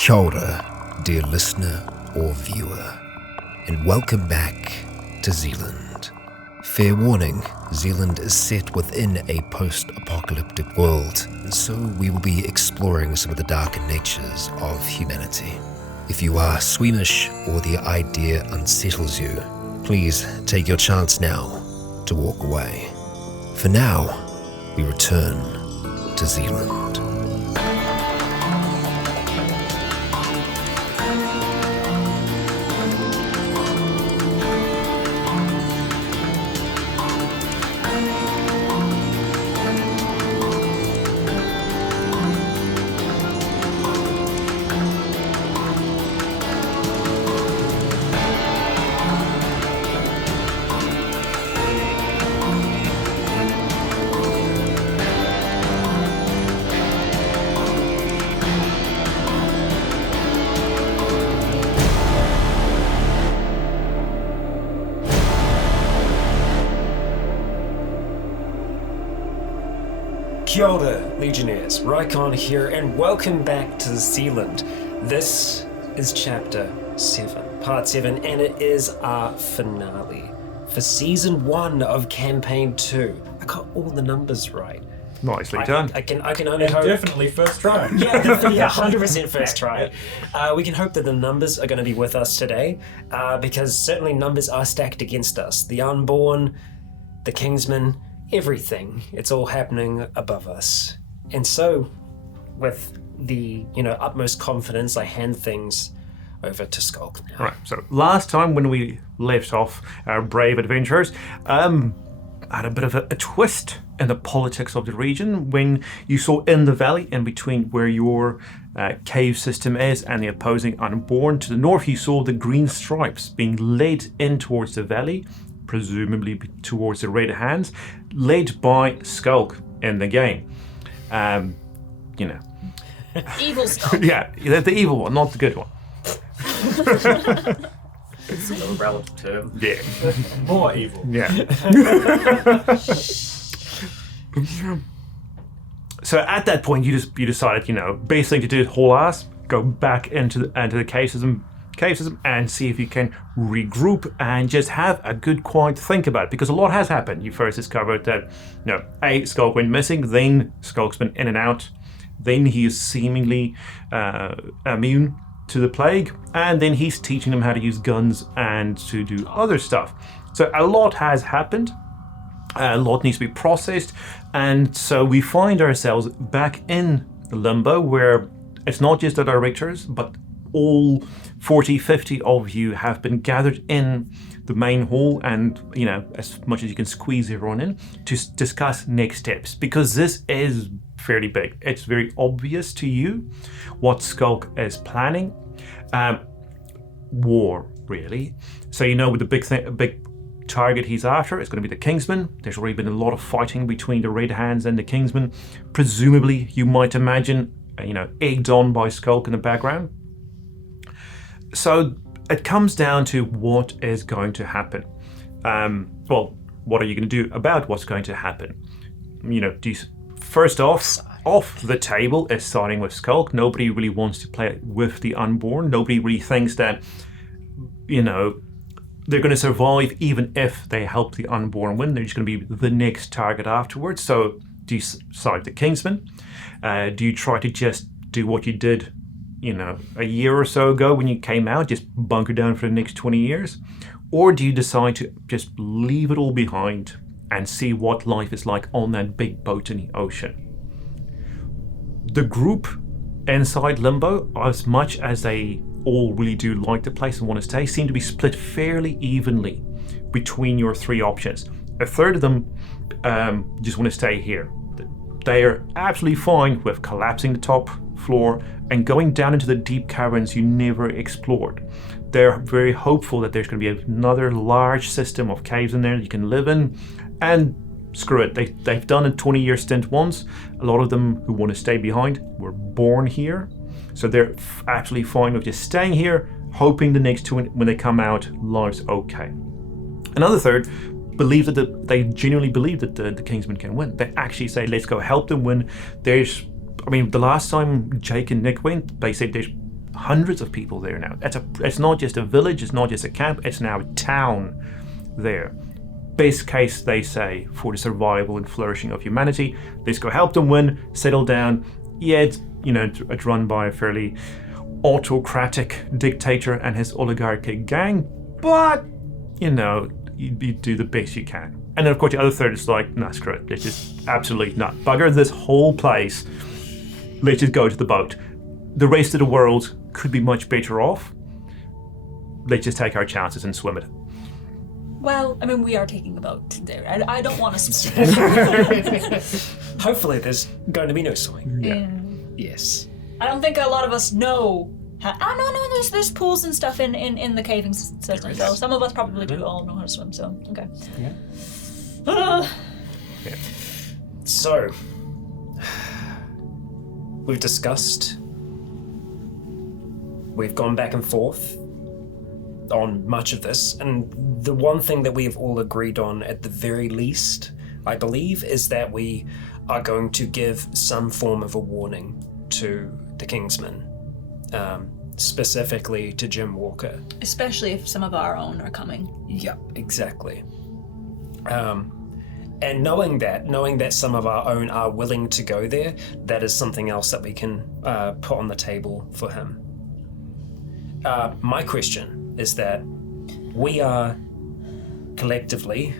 Kia ora, dear listener or viewer, and welcome back to Zealand. Fair warning, Zealand is set within a post-apocalyptic world, and so we will be exploring some of the darker natures of humanity. If you are squeamish or the idea unsettles you, please take your chance now to walk away. For now, we return to Zealand. Kia ora, Legionnaires, Rycon here, and welcome back to Zealand. This is Chapter 7, Part 7, and it is our finale for Season 1 of Campaign 2. I got all the numbers right. Nicely done. I can only hope... Definitely first try. Yeah, 100% first try. We can hope that the numbers are going to be with us today, because certainly numbers are stacked against us. The unborn, the Kingsmen, everything. It's all happening above us. And so, with the, utmost confidence, I hand things over to Skulk now. Right, so last time when we left off our brave adventurers, had a bit of a twist in the politics of the region when you saw in the valley in between where your cave system is and the opposing unborn. To the north you saw the green stripes being led in towards the valley, presumably towards the Red Hands, led by Skulk in the game. Evil Skulk. Yeah, the evil one, not the good one. It's a relative term. Yeah. More evil. Yeah. So at that point, you decided, best thing to do is haul ass, go back into the cave system, and see if you can regroup and just have a good quiet think about it, because a lot has happened. You first discovered that Skulk went missing, then Skulk's been in and out, then he is seemingly immune to the plague, and then he's teaching them how to use guns and to do other stuff. So a lot has happened, a lot needs to be processed, and so we find ourselves back in limbo where it's not just the directors, but all 40, 50 of you have been gathered in the main hall, and as much as you can squeeze everyone in to discuss next steps, because this is fairly big. It's very obvious to you what Skulk is planning. War, really. So with the big target he's after, it's going to be the Kingsmen. There's already been a lot of fighting between the Red Hands and the Kingsmen. Presumably, you might imagine, egged on by Skulk in the background. So it comes down to what is going to happen. What are you going to do about what's going to happen? First off the table is starting with Skulk. Nobody really wants to play with the unborn. Nobody really thinks that, they're going to survive even if they help the unborn win. They're just going to be the next target afterwards. So do you side the Kingsmen? Do you try to just do what you did a year or so ago when you came out, just bunker down for the next 20 years? Or do you decide to just leave it all behind and see what life is like on that big boat in the ocean? The group inside Limbo, as much as they all really do like the place and want to stay, seem to be split fairly evenly between your three options. A third of them just want to stay here. They are absolutely fine with collapsing the top floor and going down into the deep caverns you never explored. They're very hopeful that there's going to be another large system of caves in there you can live in, and screw it, they've done a 20-year stint once. A lot of them who want to stay behind were born here, so they're absolutely fine with just staying here, hoping the next two, when they come out, life's okay. Another third believe that they genuinely believe that the Kingsmen can win. They actually say, let's go help them win. The last time Jake and Nick went, they said there's hundreds of people there now. It's not just a village, it's not just a camp, it's now a town there. Best case, they say, for the survival and flourishing of humanity. Let's go help them win, settle down. Yeah, it's run by a fairly autocratic dictator and his oligarchic gang, but, you do the best you can. And then, of course, the other third is like, nah, screw it. Let's just absolutely not bugger this whole place. Let's just go to the boat. The rest of the world could be much better off. Let's just take our chances and swim it. Well, I mean, we are taking a boat there. I don't want to. Hopefully, there's going to be no swimming. Yeah. Yes. I don't think a lot of us know. No. There's pools and stuff in the caving system. So some of us probably do all know how to swim. So okay. Yeah. So, we've discussed. We've gone back and forth on much of this, and the one thing that we have all agreed on, at the very least, I believe, is that we are going to give some form of a warning to the Kingsmen, specifically to Jim Walker. Especially if some of our own are coming. Yeah, exactly. And knowing that some of our own are willing to go there, that is something else that we can put on the table for him. My question is that we are collectively,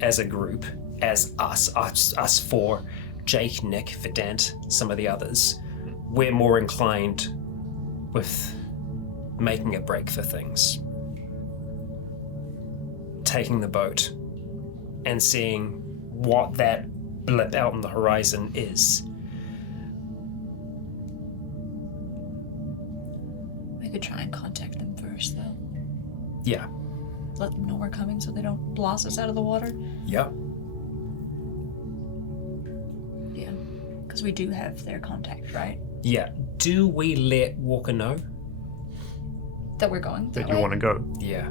as a group, as us four, Jake, Nick, Verdant, some of the others, we're more inclined with making a break for things. Taking the boat and seeing what that blip out on the horizon is. We could try and contact them first, though. Yeah. Let them know we're coming so they don't blast us out of the water. Yeah. Yeah. Because we do have their contact, right? Yeah. Do we let Walker know? That we're going That you want to go. Yeah.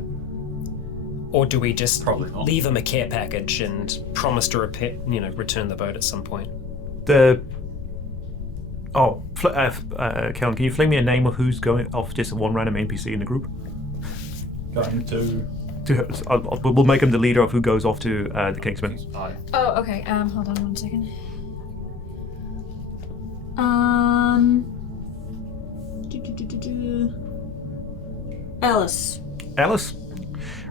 Or do we just Probably not. leave him a care package and promise to return the boat at some point? Kellen, can you fling me a name of who's going off? Just one random NPC in the group. Going to. We'll make him the leader of who goes off to the Kingsmen. Oh, okay. Hold on 1 second. Alice. Alice?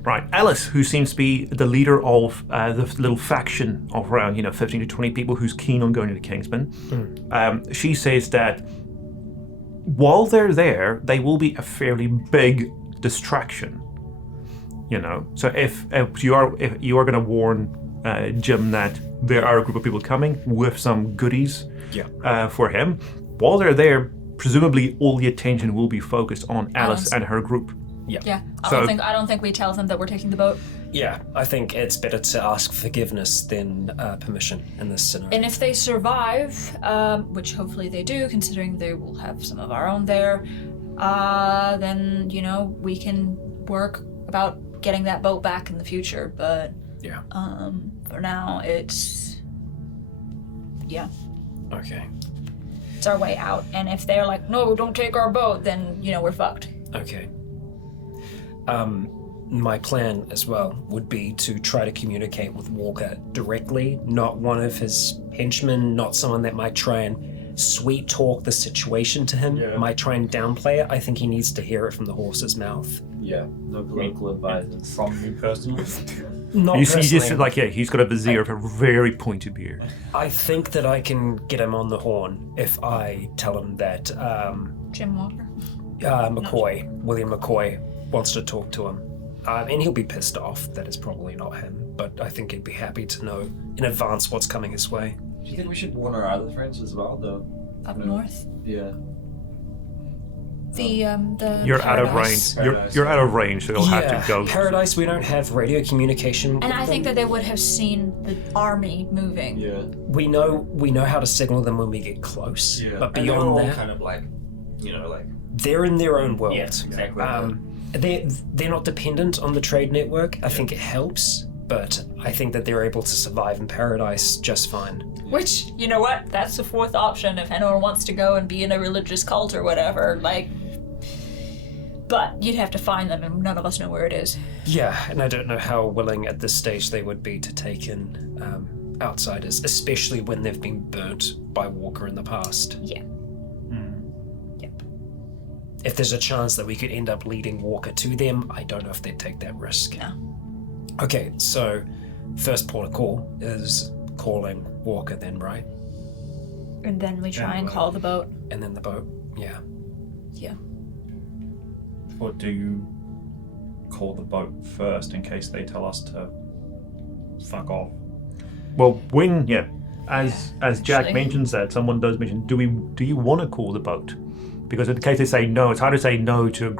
Right, Alice, who seems to be the leader of the little faction of around 15 to 20 people who's keen on going to the Kingsmen. She says that while they're there, they will be a fairly big distraction. So if you are going to warn Jim that there are a group of people coming with some goodies for him, while they're there, presumably all the attention will be focused on Alice and her group. Yeah. I don't think we tell them that we're taking the boat. Yeah, I think it's better to ask forgiveness than permission in this scenario. And if they survive, which hopefully they do, considering they will have some of our own there, then, we can work about getting that boat back in the future. But for now, it's... Yeah. Okay. It's our way out. And if they're like, no, don't take our boat, then, we're fucked. Okay. My plan as well would be to try to communicate with Walker directly, not one of his henchmen, not someone that might try and sweet talk the situation to him, might try and downplay it. I think he needs to hear it from the horse's mouth. Yeah, no political advice from me personally. Not You personally. just he's got a vizier of a very pointed beard. I think that I can get him on the horn if I tell him that Jim Walker. William McCoy wants to talk to him. And he'll be pissed off that it's probably not him, but I think he'd be happy to know in advance what's coming his way. Do you think we should warn our other friends as well, though? Up north. Yeah. The You're out of Paradise. range. You're out of range, so you'll have to go. Paradise, we don't have radio communication. And I think that they would have seen the army moving. Yeah. We know how to signal them when we get close. Yeah. But And they're beyond all that, kind of they're in their own world. Yeah, exactly. They're not dependent on the trade network. I think it helps, but I think that they're able to survive in Paradise just fine. Which, you know what? That's the fourth option if anyone wants to go and be in a religious cult or whatever. But you'd have to find them, and none of us know where it is. Yeah, and I don't know how willing at this stage they would be to take in outsiders, especially when they've been burnt by Walker in the past. Yeah. Yep. If there's a chance that we could end up leading Walker to them, I don't know if they'd take that risk. No. Okay, so first port of call is calling Walker then, right? And then we try and call the boat. And then the boat, yeah. Yeah. Or do you call the boat first in case they tell us to fuck off? Well, as Jack actually. mentions that, someone does mention, do you want to call the boat? Because in case they say no, it's harder to say no to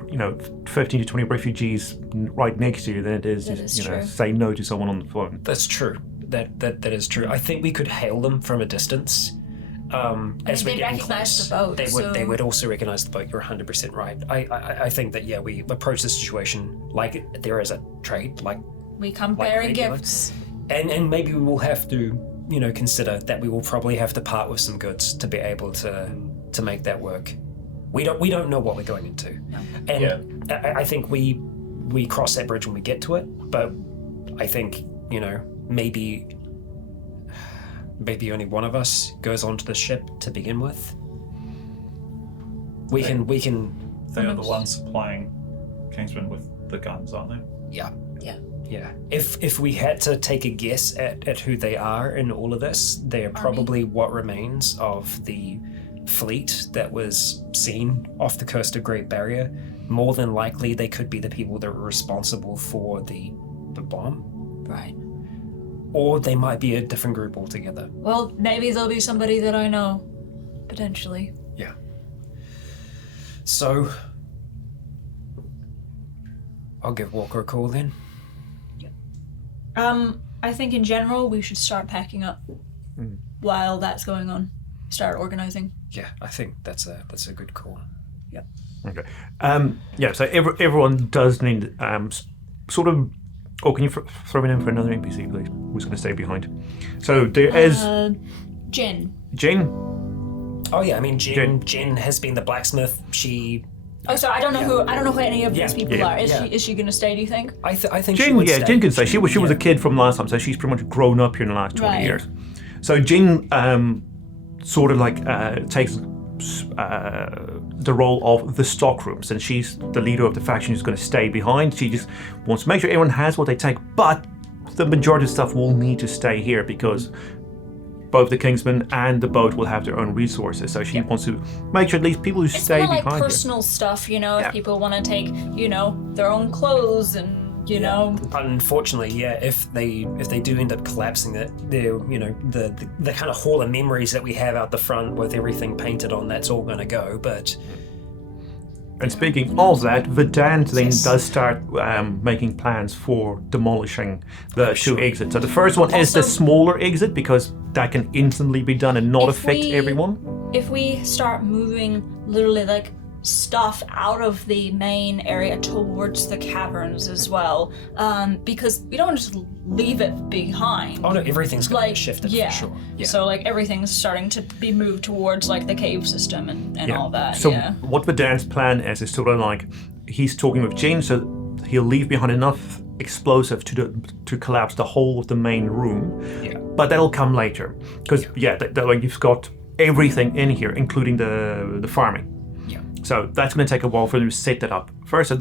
15 to 20 refugees right next to you than it is That to is true. say no to someone on the phone. That's true. That is true. I think we could hail them from a distance. As we're they'd getting recognize close, the boat, they so- would also recognize the boat. You're 100% right. I think that we approach the situation like there is a trade, like We come Like bearing regular. gifts. and maybe we will have to consider that we will probably have to part with some goods to be able to make that work. We don't know what we're going into, and I think we cross that bridge when we get to it. But I think maybe only one of us goes onto the ship to begin with. We can. They are the ones supplying Kingsman with the guns, aren't they? Yeah. Yeah. Yeah. If we had to take a guess at who they are in all of this, they are probably what remains of the fleet that was seen off the coast of Great Barrier. More than likely, they could be the people that were responsible for the bomb. Right. Or they might be a different group altogether. Well, maybe there'll be somebody that I know. Potentially. Yeah. So, I'll give Walker a call then. I think in general we should start packing up while that's going on. Start organizing. Yeah, I think that's a good call. Okay. So everyone does need sort of. Oh, can you throw me in for another NPC, please? Who's going to stay behind? So there is Jen. Jane. Oh yeah, I mean Jen has been the blacksmith. She. Oh, sorry. I don't know who any of these people are. yeah. Is she gonna stay? Do you think? I think Jane, she would stay. Jane can say she was a kid from last time, so she's pretty much grown up here in the last 20 Right. years. So Jane sort of like takes the role of the stockrooms, and she's the leader of the faction who's going to stay behind. She just wants to make sure everyone has what they take, but the majority of stuff will need to stay here because both the Kingsman and the boat will have their own resources. So she wants to make sure at least people who It's stay more like behind here. personal stuff, Yeah. if people want to take, their own clothes and, Unfortunately, if they do end up collapsing it, the kind of hall of memories that we have out the front with everything painted on, that's all going to go. But And speaking of that, Verdant then Yes. does start making plans for demolishing the two exits. So the first one is the Also- smaller exit because that can instantly be done and not If affect we- everyone. if we start moving literally like stuff out of the main area towards the caverns as well, because we don't want to just leave it behind. oh no, everything's going to be Like, shifted yeah. for sure. Yeah. So like everything's starting to be moved towards like the cave system and all that. So yeah. what Verdant's plan is sort of like he's talking with Jane, so he'll leave behind enough explosive to collapse the whole of the main room. Yeah. But that'll come later because like you've got everything in here, including the farming. Yeah. So that's going to take a while for them to set that up. First,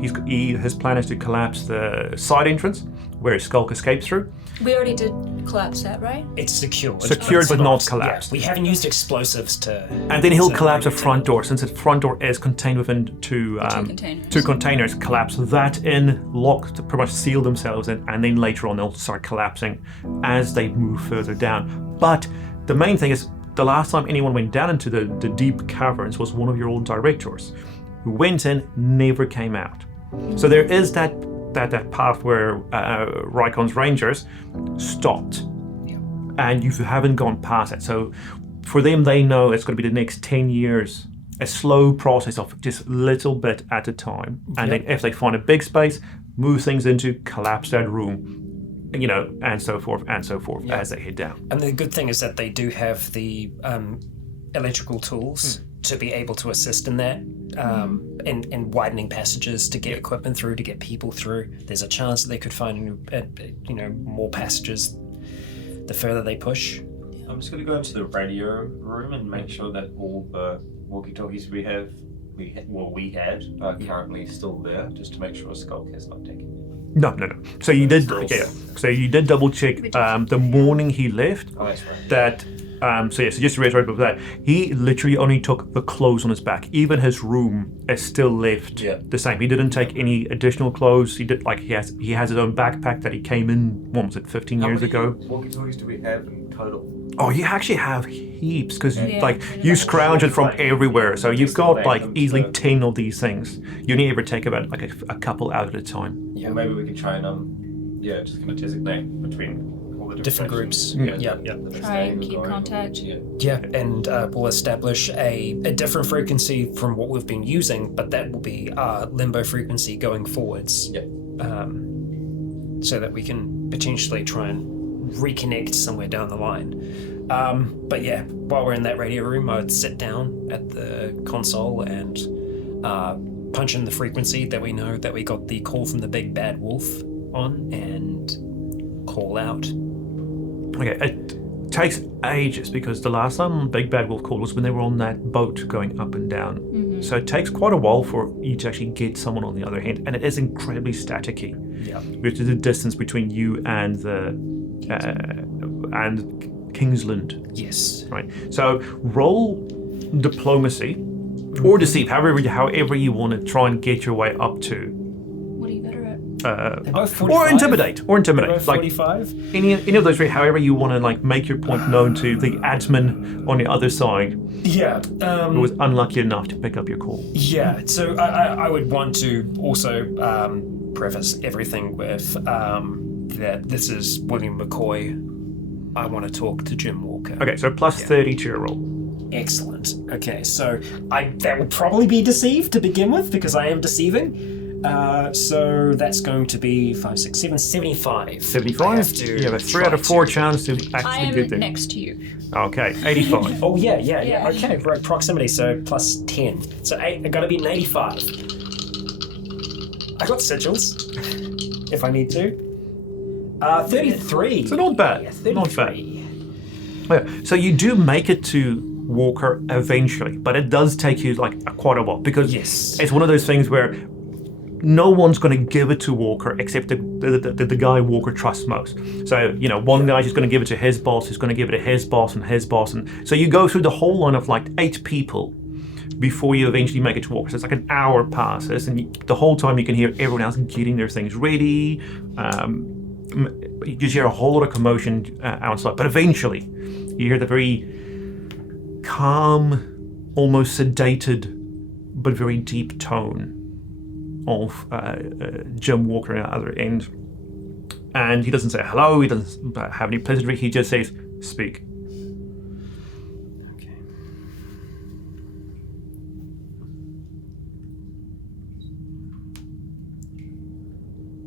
his plan is to collapse the side entrance where Skulk escapes through. We already did collapse that, right? It's secured. Secured It's but not collapsed. Yeah, we haven't used explosives to. And then he'll to collapse a bring it front down. door. Since the front door is contained within two containers. two containers, collapse that in, lock, to pretty much seal themselves in, and then later on they'll start collapsing as they move further down. But the main thing is, the last time anyone went down into the deep caverns was one of your old directors, who went in, never came out. So there is that path where Rycon's Rangers stopped, and you haven't gone past it. So for them, they know it's going to be the next 10 years, a slow process of just little bit at a time. And then if they find a big space, move things into, collapse that room, and so forth as they head down. And the good thing is that they do have the electrical tools to be able to assist in that, and widening passages to get equipment through, to get people through. There's a chance that they could find more passages the further they push. I'm just going to go into the radio room and make sure that all the walkie-talkies we had are currently still there, just to make sure Skulk has not taken it. No. So you did, So you did double check the morning he left. Oh, that's right. That. So just to reiterate about that, he literally only took the clothes on his back. Even his room is still left the same. He didn't take any additional clothes. He did he has his own backpack that he came in. What was it, 15 years ago? Walkie-talkies do we have in total? Oh, you actually have heaps because you scrounge it from everywhere. So you've got easily 10 of these things. You only ever take about a couple out at a time. Yeah, maybe we could try and just kind of designate between all the Different groups. Yeah. Try and keep contact. Yeah, and we'll establish a different frequency from what we've been using, but that will be our limbo frequency going forwards. Yeah. So that we can potentially try and reconnect somewhere down the line. But yeah, while we're in that radio room, I would sit down at the console and punch in the frequency that we know that we got the call from the big bad wolf on, and call out. Okay, it takes ages because the last time Big Bad Wolf called was when they were on that boat going up and down. Mm-hmm. So it takes quite a while for you to actually get someone on the other hand, and it is incredibly staticky. Yeah, which is the distance between you and the and Kingsland. Yes. Right. So roll diplomacy or deceive, however you want to try and get your way up to. What are you better at? Or intimidate. About 45. Any of those three, however you want to make your point known to the admin on the other side. Yeah. Who was unlucky enough to pick up your call. Yeah. So I would want to also preface everything with that this is William McCoy. I want to talk to Jim Walker. Okay, so plus 30 to your roll. Excellent. Okay, so that would probably be deceive to begin with because I am deceiving. So that's going to be 5, 6, 7, 75. 75? You have a 3 out of 4 chance to actually get there. I'm next to you. Okay, 85. Oh, yeah. Okay, right, proximity, so plus 10. So I got to be an 85. I got sigils, if I need to. 33. So not bad. Yeah, 33. Not bad. Yeah, so you do make it to Walker eventually, but it does take you quite a while because it's one of those things where no one's going to give it to Walker except the guy Walker trusts most. So, one guy's just going to give it to his boss, who's going to give it to his boss and his boss. And so you go through the whole line of 8 people before you eventually make it to Walker. So it's an hour passes, and the whole time you can hear everyone else getting their things ready. You just hear a whole lot of commotion outside. But eventually, you hear the very calm, almost sedated, but very deep tone of Jim Walker at the other end. And he doesn't say hello, he doesn't have any pleasantry, he just says, speak. Okay.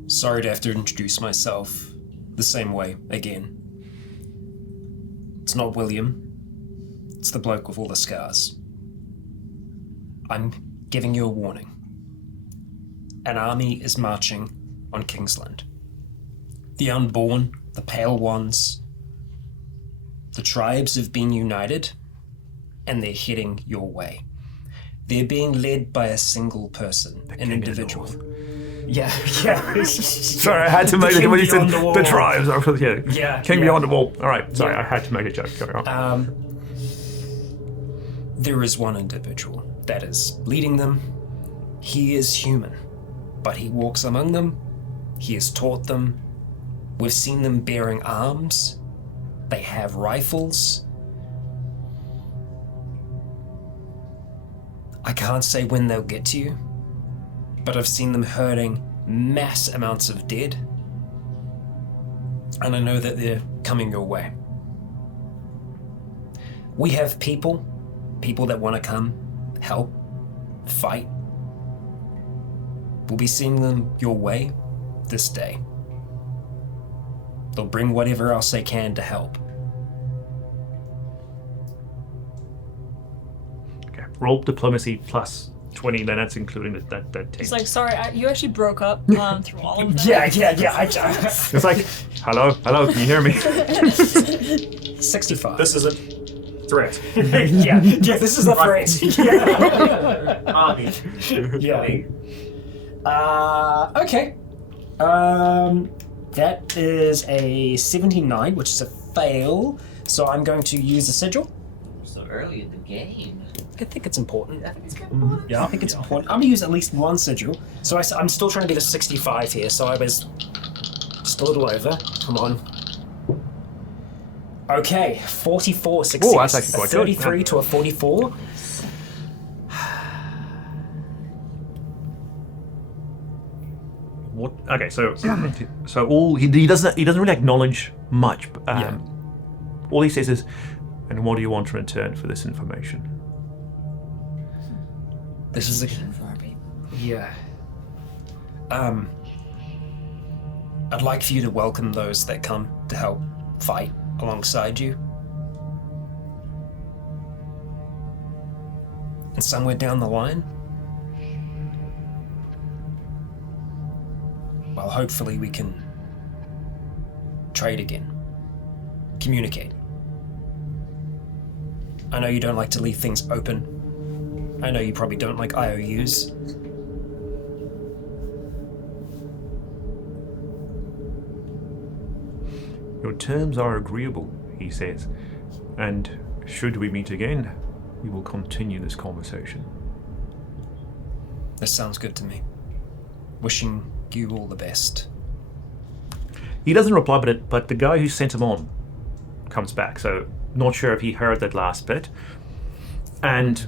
Sorry to have to introduce myself the same way again. It's not William. It's the bloke with all the scars. I'm giving you a warning. An army is marching on Kingsland. The unborn, the pale ones, the tribes have been united, and they're heading your way. They're being led by a single person, an individual. Yeah. Sorry, I had to make it when you said the tribes. King beyond the wall. All right, sorry, I had to make a joke. Go on. There is one individual that is leading them. He is human, but he walks among them. He has taught them. We've seen them bearing arms. They have rifles. I can't say when they'll get to you, but I've seen them herding mass amounts of dead. And I know that they're coming your way. We have people that want to come, help, fight. We'll be sending them your way this day. They'll bring whatever else they can to help. Okay. roll diplomacy plus 20 minutes, including that 10. It's like, sorry, you actually broke up through all of that. Yeah. It's like, hello, can you hear me? 65. This is a threat. yeah, this is a threat. Army. Yeah. Okay. That is a 79, which is a fail. So I'm going to use a sigil. So early in the game. I think it's important. I think it's kind of Yeah, I think it's important. I'm going to use at least one sigil. So I'm still trying to get a 65 here, so I was just a little over. Come on. Okay, 44 success. Oh, that's actually quite a 33 good. to a 44. What? Okay, so all he doesn't really acknowledge much. All he says is, "And what do you want in return for this information?" This is a... For our people. Yeah. I'd like for you to welcome those that come to help fight alongside you. And somewhere down the line, well, hopefully we can trade again. Communicate. I know you don't like to leave things open. I know you probably don't like IOUs. Your terms are agreeable, he says, and should we meet again, we will continue this conversation. This sounds good to me. Wishing you all the best. He doesn't reply, but the guy who sent him on comes back, so not sure if he heard that last bit. And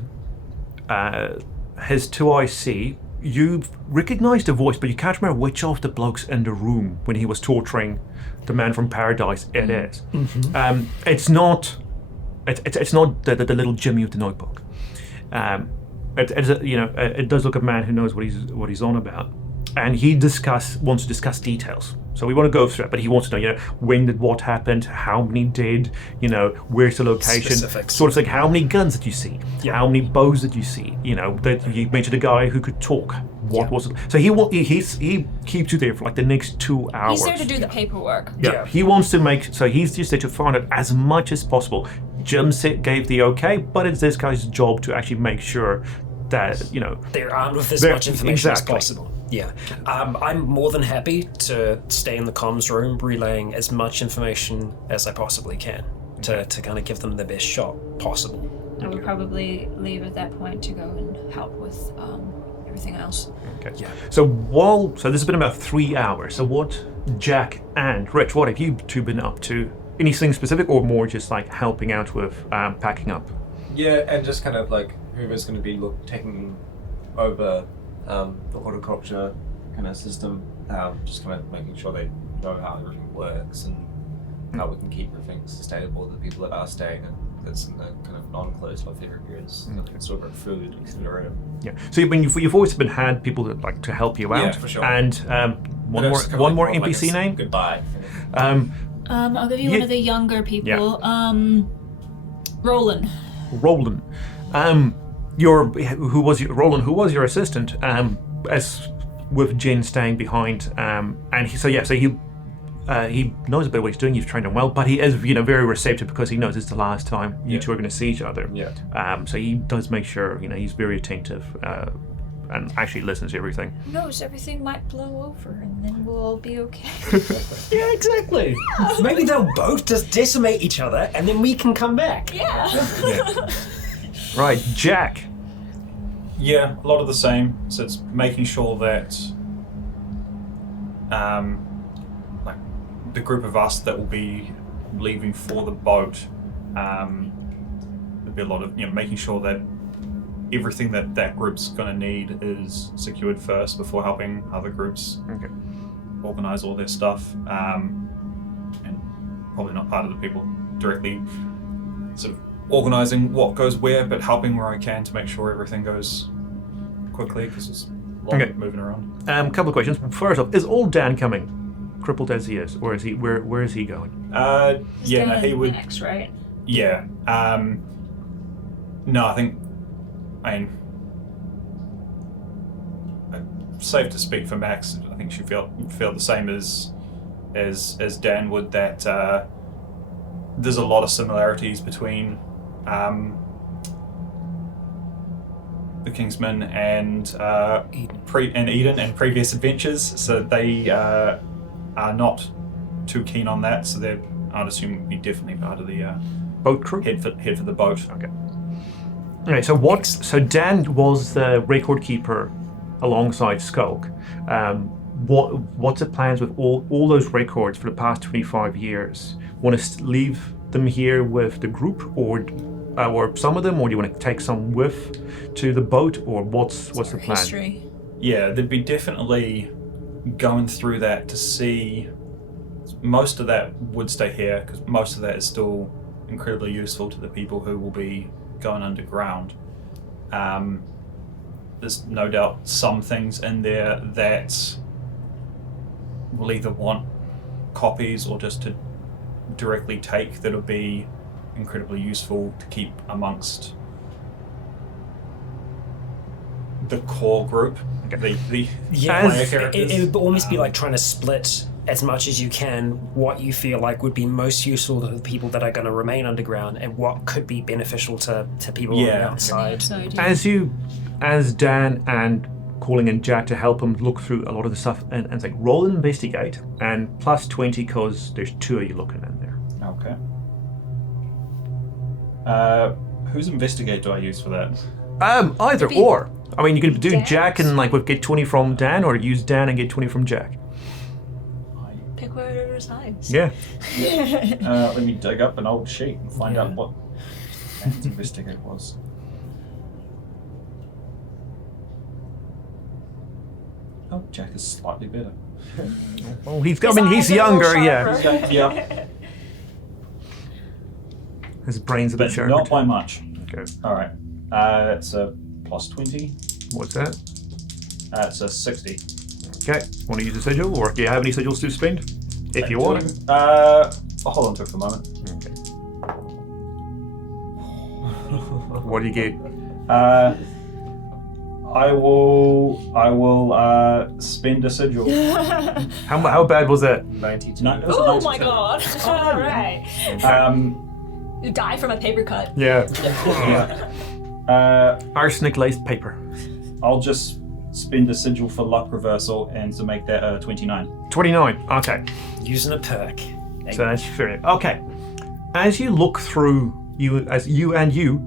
his two eyes see. You've recognized the voice, but you can't remember which of the blokes in the room when he was torturing the man from Paradise it is. Mm-hmm. It's not the little Jimmy with the notebook. It does look a man who knows what he's on about, and he wants to discuss details. So we want to go through it, but he wants to know, when did what happened, how many did, where's the location, Specifics. sort of like how many guns did you see, how many bows did you see, that you mentioned a guy who could talk. What was it? So he keeps you there for like the next 2 hours. He's there to do the paperwork. Yeah. He wants to he's just there to find out as much as possible. Jim gave the okay, but it's this guy's job to actually make sure that, They're armed with as much information exactly. as possible. Yeah. I'm more than happy to stay in the comms room relaying as much information as I possibly can to kind of give them the best shot possible. I would probably leave at that point to go and help with everything else. Okay. Yeah. So this has been about 3 hours. So what, Jack and Rich, what have you two been up to? Anything specific, or more just like helping out with packing up? Yeah, and just kind of like whoever's going to be taking over the horticulture kind of system, just kind of making sure they know how everything works and how we can keep everything sustainable. The people that are staying and that's in the kind of non-closed off areas, still got food, etc. Yeah. So you've always had people that like to help you out. Yeah, for sure. And one more NPC name. Goodbye. I'll give you one of the younger people. Roland. Roland. Roland, who was your assistant, as with Jen staying behind, and he knows a bit what he's doing. You've trained him well, but he is, very receptive because he knows it's the last time you two are going to see each other. Yeah. So he does make sure, he's very attentive and actually listens to everything. Who knows, everything might blow over and then we'll all be okay. Yeah, exactly. Maybe they'll both just decimate each other and then we can come back. Yeah. Right, Jack. Yeah, a lot of the same. So it's making sure that like the group of us that will be leaving for the boat, there'll be a lot of making sure that everything that group's going to need is secured first before helping other groups organize all their stuff, and probably not part of the people directly sort of organizing what goes where, but helping where I can to make sure everything goes quickly because it's a lot of moving around. Couple of questions. First off, is old Dan coming, crippled as he is, or is he where is he going? He would. Next, right? Yeah. No, I think I mean, safe to speak for Max. I think she felt the same as Dan would, that there's a lot of similarities between the Kingsmen and Eden and previous adventures. So they are not too keen on that. So they're, I'd assume, be definitely part of the Boat crew? head for the boat. Okay. Okay, so Dan was the record keeper alongside Skulk. What's the plans with all those records for the past 25 years? Want to leave them here with the group, or some of them, or do you want to take some with to the boat, or what's the plan? History. Yeah, they'd be definitely going through that to see. Most of that would stay here because most of that is still incredibly useful to the people who will be going underground. There's no doubt some things in there that will either want copies or just to directly take, that'll be incredibly useful to keep amongst the core group. Okay. The Yeah, player characters. it would almost be like trying to split as much as you can what you feel like would be most useful to the people that are going to remain underground and what could be beneficial to people on the Yeah. outside. As Dan and calling in Jack to help him look through a lot of the stuff, and it's like, roll and investigate, and plus 20 because there's 2 of you looking in there. Okay. Whose investigate do I use for that? Either or. I mean, you could do Jack and get 20 from Dan, or use Dan and get 20 from Jack. Pick whatever's highest. Yeah. Let me dig up an old sheet and find out what Dan's investigate was. Oh, Jack is slightly better. Well, he's younger, yeah. Yeah, His brain's a bit but sharper. not by much. Okay. All right. That's a plus 20. What's that? It's a 60. Okay. Want to use a sigil, or do you have any sigils to spend? If you want it. I'll hold on to it for a moment. Okay. What do you get? I will spend a sigil. How bad was that? 92. No, it was a Oh 92. my god! All right. You die from a paper cut. Yeah. Yeah. Arsenic laced paper. I'll just spend a sigil for luck reversal and to make that 29. 29. Okay. Using a perk. So that's fair. Okay. As you look through, you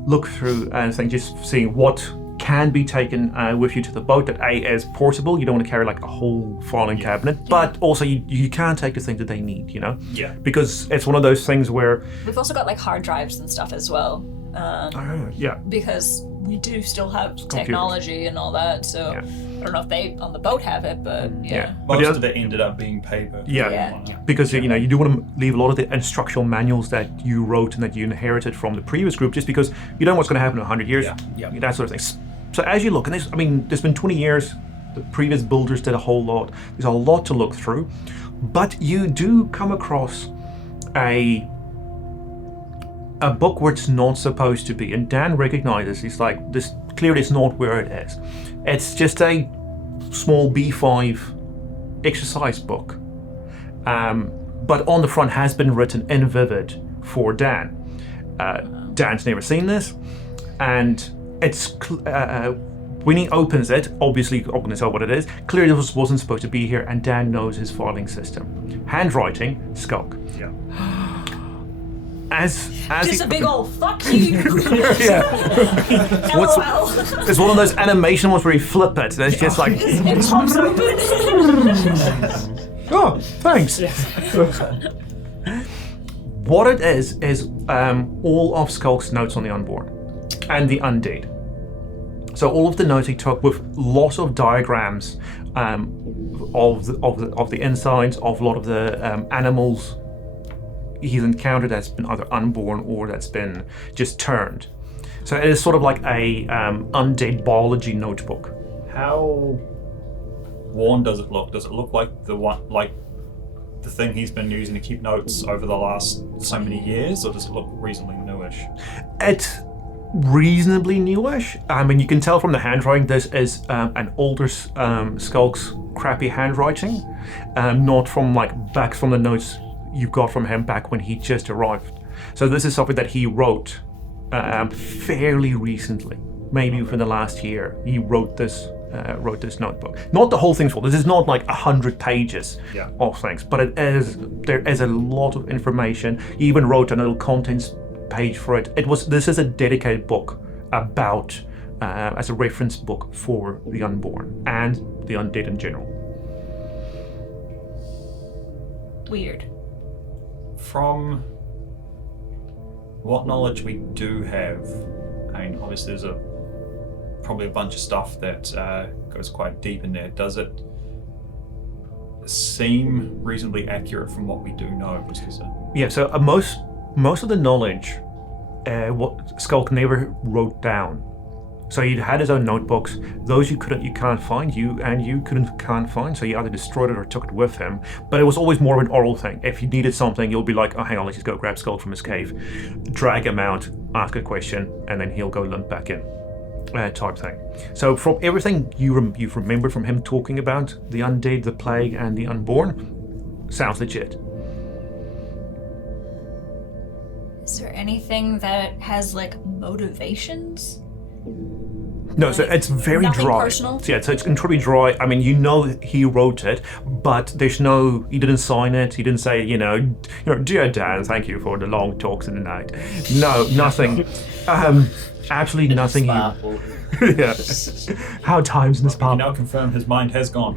look through and think, just seeing what can be taken with you to the boat that is portable. You don't want to carry like a whole filing cabinet, but also you can take the things that they need, Yeah. because it's one of those things where We've also got like hard drives and stuff as well. Because we do still have technology and all that, so Yeah. I don't know if they on the boat have it, but yeah. But Most of it ended up being paper. Yeah. because you do want to leave a lot of the instructional manuals that you wrote and that you inherited from the previous group, just because you don't know what's going to happen in 100 years. Yeah. That sort of thing. So as you look, and there's been 20 years. The previous builders did a whole lot. There's a lot to look through, but you do come across a book where it's not supposed to be, and Dan recognizes, he's like, this clearly is not where it is. It's just a small B5 exercise book, but on the front has been written in vivid for Dan. Dan's never seen this, and it's when he opens it, obviously not going to tell what it is. Clearly this wasn't supposed to be here, and Dan knows his filing system. Handwriting, Skulk. Yeah. As Just a big old fuck you. yeah. LOL. It's one of those animation ones where you flip it, and it's just like, It pops open. oh, thanks. What it is all of Skulk's notes on the unborn and the undead. So all of the notes he took with lots of diagrams of the insides of a lot of the animals he's encountered that's been either unborn or that's been just turned. So it is sort of like a undead biology notebook. How worn does it look? Does it look like the thing he's been using to keep notes over the last so many years, or does it look reasonably newish? reasonably newish. I mean, you can tell from the handwriting this is an older Skulk's crappy handwriting, not from back from the notes you got from him back when he just arrived. So this is something that he wrote fairly recently, maybe within the last year. He wrote this notebook. Not the whole thing's full. This is not 100 pages of things, but there is a lot of information. He even wrote a little contents page for it. This is a dedicated book about as a reference book for the unborn and the undead in general. Weird. From what knowledge we do have, I mean, obviously there's probably a bunch of stuff that goes quite deep in there. Does it seem reasonably accurate from what we do know? Yeah, so most of the knowledge, what Skulk never wrote down. So he had his own notebooks. Those you can't find, can't find. So he either destroyed it or took it with him. But it was always more of an oral thing. If you needed something, you'll be like, oh, hang on, let's just go grab Skulk from his cave, drag him out, ask a question, and then he'll go limp back in, type thing. So from everything you've remembered from him talking about the undead, the plague, and the unborn, sounds legit. Is there anything that has motivations? No, so it's very Nothing dry. personal? So, yeah, so it's incredibly dry. I mean, he wrote it, but he didn't sign it. He didn't say, dear Dan, thank you for the long talks in the night. No, nothing. Absolutely nothing. Yeah. How times in this pub. You now confirm his mind has gone.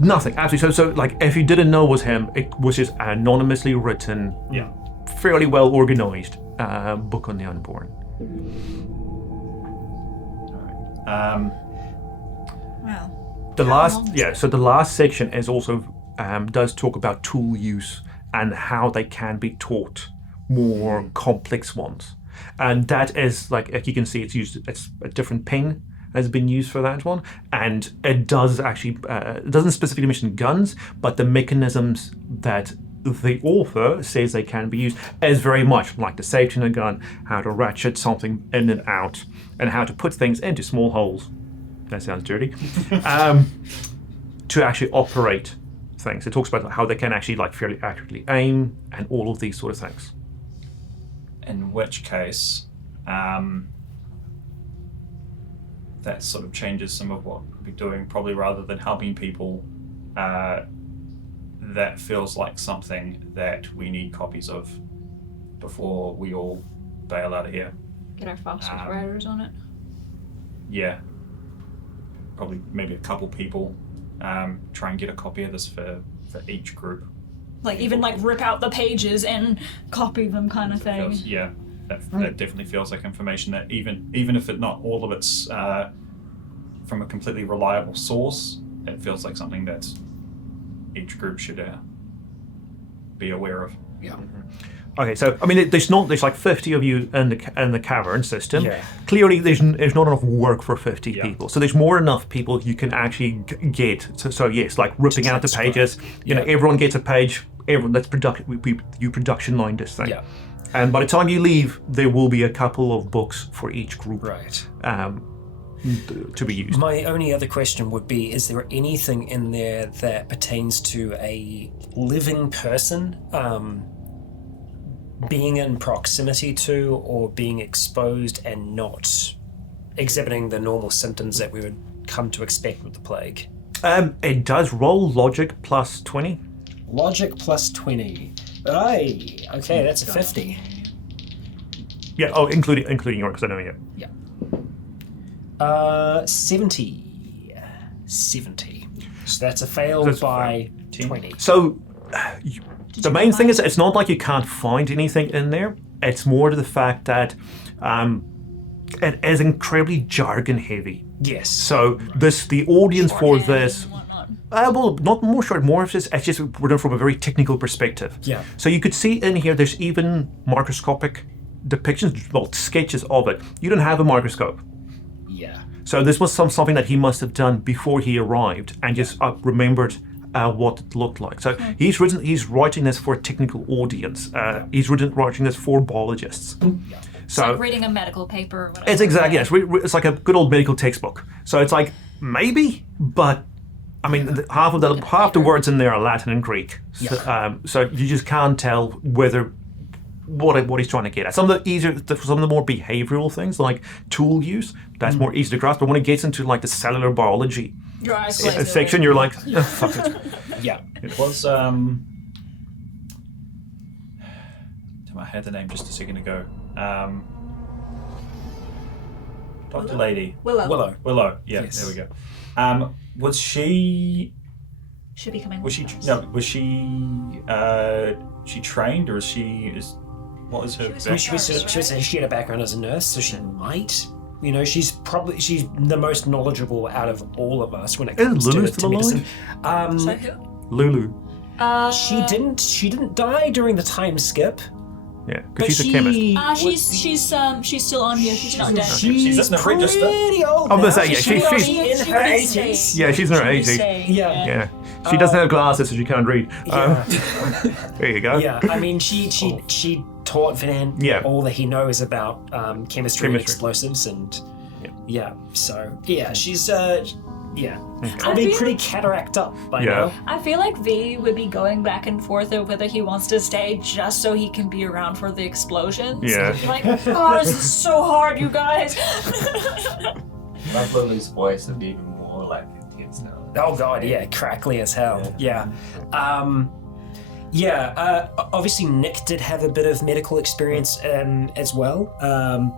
Nothing, absolutely. So if you didn't know it was him, it was just anonymously written, fairly well organized book on the unborn. Wow. The last section is also does talk about tool use and how they can be taught more complex ones, and that is like you can see it's a different pen has been used for that one, and it does actually it doesn't specifically mention guns, but the mechanisms that the author says they can be used is very much like the safety in a gun, how to ratchet something in and out, and how to put things into small holes. That sounds dirty. To actually operate things. It talks about how they can actually fairly accurately aim and all of these sort of things. In which case, that sort of changes some of what we're doing, probably rather than helping people. That feels like something that we need copies of before we all bail out of here. Get our phosphorus writers on it. Yeah. Probably maybe a couple people try and get a copy of this for each group. Even rip out the pages and copy them kind of thing. That definitely feels like information that even if not all of it's from a completely reliable source, it feels like something that each group should be aware of. Yeah. Okay, so I mean, there's 50 of you in the cavern system. Yeah. Clearly, there's not enough work for 50 people. So there's more enough people you can actually get. So yes, ripping out the pages. Everyone gets a page. Let's you production line this thing. Yeah. And by the time you leave, there will be a couple of books for each group. Right. To be used. My only other question would be, is there anything in there that pertains to a living person being in proximity to or being exposed and not exhibiting the normal symptoms that we would come to expect with the plague? It does roll logic plus 20. Logic plus 20. Aye. Okay, that's a 50. Yeah, including yours, because I know you. Yeah. 70. 70. So that's a fail by 20. So, the main thing is, it's not like you can't find anything in there. It's more to the fact that it is incredibly jargon heavy. Yes. So the audience for this, well, not more short, more of this. It's just written from a very technical perspective. Yeah. So you could see in here, there's even microscopic depictions, well, sketches of it. You don't have a microscope. Yeah. So this was something that he must have done before he arrived and just remembered what it looked like. So he's writing this for a technical audience. He's writing this for biologists. It's So like reading a medical paper or whatever. it's exactly yes. It's like a good old medical textbook. So it's like maybe, but I mean, half the words in there are Latin and Greek. So you just can't tell whether what he's trying to get at. Some of the more behavioral things like tool use, that's more easy to grasp. But when it gets into like the cellular biology Your eyes glaze over. section, you're like, oh, fuck it. Yeah. It was I had the name just a second ago. Dr. Lady. Willow. Willow. Yeah, Yes. there we go. Was she? Should be coming Was she? with us. No. Was she? She trained, or is she? What was her? She had a background as a nurse, so she might. You know, she's the most knowledgeable out of all of us when it comes Lulu to still medicine. So who? Lulu. She didn't die during the time skip. Yeah, But because she's a chemist. She's still on here. She's not dead. She's in the register. pretty old. I'm gonna now. say, yeah, She's she's- in her 80s. Yeah, she's in her 80s. Yeah. Yeah, she doesn't have glasses, so she can't read. There you go. Yeah, I mean, she taught Van Yeah. all that he knows about chemistry and Chemistry. explosives, and so she's Okay. probably pretty cataract up by Yeah. now. I feel like V would be going back and forth of whether he wants to stay just so he can be around for the explosions. Yeah. He'd be like, oh, this is so hard, you guys. Like Lily's voice would be even more like intense now. Oh god, yeah, crackly as hell. Yeah. Obviously Nick did have a bit of medical experience as well,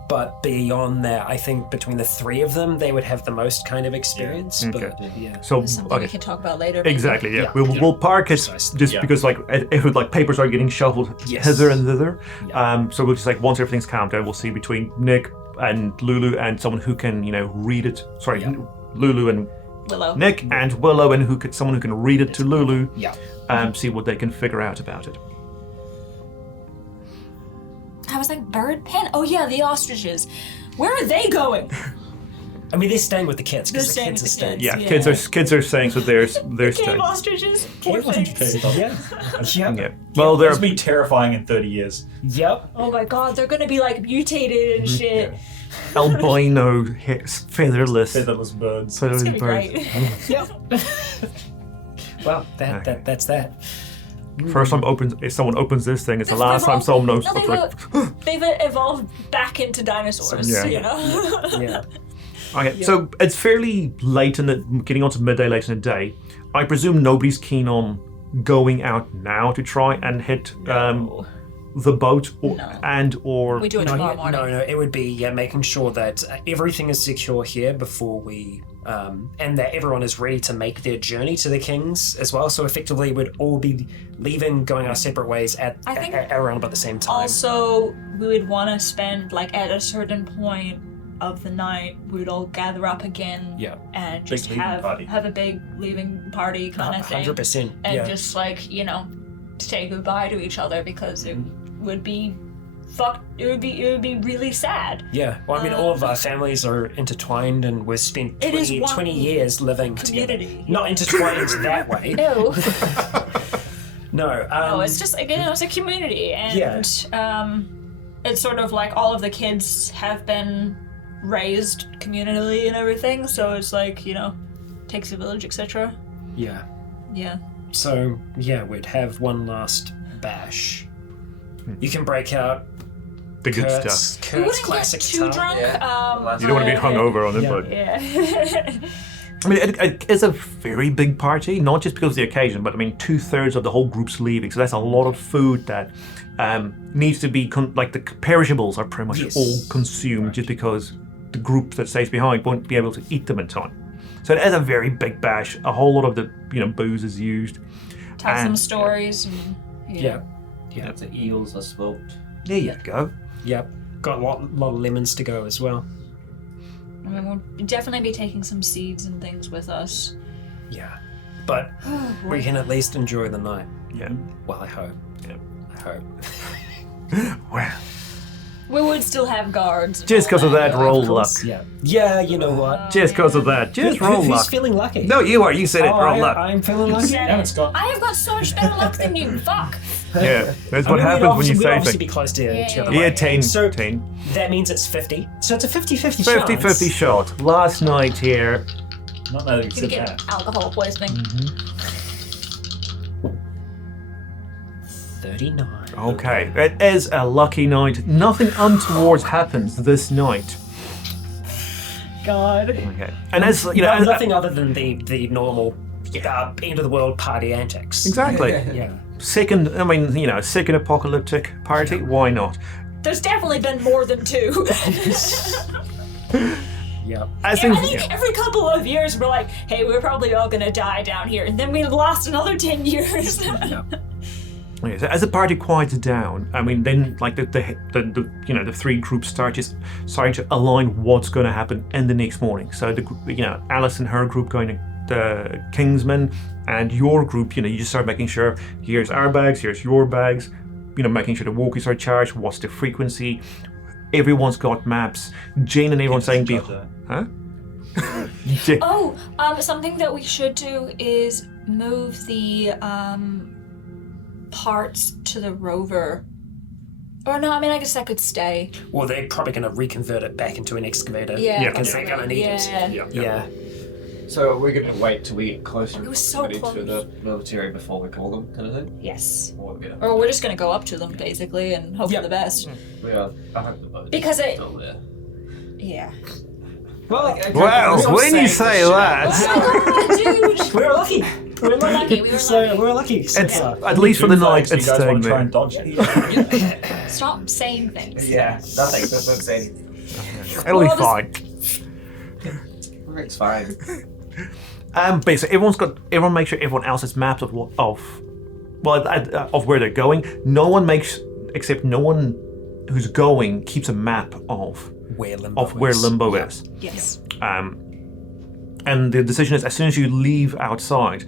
but beyond that, I think between the three of them, they would have the most kind of experience. Okay. But yeah, So Something we can talk about later. exactly, yeah. Yeah. We'll park it Precisely. just Yeah. because like if papers are getting shuffled Yes. hither and thither. Yeah. So we'll just like once everything's calmed down, we'll see between Nick and Lulu and someone who can read it. Sorry, Yeah. Lulu and Willow. Nick and Willow and someone who can read it to Lulu. yeah. See what they can figure out about it. I was like, bird pen? Oh yeah, the ostriches. Where are they going? I mean, they're staying with the kids They're because the staying kids are with the staying. kids. Yeah, kids are saying so. They're Cave staying. ostriches? Poor things. Yeah. Yep. Yeah. Well, they're It's been terrifying in 30 years. Yep. Oh my god, they're gonna be like mutated and shit. albino, featherless. Featherless birds. It's gonna be great. Yep. Well, that's that. First time if someone opens this thing, it's the last time someone knows. They've evolved back into dinosaurs, Yeah. you know? Yeah. Okay, so it's fairly late getting on to midday late in the day. I presume nobody's keen on going out now to try and hit the boat, or We do it tomorrow morning. No, it would be making sure that everything is secure here before we, and that everyone is ready to make their journey to the Kings as well. So effectively, we'd all be leaving, going our separate ways at around about the same time. Also, we would want to spend, like, at a certain point of the night, we would all gather up again and just leaving party. have a big leaving party kind of thing. 100%. And Yeah. just, like, say goodbye to each other because it would be it would be really sad. Yeah, well, I mean, all of our families are intertwined, and we've spent It is 20, one 20 years living community. together. Not intertwined that way. No. No, No, it's just, again, it's a community, and it's sort of like all of the kids have been raised communally and everything, so it's like, takes a village, etc. Yeah. Yeah. So, yeah, we'd have one last bash. You can break out the good Kurt's, stuff. We Kurt's wouldn't classic get too guitar. drunk. Yeah. You don't want to be hungover on it, Yeah. but Yeah. I mean, it is a very big party, not just because of the occasion, but I mean, 2/3 of the whole group's leaving, so that's a lot of food that needs to be like the perishables are pretty much Yes. all consumed, just because the group that stays behind won't be able to eat them in time. So it is a very big bash. A whole lot of the booze is used. Tell some And- stories. And, Yeah. If the eels are smoked. There you go. Yep. Got a lot of lemons to go as well. I mean, we'll definitely be taking some seeds and things with us. Yeah. But we can at least enjoy the night. Yeah. Well, I hope. Yeah. I hope. Well, We would still have guards. and just all because of that, though, roll of luck. course. Yeah. Yeah, you know what? Just because of that, just roll Who's luck. feeling lucky? No, you are. You said it. Roll luck. I'm feeling lucky. said No, it. it's got. I have got so much better luck than you. Fuck. Yeah, that's what I mean, happens when you we'd say obviously things. be close to each other. Yeah, right? 10. So 10. that means it's 50. So it's a 50-50 chance. 50-50 shot. Last night here. Not that you Gonna said get that. alcohol poisoning. 39. Okay, it is a lucky night. Nothing untoward happens this night. God. Okay, and as you know, Nothing other than the normal end of the world party antics. exactly. Yeah. Second apocalyptic party. Why not? There's definitely been more than 2. Yeah. I I think. think every couple of years we're like, hey, we're probably all gonna die down here, and then we last another 10 years. Yeah, so as the party quiets down, I mean, then like the 3 groups starting to align what's going to happen in the next morning. So Alice and her group going to the Kingsmen, and your group, you just start making sure here's our bags, here's your bags, making sure the walkies are charged. What's the frequency? Everyone's got maps. Jane and everyone's saying, huh? Something that we should do is move the parts to the rover. Or no, I mean, I guess that could stay. Well, they're probably going to reconvert it back into an excavator. Yeah, Because they're going to need it. Yeah. So we're going to wait till we get closer It was so to close. the military before we call them, kind of thing? Yes. Or, yeah. Or we're just gonna go up to them basically and hope for the best. I hope the boat Because is it- still there. Yeah. Well, Well, when you say that, Dude! we're lucky. We're lucky. We were So lucky. we're lucky. So it's far. at least for the night. You It's guys staying want to try there. and dodge it? Stop saying things. Yeah, nothing. That's what I'm saying. It'll be Well, this- fine. It's fine. Basically, everyone makes sure everyone else has maps of where they're going. No one who's going keeps a map of Where Limbo Limbo is. Yes. And the decision is, as soon as you leave outside,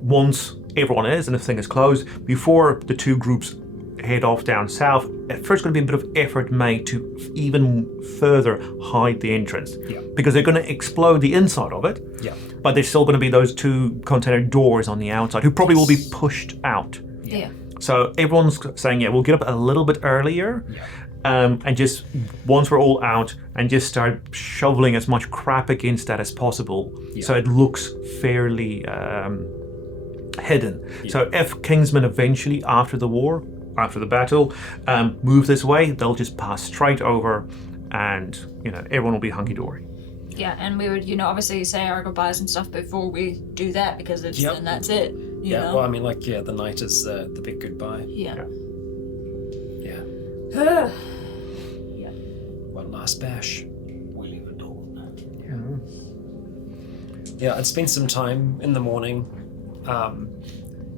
once everyone is and the thing is closed, before the 2 groups head off down south, at first going to be a bit of effort made to even further hide the entrance. Yeah. Because they're going to explode the inside of it. Yeah. But there's still going to be those 2 container doors on the outside who probably will be pushed out. Yeah. So everyone's saying, yeah, we'll get up a little bit earlier. Yeah. And just once we're all out and just start shoveling as much crap against that as possible, so it looks fairly hidden. So if Kingsmen eventually, after the battle, move this way, they'll just pass straight over, and everyone will be hunky-dory. Yeah, and we would, obviously say our goodbyes and stuff before we do that because then that's it. You know? Well, I mean, the night is the big goodbye. Yeah. Yeah. One last bash. We leave at dawn. Yeah, I'd spent some time in the morning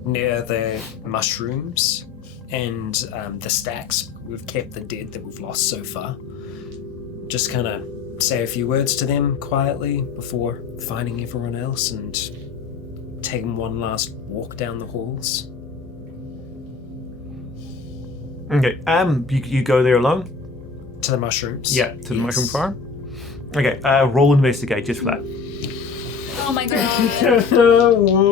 near the mushrooms and the stacks. We've kept the dead that we've lost so far. Just kind of say a few words to them quietly before finding everyone else and taking one last walk down the halls. Okay, you go there alone? To the mushrooms. Yeah, to the mushroom farm. Okay, roll investigate just for that. Oh my god.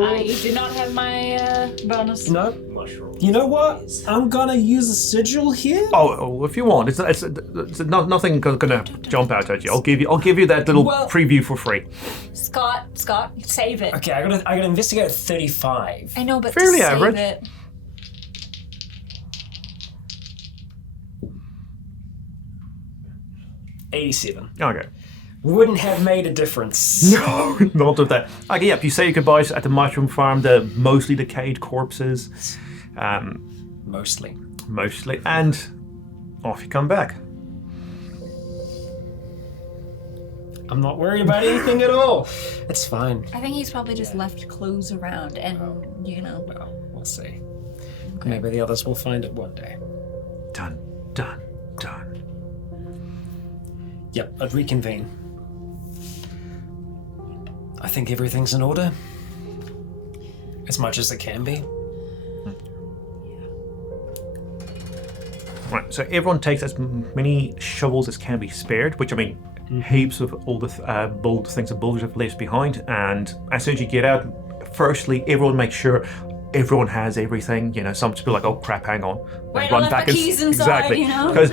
I do not have my bonus. No. Mushroom. You know what? I'm gonna use a sigil here. Oh, if you want, it's nothing gonna jump out at you. I'll give you that little preview for free. Scott, save it. Okay, I gotta investigate 35. I know, but Fairly to save average. it. 87. Okay. Wouldn't have made a difference. No, not of that. Okay, yep. You say your goodbyes at the mushroom farm. The mostly decayed corpses, Mostly. and off you come back. I'm not worried about anything at all. It's fine. I think he's probably just left clues around and, Well, we'll see. Maybe the others will find it one day. Done. Yep, I'd reconvene. I think everything's in order. As much as it can be. Right. So everyone takes as many shovels as can be spared, which I mean, heaps of all the things that bulldozers have left behind. And as soon as you get out, firstly, everyone makes sure everyone has everything. Some people are like, oh crap, hang on. Wait, I left the keys inside, exactly. Because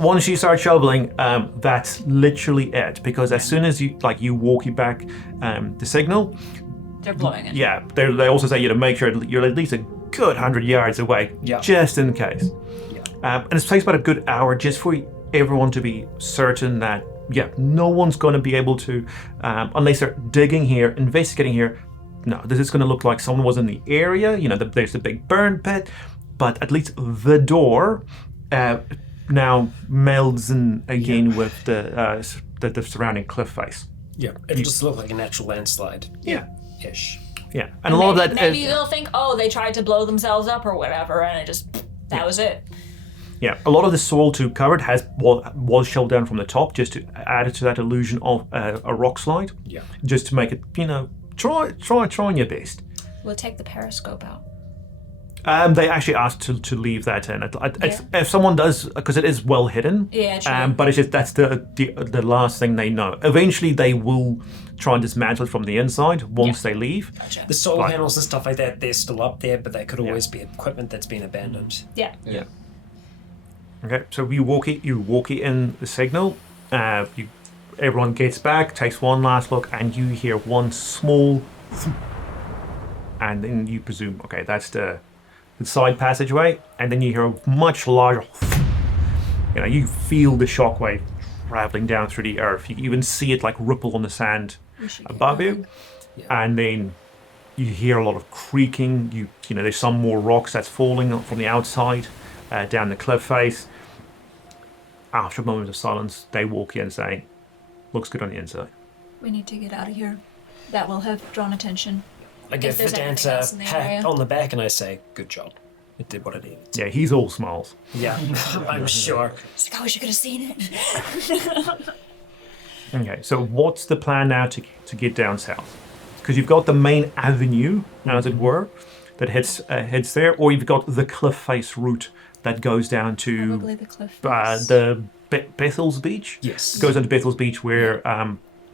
once you start shoveling, that's literally it. Because as soon as you walk back the signal, They're blowing it. yeah, they also say make sure you're at least a good 100 yards away, just in case. And it takes about a good hour just for everyone to be certain that no one's going to be able to, unless they're digging here, investigating here. No, this is going to look like someone was in the area. There's the big burn pit, but at least the door now melds in again with the surrounding cliff face. Yeah, it'll just look like a natural landslide. Yeah. Ish. Yeah, and a lot of that. Maybe they'll think, oh, they tried to blow themselves up or whatever, and that was it. Yeah, a lot of the soil too covered was shoved down from the top just to add it to that illusion of a rock slide. Yeah. Just to make it, try your best. We'll take the periscope out. They actually asked to leave that in. If someone does, because it is well hidden. Yeah, true. But it's just that's the last thing they know. Eventually, they will try and dismantle it from the inside once they leave. Gotcha. The solar panels and stuff like that, they're still up there, but they could always be equipment that's been abandoned. Yeah. Okay, so you walk in the signal. Everyone gets back, takes one last look, and you hear one small, and then you presume, okay, that's the side passageway, and then you hear a much larger. You feel the shockwave traveling down through the earth. You even see it like ripple on the sand above you, and then you hear a lot of creaking. There's some more rocks that's falling from the outside down the cliff face. After a moment of silence, they walk in saying, "Looks good on the inside." We need to get out of here. That will have drawn attention. I give Vedanta a pat on the back and I say, "Good job. It did what it needed." Yeah, he's all smiles. Yeah, I'm sure. It's like, I wish you could have seen it. Okay, so what's the plan now to get down south? Because you've got the main avenue, as it were, that heads there, or you've got the cliff face route that goes down to Probably the cliff face. the Bethel's Beach. Yes. It goes down to Bethel's Beach where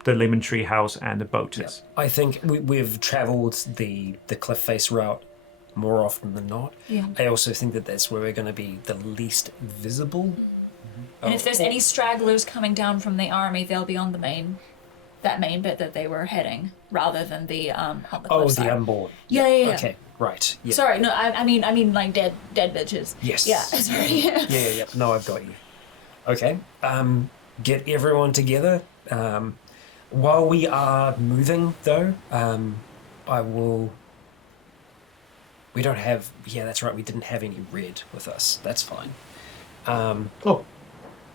the lemon tree house and the boat is. I think we've travelled the cliff face route more often than not. Yeah. I also think that that's where we're going to be the least visible. And if there's any stragglers coming down from the army, they'll be on that main bit that they were heading, rather than the on the cliff side. The unborn. Yeah. Okay, right. Yeah. Sorry, no, I mean like dead bitches. Yes. Yeah, sorry. Yeah. No, I've got you. Okay. Get everyone together. While we are moving, though, I will. We don't have. Yeah, that's right. We didn't have any red with us. That's fine.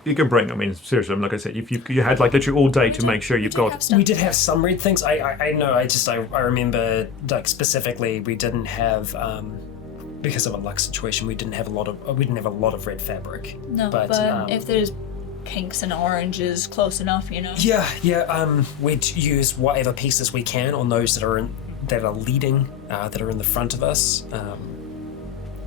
You can bring. I mean, seriously, like I said, if you had like literally all day to make sure you've got. We did have some red things. I know. I remember like specifically we didn't have because of a luck situation. We didn't have a lot of red fabric. No, but if there's pinks and oranges close enough, Yeah. We'd use whatever pieces we can on those that are leading, that are in the front of us.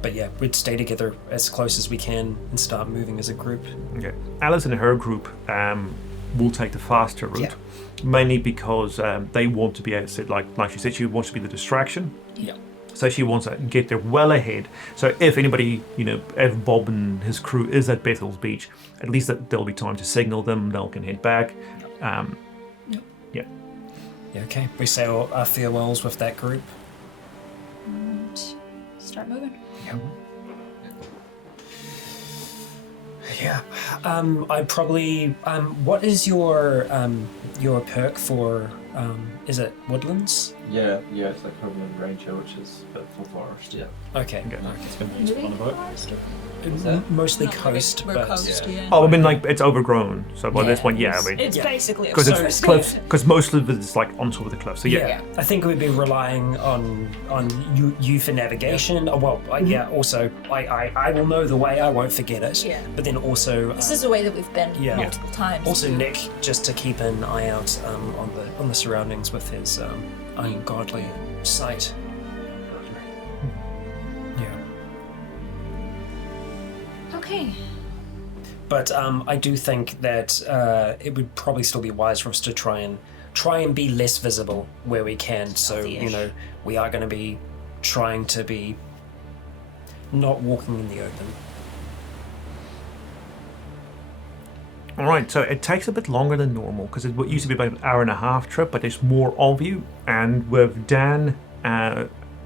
But yeah, we'd stay together as close as we can and start moving as a group. Okay. Alice and her group will take the faster route, mainly because they want to be able to, like she said, she wants to be the distraction. Yeah. So she wants to get there well ahead. So if anybody, if Bob and his crew is at Bethel's Beach, at least there'll be time to signal them, they can head back. Yeah. Okay. We say our farewells with that group. And start moving. Yeah. I probably. What is your perk for? Is it woodlands? Yeah, it's like Covenant Ranger, which is a bit for forest. Yeah. Okay. It's going to use one of it. Mostly Not coast, we're but coast, yeah. Oh, I mean, like it's overgrown. So by this point, I mean, It's basically a because it's forest. cliffs. Because most of it is like on top of the cliff. So yeah. I think we'd be relying on you for navigation. Also, I will know the way. I won't forget it. Yeah. But then also, This is the way that we've been multiple times. also Nick, just to keep an eye out on the surroundings with his ungodly sight. Yeah. Okay. But I do think that it would probably still be wise for us to try and be less visible where we can. So Stealthy-ish. we are going to be trying to be not walking in the open. All right, so it takes a bit longer than normal because it used to be about an hour and a half trip, but there's more of you. And with Dan,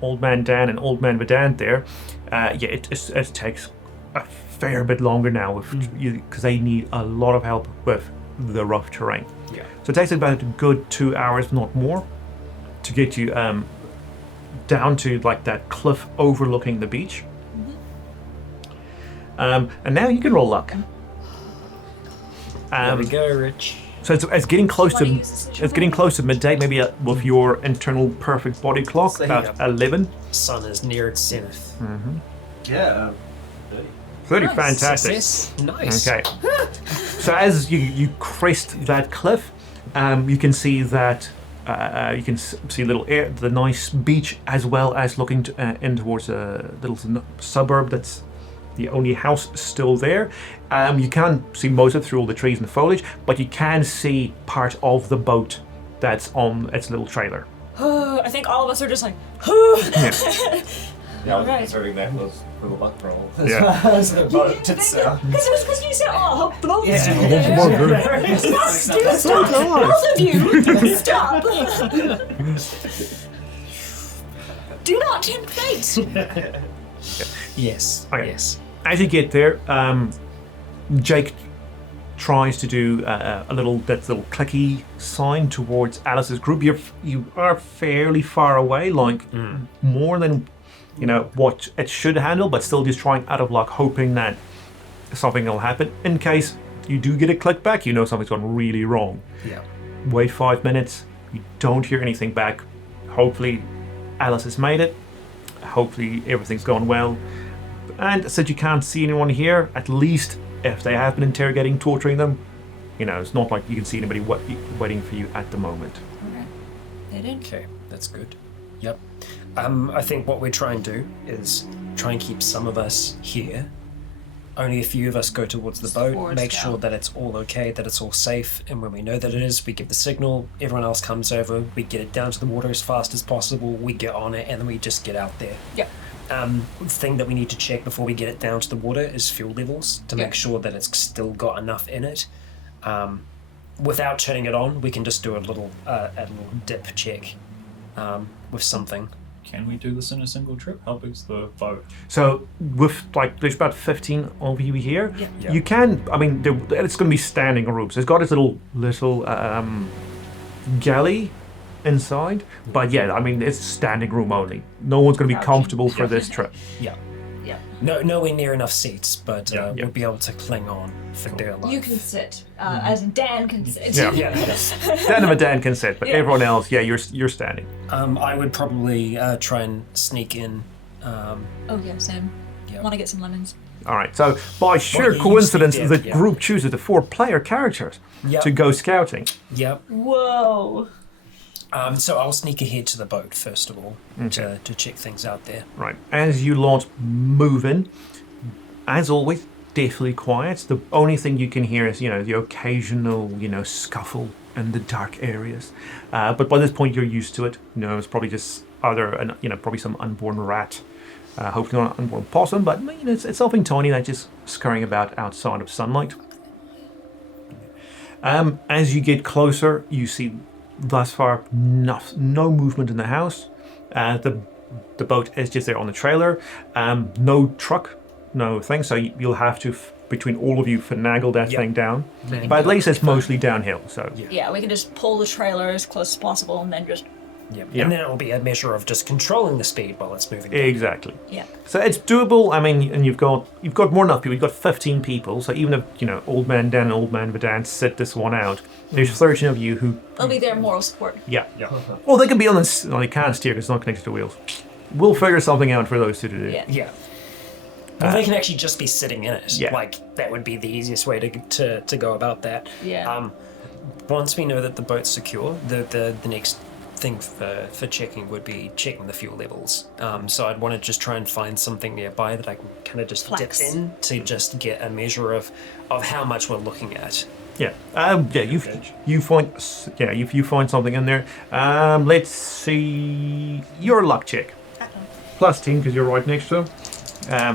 Old Man Dan and Old Man Vedant there, it takes a fair bit longer now because they need a lot of help with the rough terrain. Yeah. So it takes about a good 2 hours, not more, to get you down to like that cliff overlooking the beach. And now you can roll luck. There we go, Rich. So it's getting close to Wanna use this as your it's getting close to midday. Maybe with your internal perfect body clock, So there you about go. 11. Sun is near its zenith. Yeah. 30, Nice. fantastic. Success. Nice. Okay. So as you crest that cliff, you can see that see the nice beach, as well as looking in towards a little suburb that's the only house still there. You can't see most of it through all the trees and foliage, but you can see part of the boat that's on its little trailer. I think all of us are just like, Yeah, I was Right. considering that was for the luck roll. Yeah. As the boat to sell. because you said, oh, both Yeah. Both of you, stop! Do not tempt fate. Yes. Okay. Yes. As you get there, Jake tries to do that little clicky sign towards Alice's group. You are fairly far away, like more than what it should handle, but still just trying out of luck, hoping that something will happen. In case you do get a click back, something's gone really wrong. Yeah. Wait 5 minutes. You don't hear anything back. Hopefully, Alice has made it. Hopefully, everything's gone well. And since you can't see anyone here, at least if they have been interrogating, torturing them, it's not like you can see anybody waiting for you at the moment. Okay. They did. Okay, that's good. Yep. I think what we're trying to do is try and keep some of us here. Only a few of us go towards the boat, Towards make down. sure that it's all okay, that it's all safe, and when we know that it is, we give the signal, everyone else comes over, we get it down to the water as fast as possible, we get on it, and then we just get out there. Yep. The thing that we need to check before we get it down to the water is fuel levels to Yeah. make sure that it's still got enough in it. Without turning it on, we can just do a little dip check with something. Can we do this in a single trip? How big's the boat? So with there's about 15 of you here. Yeah. You can. It's going to be standing room. So it's got its little galley inside, but it's standing room only. No one's going to be Crouching. comfortable for this trip. Yeah. Yeah. Nowhere near enough seats, but Yeah. we'll be able to cling on for dear life. You can sit, as in Dan can sit. Yeah. Dan and Dan can sit, but Yeah. everyone else, you're standing. I would probably try and sneak in. Oh yeah, same. Yeah. Want to get some lemons? All right. So by sheer you coincidence, speak the there, yeah. group chooses the 4-player characters Yep. to go scouting. Yep. Whoa. So I'll sneak ahead to the boat first of all to check things out there. Right. As you lot move in, as always, deathly quiet. The only thing you can hear is, the occasional, scuffle in the dark areas. But by this point, you're used to it. It's probably just probably some unborn rat. Hopefully not an unborn possum, but it's something tiny that's just scurrying about outside of sunlight. As you get closer, you see thus far no movement in the house. The boat is just there on the trailer. No truck, no thing. So you'll have to, between all of you, finagle that thing down. But at least it's mostly downhill. So Yeah, we can just pull the trailer as close as possible and then just. Yep. Yeah. And then it will be a measure of just controlling the speed while it's moving. exactly. Yeah. So it's doable. And you've got more than enough people. You've got 15 people. So even if Old Man Dan and Old Man Vedant sit this one out, there's 13 of you who. They'll be their moral support. Yeah. Well, they can be on this. No, they can't steer because it's not connected to wheels. We'll figure something out for those two to do. Yeah. Yeah. Well, they can actually just be sitting in it. Yeah. Like that would be the easiest way to go about that. Yeah. Once we know that the boat's secure, the next thing for checking would be checking the fuel levels. So I'd want to just try and find something nearby that I can kind of just Flex. dip in to just get a measure of how much we're looking at. Yeah. You find something in there. Let's see your luck check. plus 10 because you're right next to him.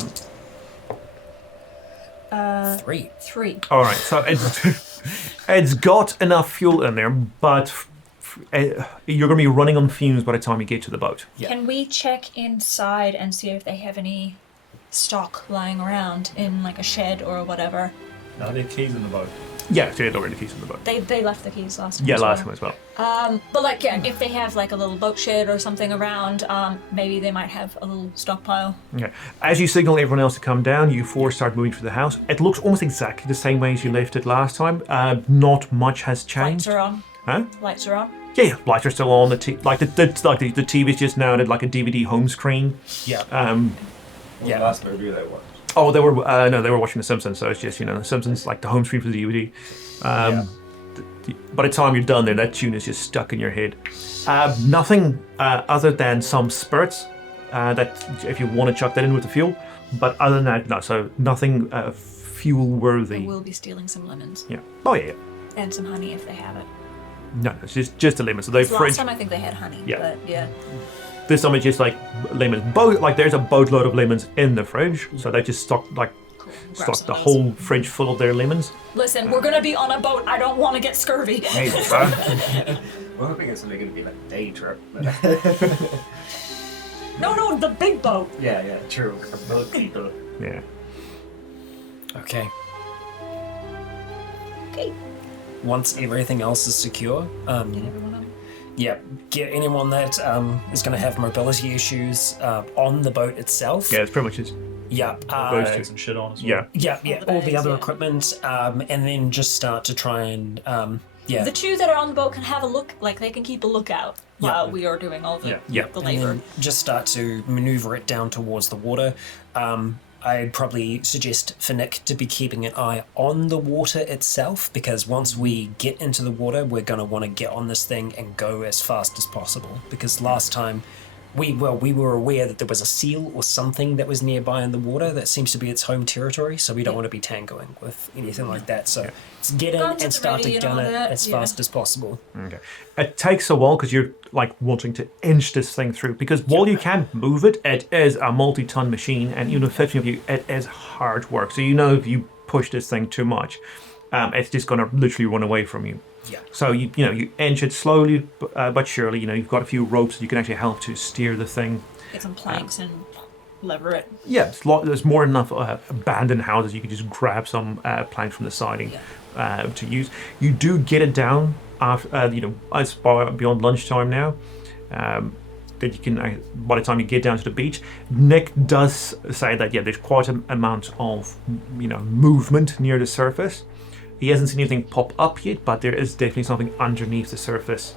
3. 3. All right, so it's got enough fuel in there, but you're going to be running on fumes by the time you get to the boat. Yeah. Can we check inside and see if they have any stock lying around in like a shed or whatever? Are there keys in the boat? Yeah, so they're already keys in the boat. They left the keys last time. Yeah, as last well. time as well. But like, yeah, if they have like a little boat shed or something around, maybe they might have a little stockpile. Okay. As you signal everyone else to come down, you four start moving through the house. It looks almost exactly the same way as you left it last time. Not much has changed. Lights are on. Huh? Lights are on. Yeah, lights are still on. The TV's just now at like a DVD home screen. Yeah. The last movie they watched. Oh, they were they were watching The Simpsons, so it's just The Simpsons like the home screen for the DVD. By the time you're done there, that tune is just stuck in your head. Nothing other than some spurts that if you want to chuck that in with the fuel, but other than that, no. So nothing fuel worthy. We'll be stealing some lemons Yeah. Oh yeah. and some honey if they have it. No, it's just a lemon. So they So fridge. last time I think they had honey. Yeah. But yeah. This time it's just like lemons. There's a boatload of lemons in the fridge, so they just stocked Grab the some of those. whole fridge full of their lemons. Listen, we're gonna be on a boat. I don't want to get scurvy. Hey, We're hoping it's only going to be like a day trip. But No, the big boat. yeah, true. Both people. yeah. Okay. Okay. Once everything else is secure, Everyone on. yeah, get anyone that is going to have mobility issues on the boat itself. Yeah, it's pretty much just Yeah. Bags and shit on as well. yeah. Yeah, the all the bags, other yeah. equipment, and then just start to try and, The two that are on the boat can have a look, like they can keep a lookout while we are doing all the Yeah. the and labor. then just start to maneuver it down towards the water. I'd probably suggest for Nick to be keeping an eye on the water itself, because once we get into the water, we're going to want to get on this thing and go as fast as possible. Because last time, we were aware that there was a seal or something that was nearby in the water that seems to be its home territory, so we don't want to be tangoing with anything like that. So let's get in Guns at and the start ready to and all gun it that, as yeah. fast as possible. Okay. It takes a while because you're like wanting to inch this thing through. Because while you can move it, it is a multi-ton machine, and even with 15 of you, it is hard work. So if you push this thing too much, it's just going to literally run away from you. Yeah. So you inch it slowly but surely. You've got a few ropes that you can actually help to steer the thing. Get some planks and lever it. Yeah, there's more than enough abandoned houses. You can just grab some planks from the siding to use. You do get it down after, as far beyond lunchtime now. That you can, by the time you get down to the beach, Nick does say that there's quite an amount of movement near the surface. He hasn't seen anything pop up yet, but there is definitely something underneath the surface.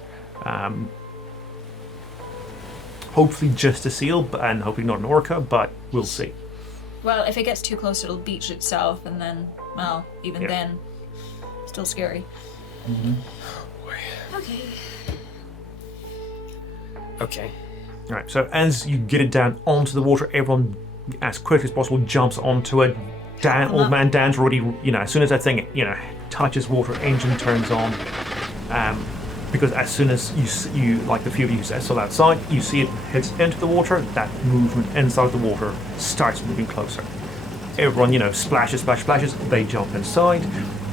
Hopefully just a seal, and hopefully not an orca, but we'll see. Well, if it gets too close, it'll beach itself, and then, well, even then, still scary. Okay. Okay. All right, so as you get it down onto the water, everyone, as quickly as possible, jumps onto it. Old man Dan's already, as soon as that thing, touches water, engine turns on. Because as soon as you like the few of you still outside, you see it hits into the water, that movement inside the water starts moving closer. Everyone, splashes, they jump inside,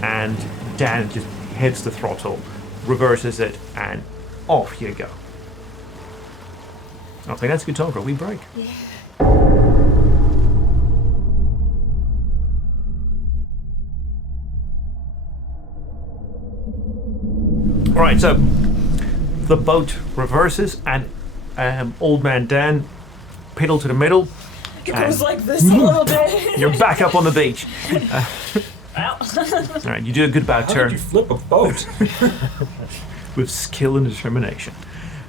and Dan just hits the throttle, reverses it, and off you go. I think that's a good time for a wee break. Alright, so the boat reverses, and old man Dan pedal to the middle. It goes like this a little bit. You're back up on the beach. Ow. Alright, you do a good about How turn did you flip a boat? with skill and determination.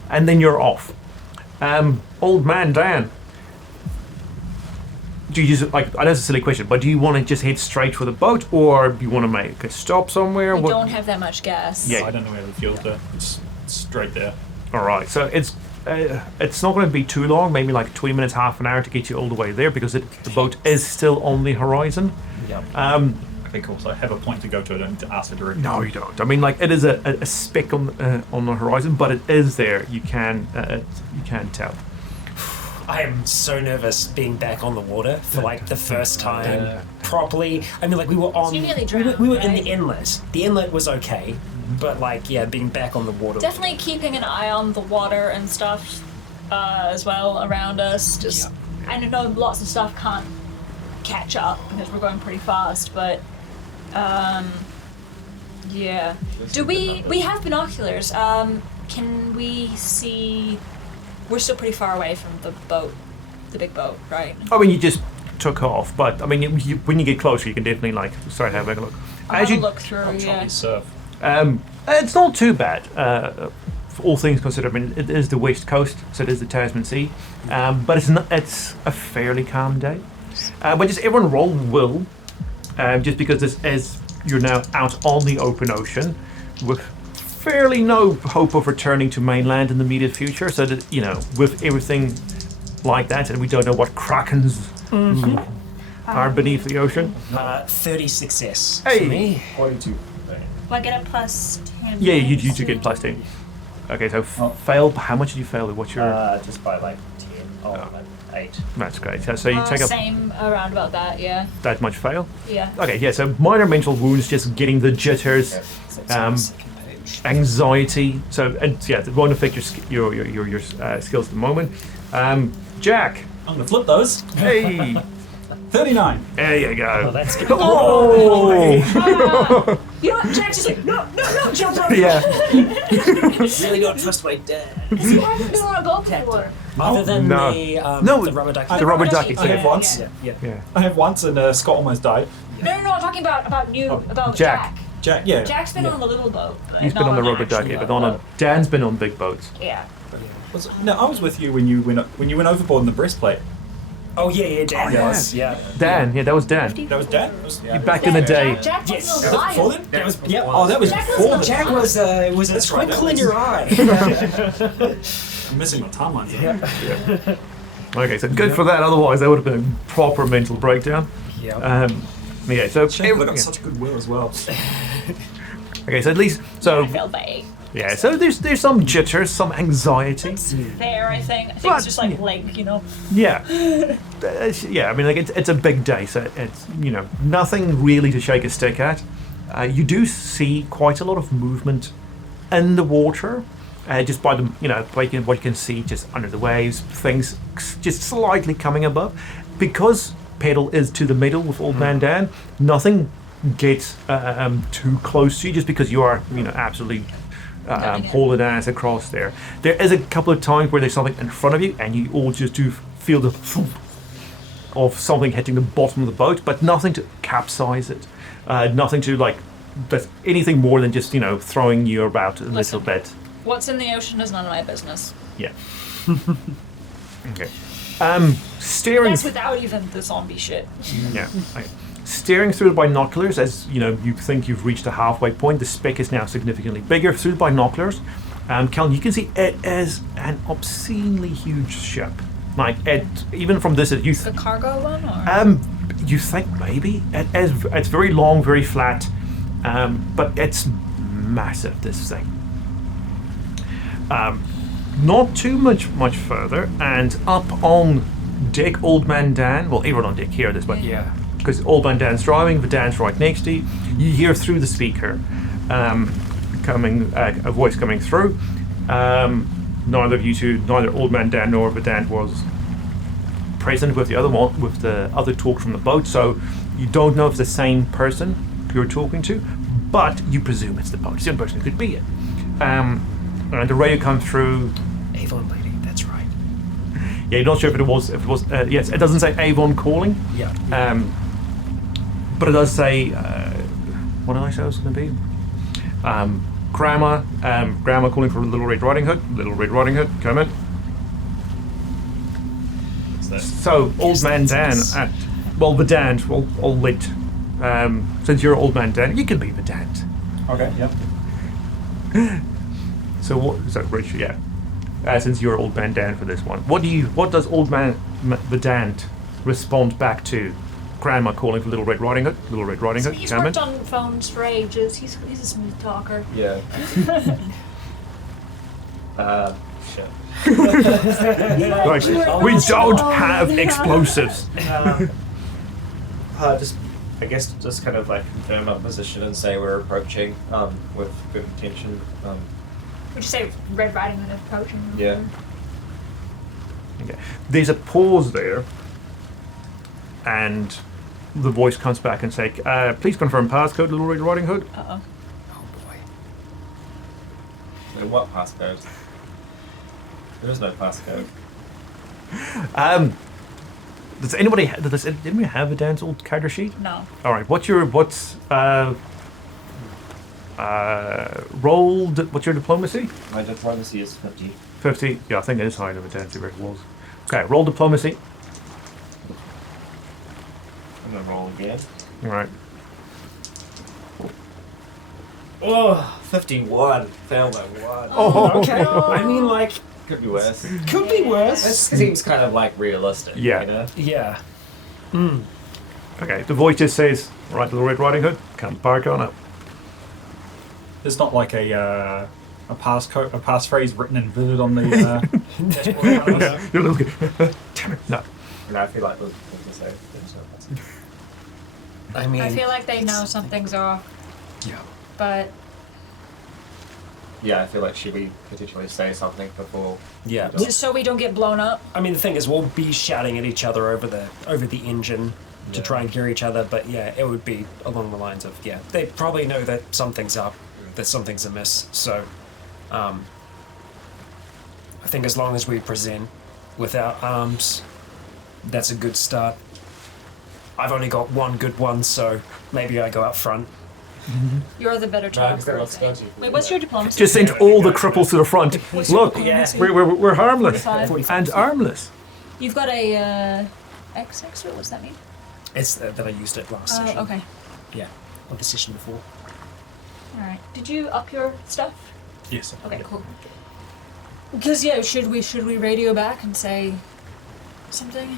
And then you're off. Old man Dan. Do you just, I know it's a silly question, but do you want to just head straight for the boat, or do you want to make a stop somewhere? We don't have that much gas. Yeah. I don't know where the fuel's there. It's straight there. Alright, so it's not going to be too long, maybe like 20 minutes, half an hour to get you all the way there, because the boat is still on the horizon. Yep. Okay, cool. So I have a point to go to. I don't need to ask for direction. No, you don't. I mean, it is a speck on the horizon, but it is there. You can tell. I am so nervous being back on the water for like the first time properly. I mean, like we were on. You nearly drowned, we were in right? the inlet. The inlet was okay, but like being back on the water. Definitely keeping an eye on the water and stuff as well around us. Just I know lots of stuff can't catch up because we're going pretty fast, but yeah. Do we have binoculars? Can we see? We're still pretty far away from the boat, the big boat, right? I mean, you just took off, but I mean, when you get closer, you can definitely like start having a look. I'll have a look through. I'll try Yeah. to surf. It's not too bad, for all things considered. I mean, it is the west coast, so it is the Tasman Sea, but it's not. It's a fairly calm day. But just everyone roll will, just because this is you're now out on the open ocean, with fairly no hope of returning to mainland in the immediate future. So that with everything like that, and we don't know what krakens are beneath the ocean. 30 success Hey. for me. 42. Do I get a plus 10? Yeah, you do get plus 10. Okay, so fail. How much did you fail? What's your? Just by like 10. Like 8. That's great. So you take up Same around about that, yeah. that much fail. Yeah. Okay, yeah. So minor mental wounds, just getting the jitters, anxiety. So and yeah, it won't affect your skills at the moment. Jack. I'm gonna flip those. Hey, 39. there you go. Oh, that's good. Oh, You know what? Jack's just like, no, jump up. yeah. Really don't trust my dad. Because he hasn't been on a boat before. Other than No. the rubber ducky. The rubber ducky. I have Yeah. once. Yeah. Yeah. I have once, and Scott almost died. No, I'm talking about you, about Jack. Jack, yeah. Jack's been on the little boat. He's been on the rubber ducky, but Dan's been on big boats. Yeah. No, I was with you when you went overboard in the breastplate. Oh yeah, Dan yeah. was. Yeah. Dan, yeah, that was Dan. That was Dan. Back in the day. Jack Yes. wasn't Was that before alive. then? That was. Yeah. Oh, that was Jack before. was Jack was a That's right, twinkle in that your was- eye. I'm missing my timeline. Yeah. Okay, so good for that. Otherwise, that would have been a proper mental breakdown. Yeah. Yeah. So Shame I got such good will as well. okay, so at least I failed by 8. yeah. So there's some jitters, some anxiety. Fair, I think. I think But- it's just like leg, Yeah. Yeah, I mean, like it's a big day, so it's nothing really to shake a stick at. You do see quite a lot of movement in the water, just by the by what you can see just under the waves, things just slightly coming above, because Pedal is to the middle with Old Man Dan. Nothing gets too close to you, just because you are absolutely hauling ass across there. There is a couple of times where there's something in front of you, and you all just do feel the thump of something hitting the bottom of the boat, but nothing to capsize it. Nothing to that's anything more than just throwing you about a little bit. What's in the ocean is none of my business. Yeah. Okay. Steering. That's without even the zombie shit. Yeah. Okay. Steering through the binoculars, as you think you've reached a halfway point. The speck is now significantly bigger through the binoculars. Callan, you can see it is an obscenely huge ship. Like even from this, The cargo one, or? you think maybe it's very long, very flat, but it's massive. This thing. Not too much further, and up on deck, Old Man Dan. Well, everyone on deck here this, but Yeah. because Old Man Dan's driving, but Dan's right next to you. You hear through the speaker, a voice coming through. Neither of you two, neither Old Man Dan nor Dan was present with the other one, with the other talk from the boat, so you don't know if it's the same person you're talking to, but you presume it's the boat. It's the only person who could be it. And the radio comes through. Avon lady, that's right. Yeah, you're not sure if it was. Yes, it doesn't say Avon calling. Yeah. But it does say. What did I say it was going to be? Grandma calling for Little Red Riding Hood. Little Red Riding Hood, come in. So, Old Man Dan at. Well, Vedant, I'll let. Since you're Old Man Dan, you can be Vedant. Okay. Yep. So, Rich, yeah. Since you're Old Man Dan for this one, what does Old Man Vedant respond back to? Grandma calling for Little Red Riding Hood. Little Red Riding Hood, He's come in. worked on phones for ages. He's a smooth talker. Yeah. shit. Like, we don't have explosives. I guess just kind of like confirm our position and say we're approaching with good intention. Would you say Red Riding Hood approaching? Yeah. Okay. There's a pause there, and the voice comes back and say, "Please confirm passcode, Little Red Riding Hood." Uh-oh. So what passcode? There is no passcode. Does anybody have a dance old character sheet? No. All right. What's your diplomacy? My diplomacy is 50. 50. Yeah, I think it is higher than the dance where it was. Okay, roll diplomacy. I'm gonna roll again. All right. Oh, 51. Failed by 1. Oh, Okay. I mean, like, Could be worse. could be worse. This seems kind of like realistic. Yeah. You know? Yeah. Okay, the voice just says, "Right, Little Red Riding Hood, come park on up." There's not like a passphrase written and vivid on the. You're looking. Damn it! No. And I feel like we're going to say there's no passcode. I mean, I feel like they know something's off, yeah. but Yeah, I feel like should we potentially say something before? Yeah. we do it? just so we don't get blown up. I mean, the thing is, we'll be shouting at each other over the engine to try and gear each other. But yeah, it would be along the lines of they probably know that something's up, that something's amiss. So, I think as long as we present with our arms, that's a good start. I've only got one good one, so maybe I go out front. You're the better talker. I think. Wait, what's your diplomacy? Just send all the cripples to the front. Look, Yeah. we're harmless 45. and armless. You've got a XX. What does that mean? It's that I used it last session. Okay. Yeah, or the session before. All right. Did you up your stuff? Yes. Okay, cool. Because should we radio back and say something,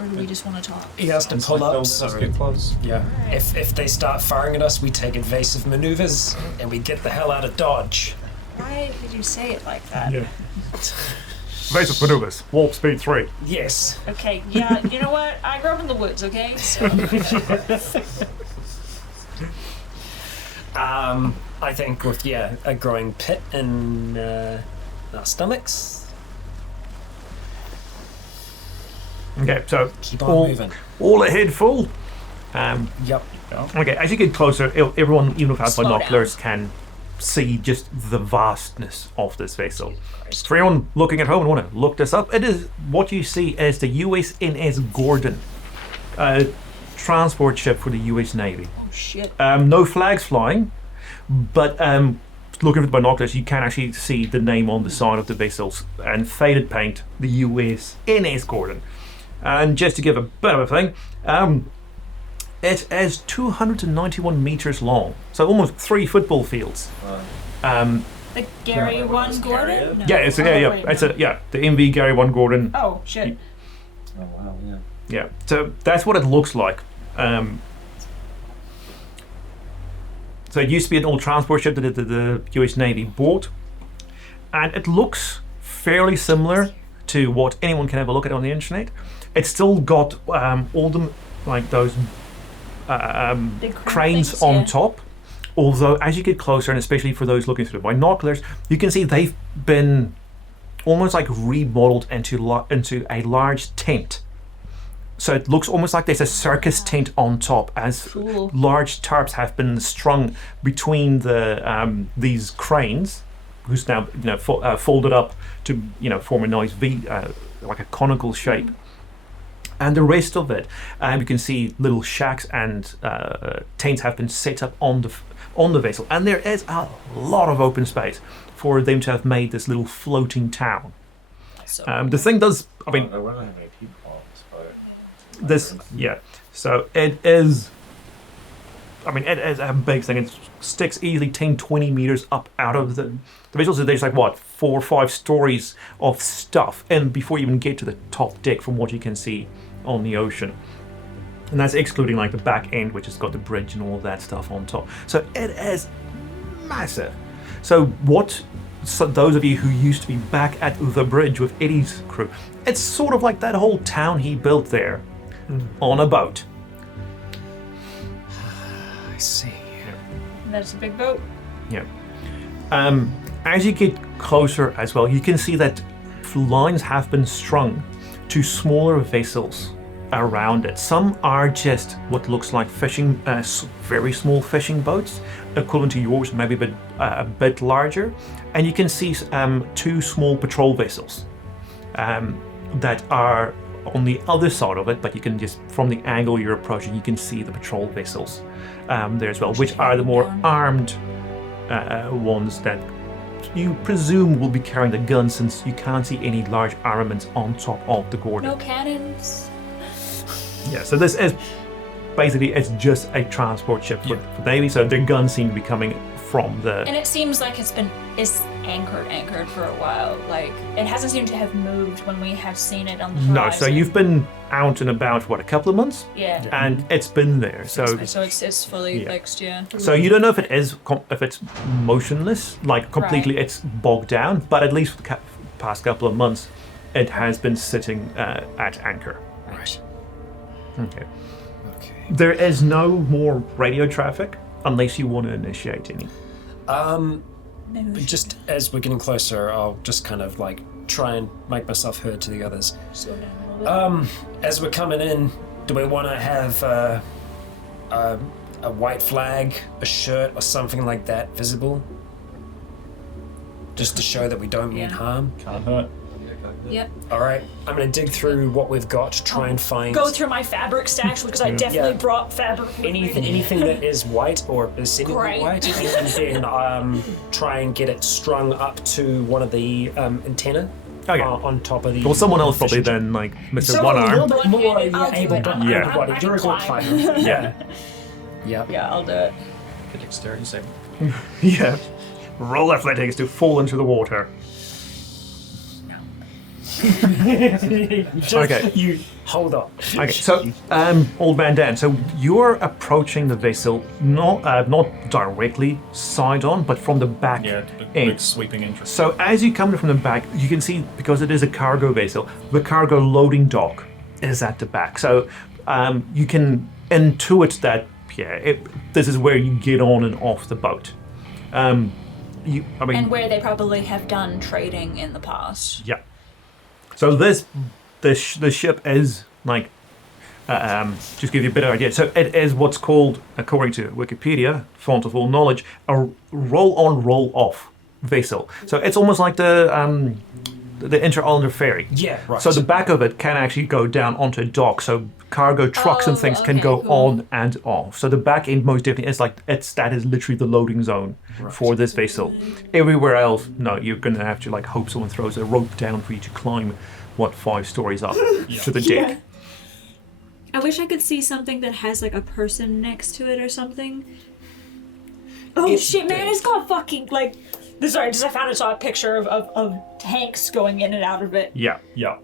or do we just want to talk? He has to pull up, so Let's get close. yeah. If they start firing at us, we take evasive maneuvers and we get the hell out of Dodge. Why did you say it like that? Yeah. Evasive maneuvers. Warp speed 3. Yes. Okay, yeah, you know what? I grew up in the woods, okay? So, I think with a growing pit in our stomachs. Okay, so Keep on moving. all ahead full. Yep. Okay, as you get closer, everyone, even without Slow binoculars, can see just the vastness of this vessel. For anyone looking at home and want to look this up, it is what you see as the USNS Gordon, a transport ship for the US Navy. oh shit. No flags flying, but looking at the binoculars, you can actually see the name on the side of the vessels and faded paint, the USNS Gordon. And just to give a bit of a thing, it is 291 meters long, so almost 3 football fields. The Gary one Gordon? No. Yeah, it's Oh, yeah, wait, it's no. the MV Gary 1 Gordon. Oh shit. Oh wow, yeah. Yeah, so that's what it looks like. So it used to be an old transport ship that the US Navy bought, and it looks fairly similar to what anyone can have a look at on the internet. It's still got all the those Big cranes things, on yeah. top. Although, as you get closer, and especially for those looking through the binoculars, you can see they've been almost like remodeled into a large tent. So it looks almost like there's a circus tent on top, as Cool. large tarps have been strung between the these cranes, who's now folded up to form a nice V, like a conical shape. And the rest of it, you can see little shacks and tents have been set up on the vessel, and there is a lot of open space for them to have made this little floating town. So, The thing does, I mean, I wonder how many people on this boat. so it is, it is a big thing. It sticks easily 10-20 meters up out of the vessel. So there's 4 or 5 stories of stuff, and before you even get to the top deck, from what you can see on the ocean. And that's excluding the back end, which has got the bridge and all that stuff on top. So it is massive. So what so those of you who used to be back at the bridge with Eddie's crew, it's sort of like that whole town he built there on a boat. I see. That's a big boat. Yeah. As you get closer as well, you can see that lines have been strung to smaller vessels around it. Some are just what looks like fishing, very small fishing boats, equivalent to yours, maybe a bit larger. And you can see 2 small patrol vessels that are on the other side of it, but you can just, from the angle you're approaching, you can see the patrol vessels there as well, which are the more armed ones that you presume will be carrying the guns, since you can't see any large armaments on top of the Gordon. No cannons. Yeah, so this is basically, it's just a transport ship for Navy, so their guns seem to be coming from the... And it seems like it's anchored for a while. Like, it hasn't seemed to have moved when we have seen it on the horizon. No, so you've been out and about, what, a couple of months? Yeah. And it's been there, so it's fully fixed, yeah. So you don't know if it is, if it's motionless, like completely it's bogged down, but at least for the past couple of months, it has been sitting at anchor. Right. Okay. There is no more radio traffic unless you want to initiate any. Maybe we should Just as we're getting closer, I'll just kind of like try and make myself heard to the others. slow down a little bit. As we're coming in, do we want to have a white flag, a shirt, or something like that visible? Just to show that we don't mean harm. Can't hurt. Yep. All right, I'm gonna dig through what we've got to try and find Go through my fabric stash because I definitely Yeah. brought fabric with anything, me. anything that is white or is seemingly Great. white, and then try and get it strung up to one of the antenna Okay. on top of the. Well, someone else probably fishing- then, like Mr. Someone One a little Arm. bit more One-handed, I'll do able, it. but I'm- Yeah. everybody, I you're a can good climb. fighter. Yeah. Yeah. Yeah, I'll do it. The dexterity save. Yeah. Roll athletics to fall into the water. Okay. You hold on. Okay, so Old Man Dan, so you're approaching the vessel not directly side on, but from the back Yeah, end. big sweeping entrance. So as you come from the back, you can see, because it is a cargo vessel, the cargo loading dock is at the back. So you can intuit that, this is where you get on and off the boat. And where they probably have done trading in the past. Yeah. So the ship is like, just give you a bit of idea. So it is what's called, according to Wikipedia, font of all knowledge, a roll-on, roll-off vessel. So it's almost like the Inter-Islander ferry. Yeah, right. So the back of it can actually go down onto a dock, so cargo trucks and things can okay, go cool. on and off. So the back end most definitely is like, that is literally the loading zone for this vessel. Everywhere else, no, you're gonna have to like hope someone throws a rope down for you to climb 5 stories up to the deck. I wish I could see something that has like a person next to it or something. Oh shit, man, it's got fucking like. Sorry, just I saw a picture of tanks going in and out of it. Yeah. Yeah.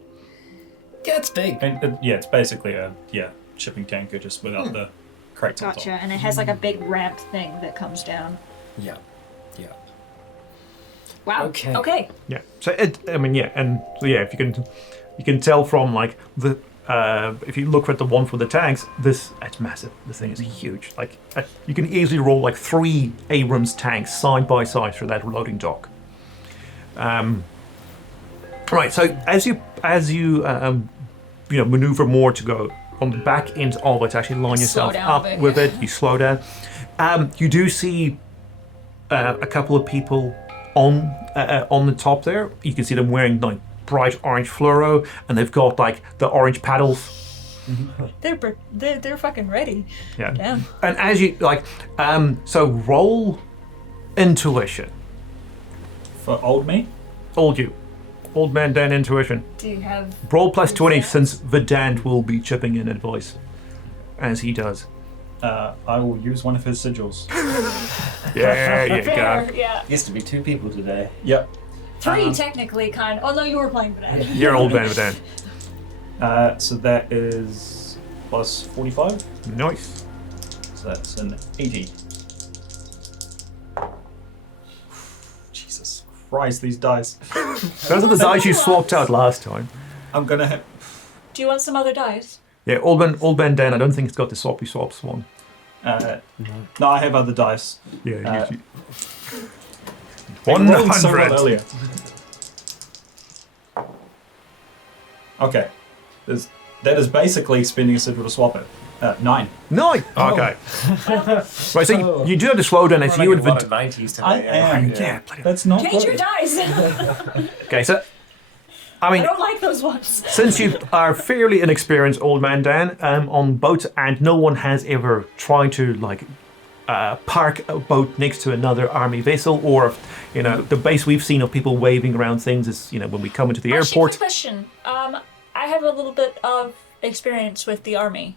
Yeah, it's big. And it's basically a shipping tanker just without the crates on Gotcha, top. and it has like a big ramp thing that comes down. Yeah. Yeah. Wow. Okay. Yeah. So if you can tell from like the if you look at the one for the tanks, it's massive. This thing is huge. Like you can easily roll like 3 Abrams tanks side by side through that loading dock. Right. So as you maneuver more to go on the back end of it, to actually line yourself down a up bit, with yeah. it, you slow down. You do see a couple of people on the top there. You can see them wearing like bright orange fluoro, and they've got like the orange paddles. They're fucking ready. Yeah. Damn. And as you like, so roll intuition. For old me, Old man Dan intuition. Do you have? Roll plus 20 Yeah. since Verdant will be chipping in advice, as he does. I will use one of his sigils. Yeah, you Fair, go. yeah. Used to be 2 people today. Yep. 3 technically, kind. Oh no, you were playing Banana. You're old man Verdant. So that is plus 45. Nice. So that's an 80. Jesus. Christ, these dice. Those are the dice you swapped out last time. I'm gonna have. Do you want some other dice? Yeah, Old Man Dan, I don't think it's got the swappy swaps one. No, I have other dice. Yeah, I 100. rolled so well earlier. Okay. That is basically spending a sigil to swap it. 9. No. Okay. Right, so you do have to slow down if you would. 90s today. I am. Yeah. That's not Change your good. dice. Okay, so I I mean, don't like those ones. since you are fairly inexperienced, Old Man Dan, on boats, and no one has ever tried to park a boat next to another army vessel, or the base we've seen of people waving around things is when we come into the Actually, airport. quick question. I have a little bit of experience with the army.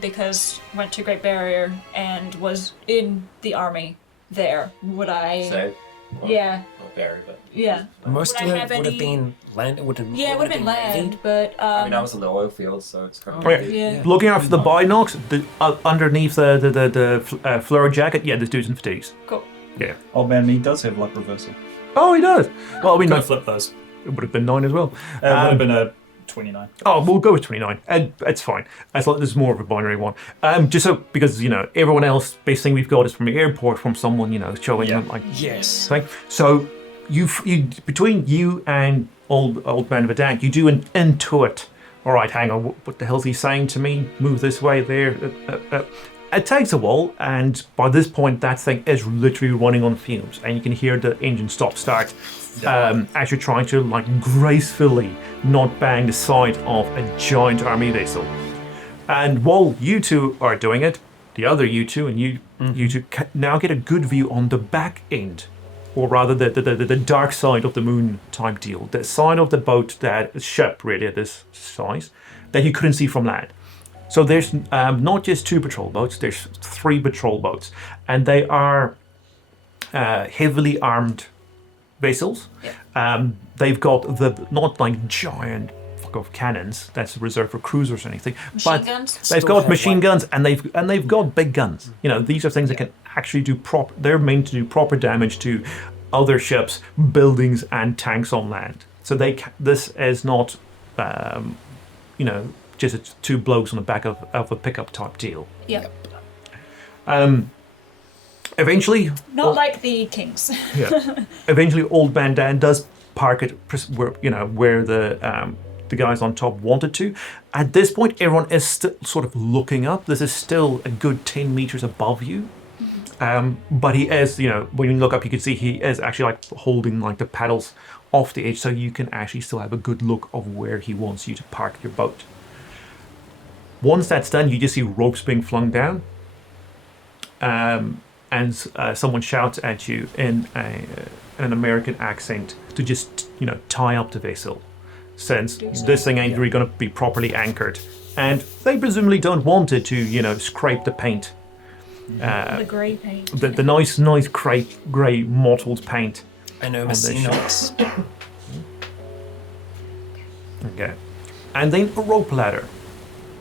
Because went to Great Barrier and was in the army there. Would I? So, well, Yeah. not very, but. Yeah. Most Would of I it have would have any- been land. Would have, Yeah, it would have been land, but I mean, I was in the oil field, so it's kind of. Okay. yeah. Looking after the binocs, underneath the fleur jacket, yeah, there's dudes in fatigues. Cool. Yeah. Old man me does have luck reversal. Oh, he does. Well, I mean, Gonna flip those. it would have been 9 as well. It would have been a 29. Oh, we'll go with 29. And it's fine. As long as there's more of a binary one. Just so, because, everyone else, base thing we've got is from the airport, from someone, showing them, Yes. thing. So, you between you and old man Vidank, you do an intuit. All right, hang on, what the hell's he saying to me? Move this way, there. It takes a while, and by this point, that thing is literally running on fumes, and you can hear the engine stop-start as you're trying to, gracefully not bang the side of a giant army vessel. And while you two are doing it, the other you two and you two now get a good view on the back end, or rather the dark side of the moon type deal, the side of the boat, that ship really at this size, that you couldn't see from land. So there's not just 2 patrol boats, there's 3 patrol boats, and they are heavily armed vessels. Yeah. They've got not giant of cannons that's reserved for cruisers or anything, Machine guns? they've got machine guns, and they've got big guns. These are things that can actually do they're meant to do proper damage to other ships, buildings, and tanks on land. So this is not just 2 blokes on the back of a pickup type deal. Yeah. Eventually, Not like the Kings. eventually, Old Man Dan does park it where the guys on top wanted to. At this point, everyone is still sort of looking up. This is still a good 10 meters above you. But he is, when you look up, you can see he is actually holding the paddles off the edge, so you can actually still have a good look of where he wants you to park your boat. Once that's done, you just see ropes being flung down, and someone shouts at you in an American accent to just tie up the vessel, since this thing ain't really going to be properly anchored, and they presumably don't want it to scrape the paint, The grey paint. the nice grey mottled paint. I know, on Miss this ship. Enox. Okay, and then a rope ladder.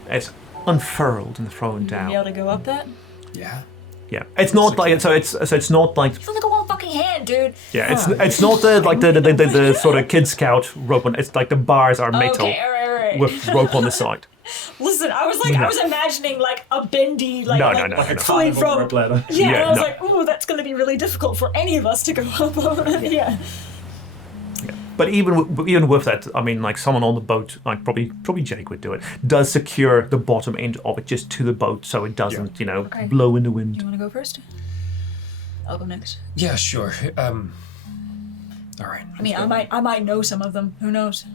It's unfurled and thrown down. Be able to go up that? Yeah. Yeah, it's not like it's not like You've only got one fucking hand, dude. yeah, it's not the sort of Kid Scout rope one. It's like the bars are metal Okay, alright. with rope on the side. Listen, I was imagining a bendy, No. pulling from. Rope ladder. Yeah, Yeah, and I was no. like, ooh, that's going to be really difficult for any of us to go up on. Yeah. But even with that, I mean, someone on the boat, probably Jake would do it, does secure the bottom end of it just to the boat so it doesn't, Okay. blow in the wind. You want to go first? I'll go next. Yeah, sure. All right. I mean, I might know some of them. Who knows?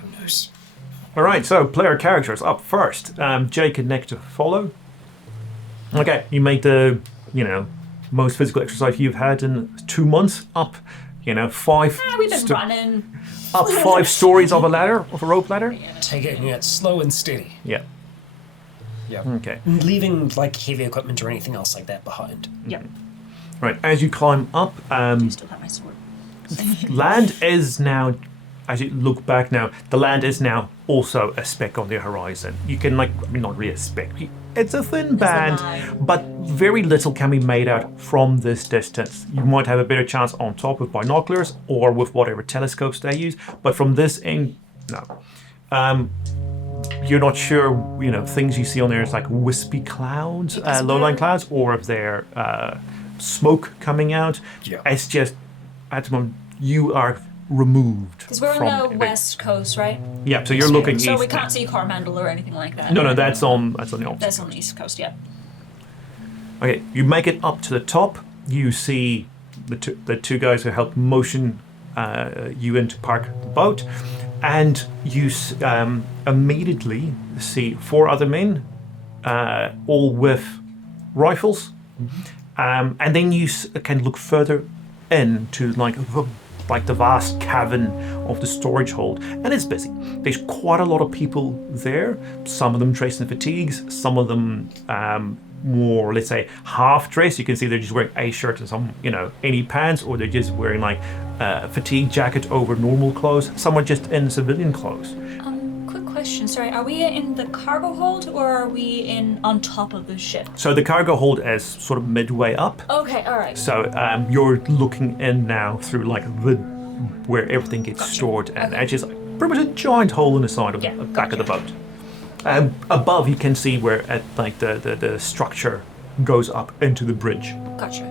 Who knows? All right, so player characters up first. Jake and Nick to follow. Okay, you make the most physical exercise you've had in 2 months. Up, 5. We've been running. Up 5 stories of a rope ladder. Taking it slow and steady. Yeah. Yeah. Okay. Leaving heavy equipment or anything else like that behind. Yep. Right. As you climb up, Still have my sword. land is now. As you look back now, the land is now also a speck on the horizon. You can not really a speck. It's a thin band, line. but very little can be made out from this distance. You might have a better chance on top with binoculars or with whatever telescopes they use, but from this end, no. You're not sure, things you see on there is like wispy clouds, low-lying clouds, or if they're smoke coming out. Yeah. It's just, at the moment, you are removed. Because we're on the west coast, right? Yeah, so you're looking So east. we can't see Coromandel or anything like that. No, that's on the opposite. That's on the east coast, yeah. Okay, you make it up to the top. You see the two guys who help motion you into park the boat, and you immediately see 4 other men, all with rifles, and then you can look further into like the vast cavern of the storage hold, and it's busy. There's quite a lot of people there. Some of them dressed in fatigues, some of them more, let's say, half dressed. You can see they're just wearing a shirt and some, any pants, or they're just wearing like a fatigue jacket over normal clothes. Some are just in civilian clothes. Quick question, sorry, are we in the cargo hold or are we on top of the ship? So the cargo hold is sort of midway up. Okay, alright. So you're looking in now through like where everything gets stored, and it's just pretty much a giant hole in the side of the back of the boat. Above, you can see where the structure goes up into the bridge. Gotcha.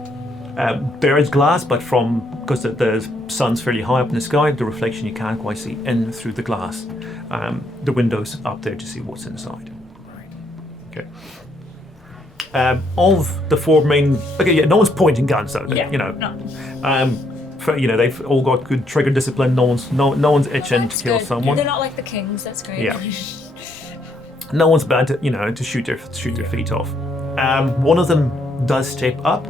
There is glass, but because the sun's fairly high up in the sky, the reflection you can't quite see in through the glass. The window's up there to see what's inside. Right. Okay. Of the 4 main, no one's pointing guns though. No. They've all got good trigger discipline. No one's itching to kill someone. They're not like the kings. That's great. Yeah. No one's bad to shoot their feet off. One of them does step up.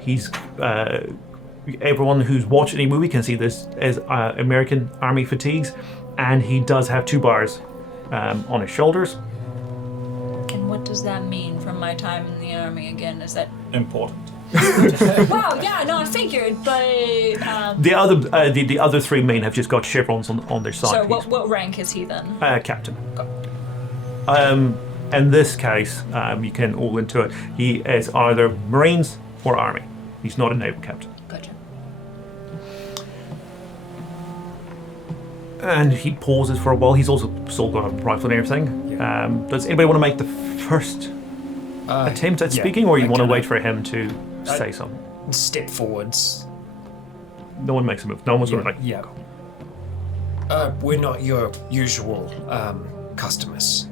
He's everyone who's watched any movie can see this as American Army fatigues, and he does have 2 bars on his shoulders. And what does that mean from my time in the army again? Is that Important. wow? Yeah, no, I figured, but The other 3 men have just got chevrons on their side. so what rank is he then? Captain. In this case, you can all into it. He is either Marines or Army. He's not a naval captain. Gotcha. And he pauses for a while. He's also still got a rifle and everything. Does anybody want to make the first attempt at speaking, or you want to wait for him to say something? Step forwards. No one makes a move. No one's going to like. Yeah. We're not your usual customers.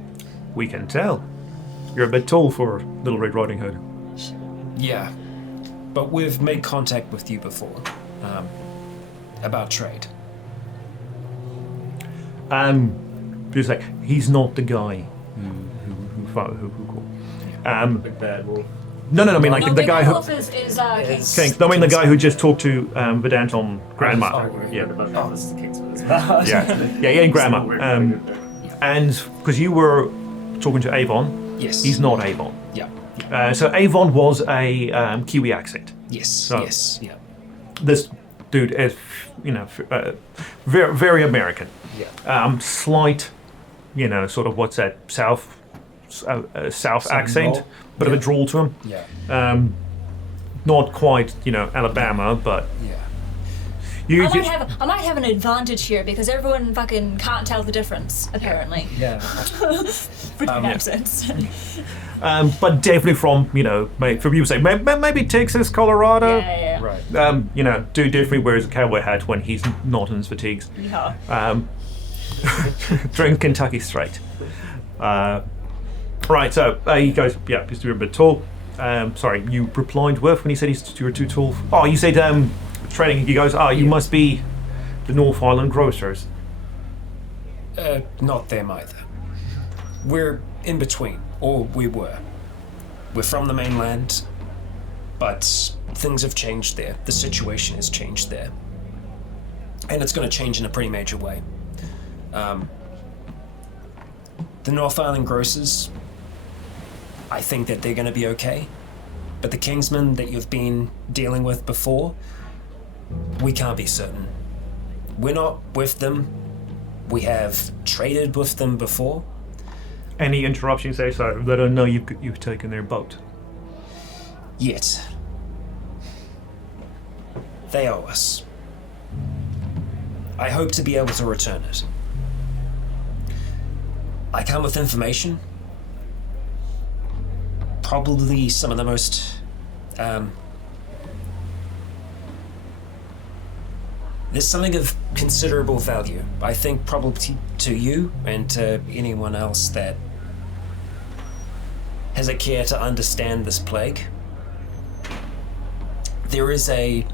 We can tell. You're a bit tall for Little Red Riding Hood. Yeah. But we've made contact with you before. About trade. Just like, he's not the guy who called. Big bad wolf. No, I mean like the Big guy who. Wolf is King. No, I mean the guy who just talked to Vedant on Grandma. Oh, this is the Kingsman as well. Yeah, Grandma. And because you were talking to Avon, Yes. he's not Avon. Yeah. So Avon was a Kiwi accent. Yes. So- Yes. Yeah. This dude is, very, very American. Yeah. Slight, sort of what's that, South accent, drawl. bit of a drawl to him. Yeah. Not quite, Alabama, but Yeah. I might have an advantage here because everyone fucking can't tell the difference apparently Yeah. between accents. but definitely from, from you say maybe Texas, Colorado. Yeah. Right. Dude definitely wears a cowboy hat when he's not in his fatigues. Yeah. Drink Kentucky straight. Right, so he goes, because you're a bit tall. Sorry, you replied with when he said you were too tall. Oh, you said trading. He goes, you must be the North Island grocers. Not them either. We're in between, or we were. We're from the mainland, but things have changed there. The situation has changed there. And it's going to change in a pretty major way. The North Island grocers, I think that they're going to be okay. But the Kingsmen that you've been dealing with before, we can't be certain. We're not with them. We have traded with them before. Any interruption, say so. Let her know you've taken their boat. Yet. They owe us. I hope to be able to return it. I come with information. Probably some of the most, there's something of considerable value. I think probably to you and to anyone else that has a care to understand this plague. There is a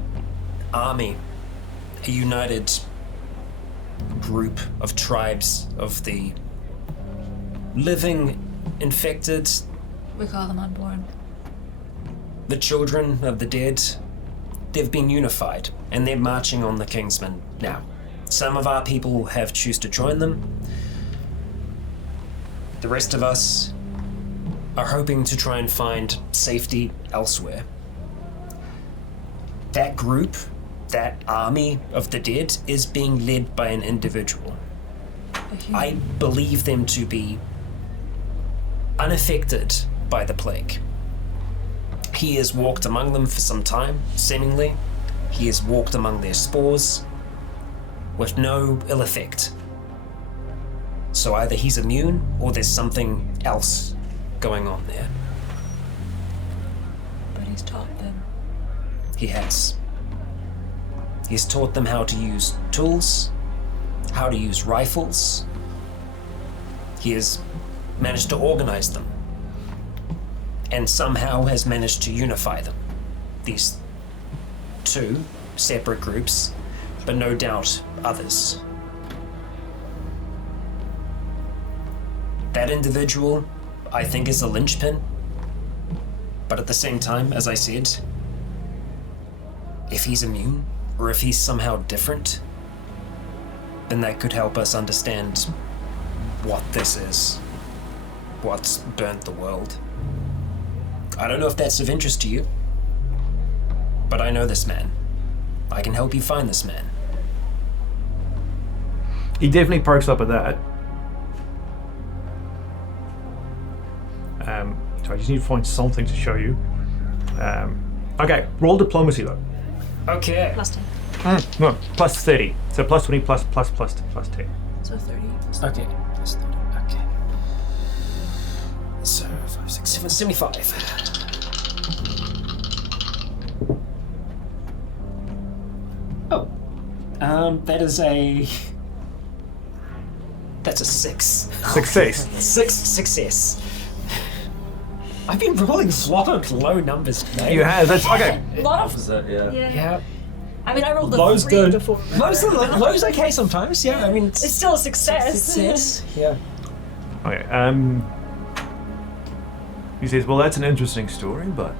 army, a united group of tribes of the living infected, We call them unborn. the children of the dead. They've been unified and they're marching on the Kingsmen now. Some of our people have choose to join them. The rest of us are hoping to try and find safety elsewhere. That group, that army of the dead, is being led by an individual. I believe them to be unaffected by the plague. He has walked among them for some time, seemingly. He has walked among their spores with no ill effect. So either he's immune or there's something else going on there. But he's taught them. He has. He's taught them how to use tools, how to use rifles. He has managed to organize them, and somehow has managed to unify them. These two separate groups, but no doubt others. That individual, I think, is a linchpin, but at the same time, as I said, if he's immune, or if he's somehow different, then that could help us understand what this is, what's burnt the world. I don't know if that's of interest to you, but I know this man. I can help you find this man. He definitely perks up at that. So I just need to find something to show you. Okay, roll diplomacy though. Okay. Plus 10. No, plus 30. So plus 20 plus 10. So 30. Okay. Plus 30. Okay. So 5, 6, 7, 75. Oh. That is a... That's a 6. Success. 6 success. I've been rolling a lot of low numbers today. You have. That's okay. A lot of. Opposite, yeah. Yeah. I mean, I rolled the Low's 3 good. before. Low's okay sometimes, yeah. I mean, It's still a success. success. Yeah. Okay. He says, well, that's an interesting story, but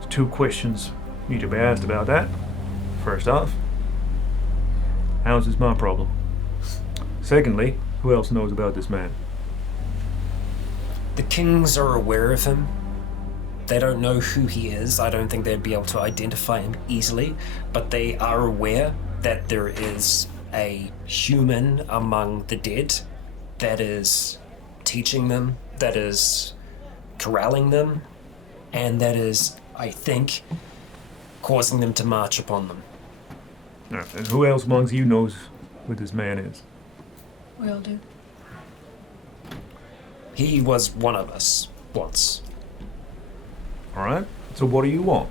there's 2 questions need to be asked about that. First off, how's this my problem? Secondly, who else knows about this man? The Kings are aware of him. They don't know who he is. I don't think they'd be able to identify him easily, but they are aware that there is a human among the dead that is teaching them, that is corralling them, and that is, I think, causing them to march upon them. And who else amongst you knows who this man is? We all do. He was one of us once. Alright, so what do you want?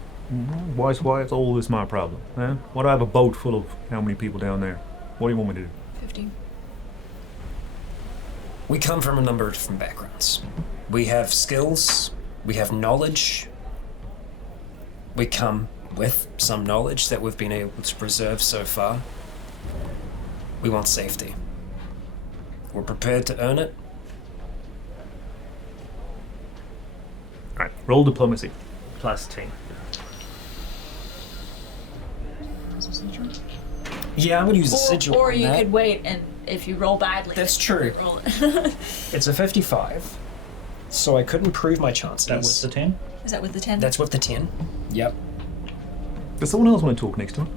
Why is all this my problem? Eh? Why do I have a boat full of how many people down there? What do you want me to do? 15. We come from a number of different backgrounds. We have skills, we have knowledge. We come with some knowledge that we've been able to preserve so far. We want safety. We're prepared to earn it. Alright, roll diplomacy. Plus 10. Yeah, I'm gonna use a sigil Or on you that. could wait, and if you roll badly, That's true. roll it. It's a 55, so I couldn't prove my chances. That was the 10. Is that with the 10? That's with the 10. Yep. Does someone else want to talk next time?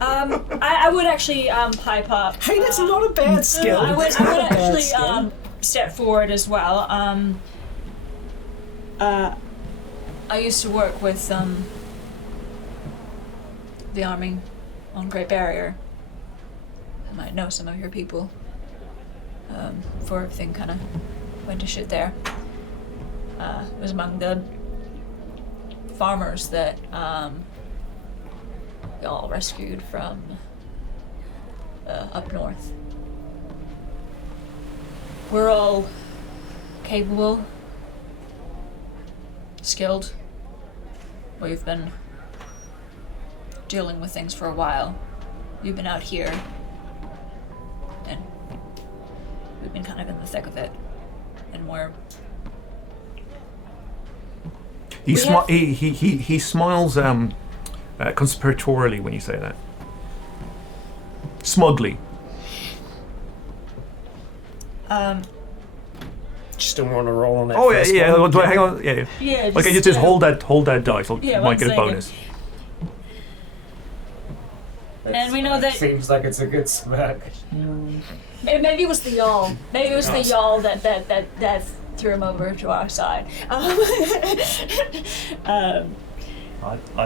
I would actually pipe up. Hey, that's not a bad skill. I would That's not a bad actually skill. step forward as well. I used to work with the army on Great Barrier. I might know some of your people. Before everything kind of went to shit there. It was among the farmers that we all rescued from up north. We're all capable, skilled. We've been dealing with things for a while. You've been out here, and we've been kind of in the thick of it. And we're... He smiles conspiratorially when you say that. Smugly. Just don't want to roll on that. Oh first yeah. one. Do I hang on? Yeah. Yeah, Okay, just hold that dice. Yeah, Might get a 1 bonus. And we know that... Seems like it's a good smirk. Maybe it was the yawl. Maybe it was the yawl that threw him over to our side. I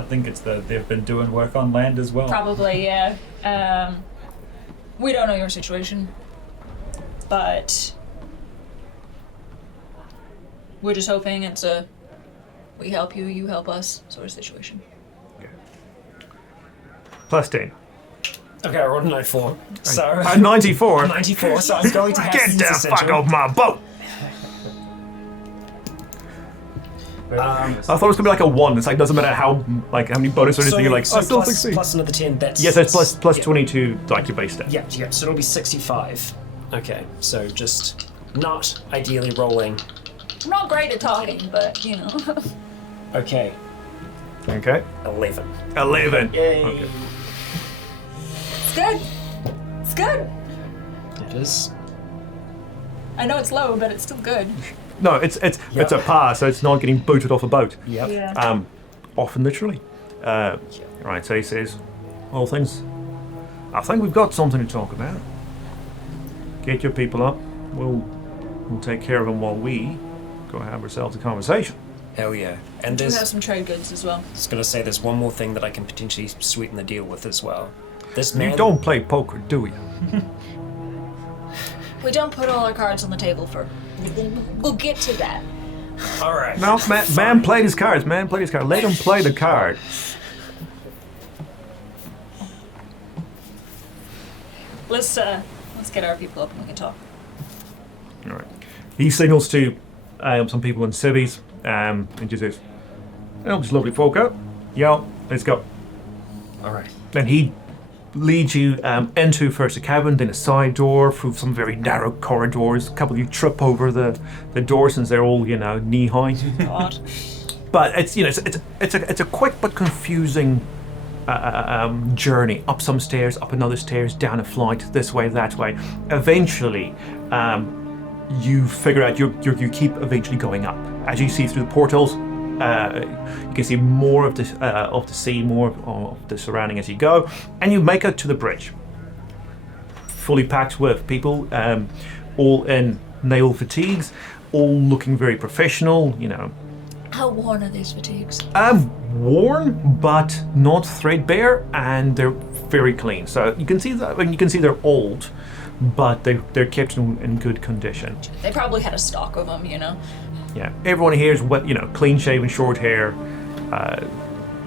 think it's they've been doing work on land as well. Probably, yeah. We don't know your situation, but we're just hoping it's a we help you, you help us sort of situation. Plus 10. Okay, I rolled a 94. So 94. 94. So I'm going to have Get to use the this fuck essential. off my boat! I thought it was gonna be like a 1. It's like doesn't matter how many bonus or anything. You're like, I still succeed. Plus another 10. That's Yes, it's plus yeah. 22 like your base stat. Yeah. So it'll be 65. Okay, so just not ideally rolling. I'm not great at talking, but you know. Okay, Okay. 11. 11. Yay! Okay. It's good. It's good. It is. I know it's low, but it's still good. No, it's a pass, so it's not getting booted off a boat. Yep. Yeah. Often literally. Right, so he says, all things. I think we've got something to talk about. Get your people up. We'll take care of them while we go have ourselves a conversation. Hell yeah. And We do have there's, some trade goods as well. I was going to say, there's one more thing that I can potentially sweeten the deal with as well. This man. You don't play poker, do you? We don't put all our cards on the table for. We'll get to that. All right. No, man played his cards. Man played his card. Let him play the card. Let's get our people up and we can talk. All right. He signals to some people in cities and just says, "Oh, just lovely folk out. Yeah, let's go." All right. And he leads you into first a cabin, then a side door through some very narrow corridors. A couple of you trip over the doors since they're all knee high. God. But it's it's a quick but confusing journey up some stairs, up another stairs, down a flight, this way, that way. Eventually, you figure out you keep eventually going up as you see through the portals. You can see more of the sea, more of the surrounding as you go, and you make it to the bridge. Fully packed with people, all in nail fatigues, all looking very professional. How worn are these fatigues? Worn, but not threadbare, and they're very clean. So you can see that. You can see they're old, but they're kept in good condition. They probably had a stock of them, Yeah, everyone here is clean shaven, short hair.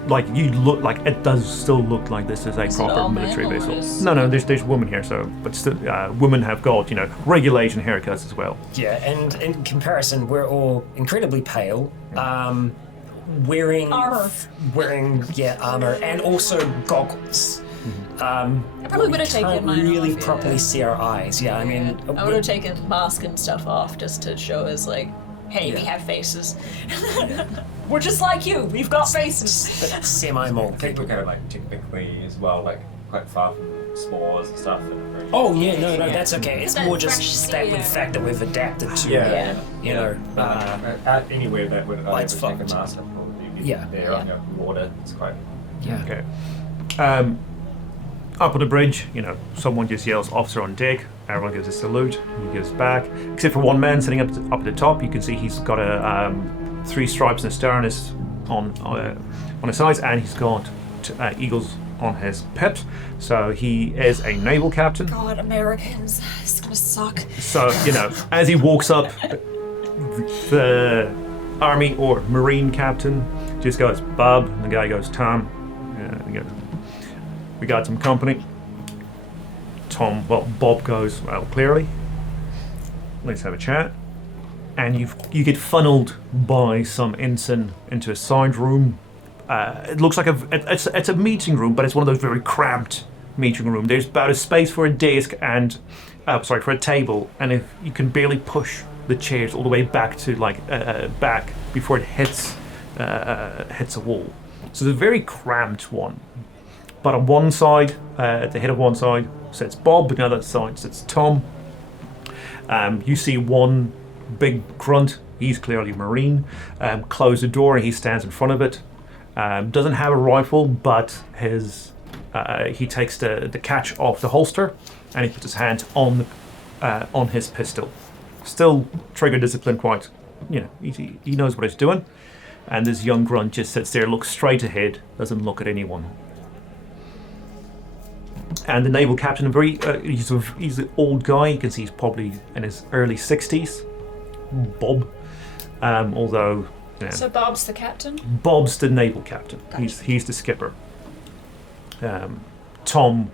Like you look like it does still look like this is a Is it proper all men, military or vessel. is- No, there's women here, but still, women have got regulation haircuts as well. Yeah, and in comparison, we're all incredibly pale, wearing Armor. armor, and also goggles. I probably would have Can't taken mine really off, yeah. properly see our eyes. Yeah, I mean, I would have taken mask and stuff off just to show us, like, hey, we Yeah. have faces. We're just like you. We've got faces. semi-mole I think we're people. kind of like technically as well, like quite far from spores and stuff. And Oh yeah, no, that's okay. It's That more fresh just that with the sea fact that we've adapted to, Yeah. Anywhere that would Lights take a fucked. mask, I'd probably be Yeah. there on the water. It's quite. yeah. Okay. Up on the bridge, someone just yells "Officer on deck." Everyone gives a salute. He gives back, except for one man sitting up at the top. You can see he's got a 3 stripes and a star on his sides, and he's got eagles on his pips. So he is a naval captain. God, Americans, it's gonna suck. So as he walks up, the army or marine captain just goes Bob, and the guy goes Tom. We got some company. Bob goes, well, clearly. Let's have a chat. And you get funneled by some ensign into a side room. It looks like it's a meeting room, but it's one of those very cramped meeting room. There's about a space for a desk and for a table, and if you can barely push the chairs all the way back to back before it hits a wall. So it's a very cramped one. But on one side, at the head of one side, sits Bob, and the other side sits Tom. You see one big grunt, he's clearly Marine, close the door and he stands in front of it. Doesn't have a rifle, but he takes the catch off the holster and he puts his hand on his pistol. Still trigger discipline quite, he knows what he's doing. And this young grunt just sits there, looks straight ahead, doesn't look at anyone. And the naval captain, he's an old guy. You can see he's probably in his early 60s. Bob, although. So Bob's the captain? Bob's the naval captain. Gotcha. He's the skipper. Tom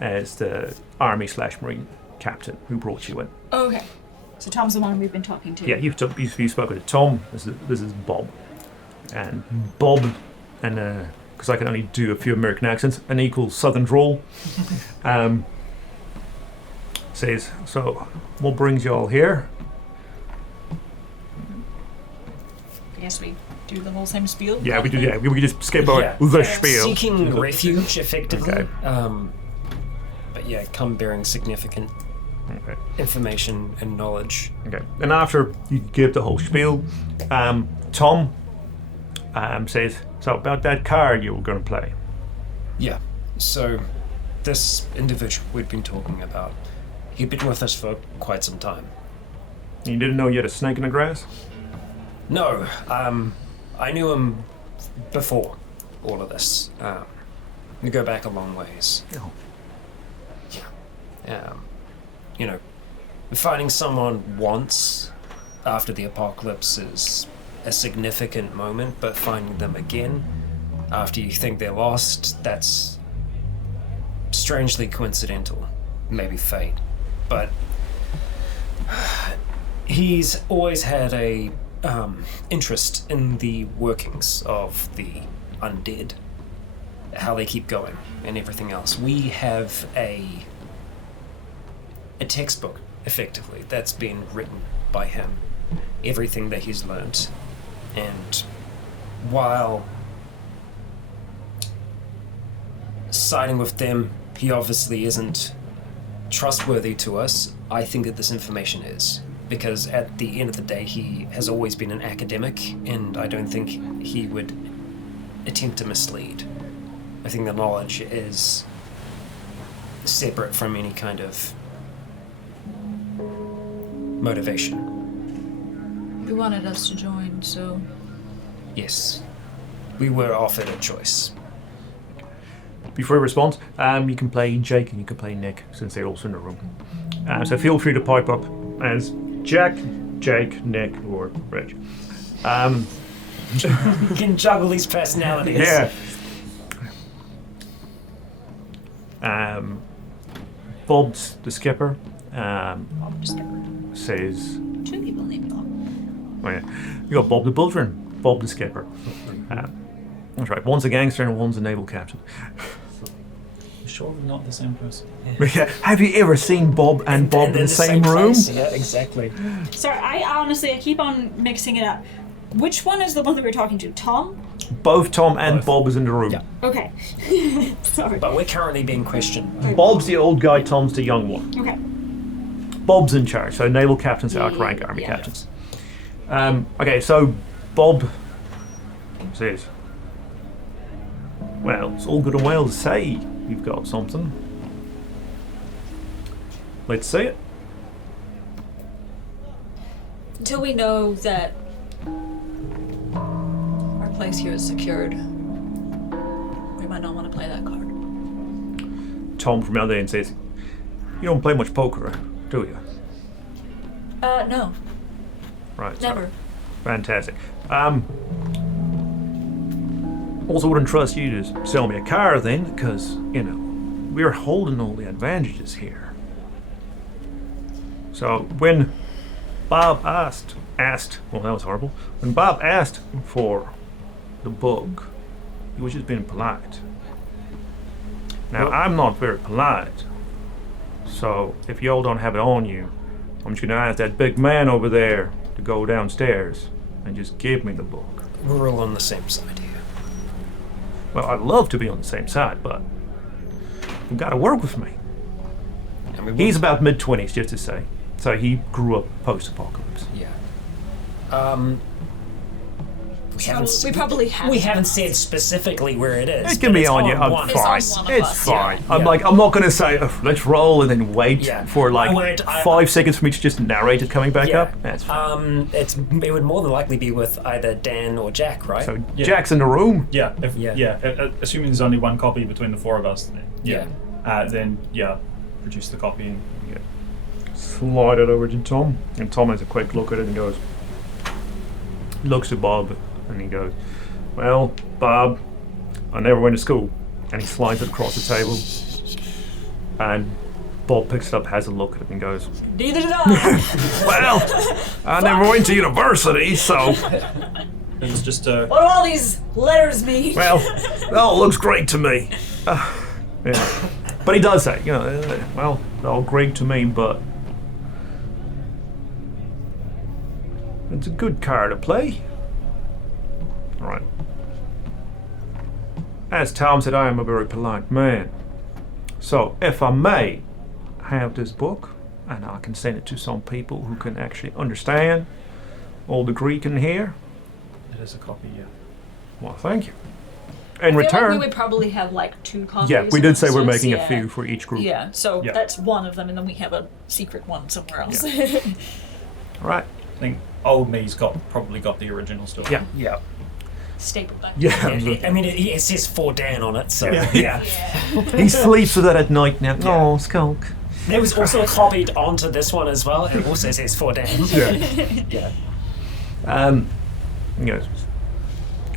is the army/marine captain who brought you in. Oh, okay. So Tom's the one we've been talking to. Yeah, you've spoken to Tom. This is Bob, and Bob, and. Because I can only do a few American accents, an equal Southern drawl, says, so what brings you all here? I guess we do the whole same spiel? Yeah, we do, we can just skip over the spiel. Seeking refuge, effectively. Okay. But come bearing significant information and knowledge. Okay, and after you give the whole spiel, Tom says, so about that card you were going to play. Yeah, so this individual we'd been talking about, he'd been with us for quite some time. You didn't know you had a snake in the grass? No, I knew him before all of this. We go back a long ways. Oh. Yeah. Finding someone once after the apocalypse is a significant moment, but finding them again after you think they're lost, that's strangely coincidental. Maybe fate. But he's always had a interest in the workings of the undead, how they keep going and everything else. We have a textbook, effectively, that's been written by him. Everything that he's learned. And while siding with them, he obviously isn't trustworthy to us. I think that this information is. Because at the end of the day, he has always been an academic, and I don't think he would attempt to mislead. I think the knowledge is separate from any kind of motivation. He wanted us to join, so... Yes. We were offered a choice. Before he responds, you can play Jake and you can play Nick, since they're also in the room. So feel free to pipe up as Jack, Jake, Nick, or Rich. You can juggle these personalities. Yeah. Bob's the skipper. Bob the skipper. Says... 2 people named Bob. Oh yeah, you got Bob the Bullfront, Bob the skipper. That's right. One's a gangster and one's a naval captain. You sure they're not the same person? Yeah. Have you ever seen Bob and Bob in the same room? place. Yeah, exactly. Sorry, I keep on mixing it up. Which one is the one that we're talking to? Tom? Both Tom and Bob is in the room. Yeah. Okay. Sorry. But we're currently being questioned. Bob's the old guy, Tom's the young one. Okay. Bob's in charge, so naval captains outrank army captains. Okay, so Bob says, well, it's all good and well to say you've got something. Let's see it. Until we know that our place here is secured, we might not want to play that card. Tom from out there and says, "You don't play much poker, do you?" No, Right. never. So, fantastic. Also wouldn't trust you to sell me a car then, because, we're holding all the advantages here. So when Bob asked, well, that was horrible. When Bob asked for the book, he was just being polite. Now, I'm not very polite. So if y'all don't have it on you, I'm just going to ask that big man over there to go downstairs and just give me the book. We're all on the same side here. Well, I'd love to be on the same side, but you've got to work with me. And we He's about mid-20s, just to say. So he grew up post-apocalypse. Yeah. We probably have. We haven't said specifically where it is. It can but be it's on you. I'm one. It's on fine. one of It's us, fine. yeah. I'm not going to say, let's roll and then wait Yeah. for I won't- I- 5 seconds for me to just narrate it coming back Yeah. up. That's fine. It would more than likely be with either Dan or Jack, right? So Yeah. Jack's in the room. Yeah, Yeah. assuming there's only one copy between the four of us, then then produce the copy. And, Slide it over to Tom. And Tom has a quick look at it and goes, looks at Bob and he goes, "Well, Bob, I never went to school." And he slides it across the table. And Bob picks it up, has a look at it and goes, Neither did I. "Well, I never went to university, so, it's just What do all these letters mean? well, it all looks great to me." Yeah. But he does say, well, they're all great to me, but it's a good card to play. All right. As Tom said, I am a very polite man. So, if I may have this book, and I can send it to some people who can actually understand all the Greek in here, it is a copy. Yeah. well, thank you. In I feel like return, we would probably have like 2 copies. yeah, we did say we're amongst us, making yeah. a few for each group. Yeah, so Yeah. that's one of them, and then we have a secret one somewhere else. All right. I think old me's probably got the original still. Yeah. Yeah. Stapled back. Yeah. I mean, it says for Dan on it, so Yeah. yeah. He sleeps with that at night now. Oh, Skulk. There was also copied onto this one as well. It also says for Dan. Yeah. Yes.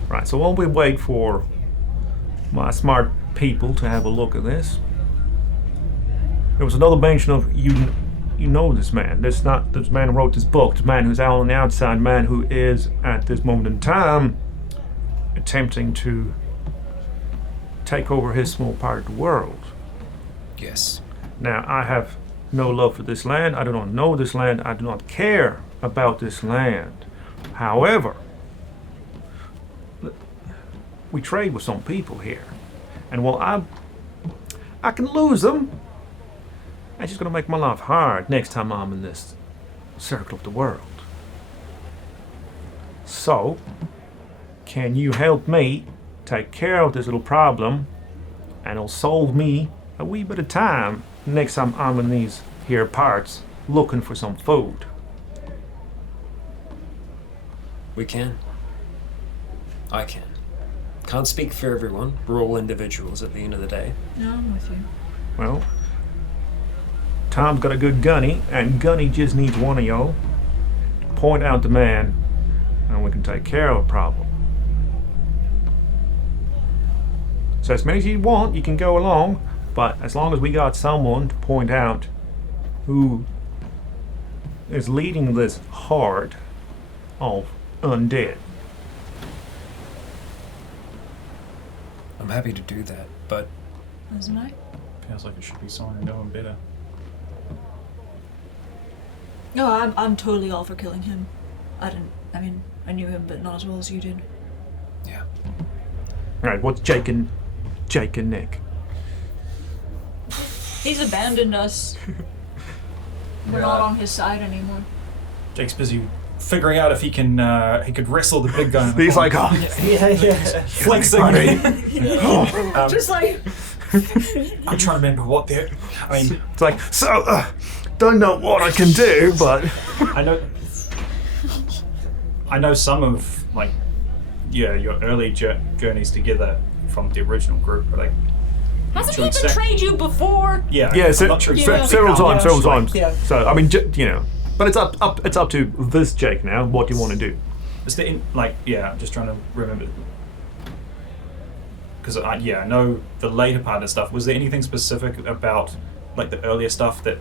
Right, so while we wait for my smart people to have a look at this, there was another mention of you know this man. This man who wrote this book, this man who's out on the outside, man who is at this moment in time attempting to take over his small part of the world. Yes. Now, I have no love for this land. I do not know this land. I do not care about this land. However, we trade with some people here. And while I can lose them, that's just going to make my life hard next time I'm in this circle of the world. So, can you help me take care of this little problem, and it'll solve me a wee bit of time next time I'm in these here parts looking for some food? We can. I can. Can't speak for everyone. We're all individuals at the end of the day. No, I'm with you. Well, Tom's got a good gunny, and Gunny just needs one of y'all to point out the man, and we can take care of a problem. So as many as you want, you can go along, but as long as we got someone to point out who is leading this horde of undead. I'm happy to do that, but Wasn't I? Feels like it should be someone who know him better. No, I'm totally all for killing him. I knew him, but not as well as you did. yeah. Alright, what's Jake and Nick? He's abandoned us. We're not on his side anymore. Jake's busy figuring out if he could wrestle the big guy. He's like, oh, Yeah. flexing. buddy. Just like I'm trying to remember what they're. I mean, It's like, so, don't know what I can do, but I know some of your early journeys together from the original group, but Hasn't Should he we say- betrayed you before? yeah, yeah, I'm not sure several times. Yeah. So I mean, but it's up to this Jake now. What do you want to do? Is there I'm just trying to remember. Because I know the later part of stuff. Was there anything specific about the earlier stuff that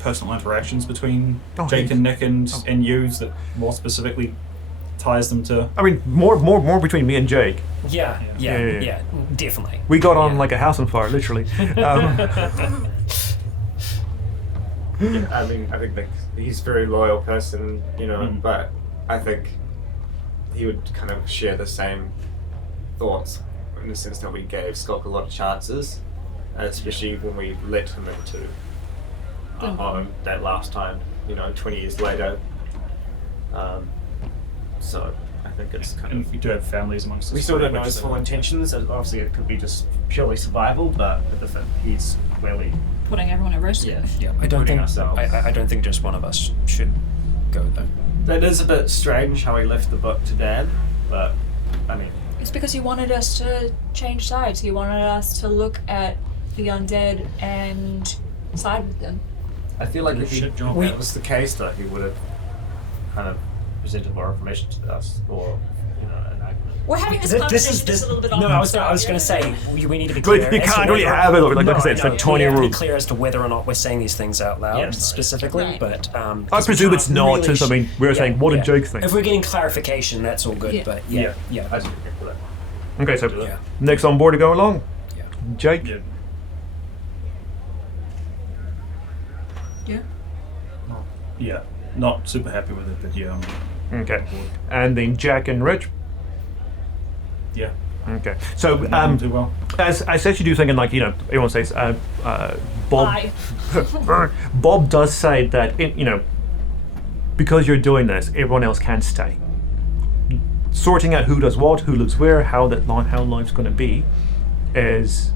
personal interactions between Jake and Nick and yous that more specifically ties them to? I mean, more between me and Jake. Yeah, definitely. We got on like a house on fire, literally. I mean, I think that he's a very loyal person, but I think he would kind of share the same thoughts in the sense that we gave Scott a lot of chances, especially when we let him into our home that last time, 20 years later. So I think it's kind And of... we do have families amongst us. We still don't know his full intentions. Obviously, it could be just purely survival, but he's clearly Putting everyone at risk. Yeah. I don't Including think ourselves. I don't think just one of us should go though. That is a bit strange how he left the book to Dan, but I mean, It's because he wanted us to change sides. He wanted us to look at the undead and side with them. I feel like if Shit job. that was the case, though, he would have kind of presented more information to us, or an argument. We're having this This conversation is just a little bit on No, I was going to say we need to be But clear. you as to can't really whether- have it, like No, I said, it's no, like 20 we have to be rules. clear as to whether or not we're saying these things out loud Yeah. specifically, Right. but I 'cause we presume it's can't not, really since I mean we're saying what did Jake think? If we're getting clarification, that's all good. Yeah. But I yeah. just think that. Okay, so Yeah. Nick's on board to go along. Yeah. Jake. Yeah. Yeah. Yeah, not super happy with it, but yeah, Okay, and then Jack and Rich. yeah. Okay, so Not too well. as I said, you do thinking everyone says Bob. Bye. Bob does say that because you're doing this, everyone else can stay. Sorting out who does what, who lives where, how life's going to be, that's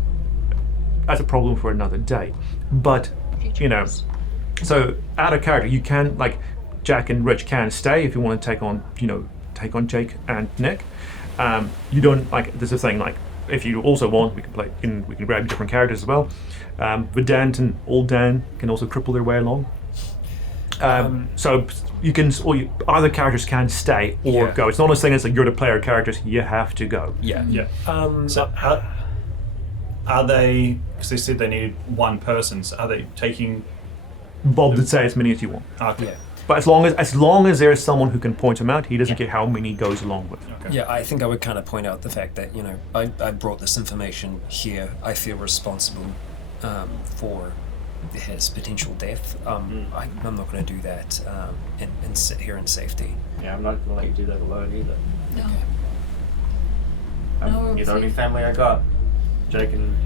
a problem for another day. But so out of character, you can Jack and Rich can stay if you want to take on Jake and Nick. You don't this is the thing. If you also want, we can grab different characters as well. Vedant and Old Dan can also cripple their way along. So you can, either characters can stay or Yeah. go. It's not a thing. It's you're the player characters. You have to go. Yeah. Yeah. So are they? Because they said they needed one person. So are they taking? Bob did say as many as you want, Okay. Yeah. but as long as there's someone who can point him out, he doesn't care how many he goes along with. Okay. Yeah, I think I would kind of point out the fact that I brought this information here. I feel responsible for his potential death. I'm not going to do that and sit here in safety. Yeah, I'm not gonna let you do that alone either. No. You're No, the only family I got. Jake and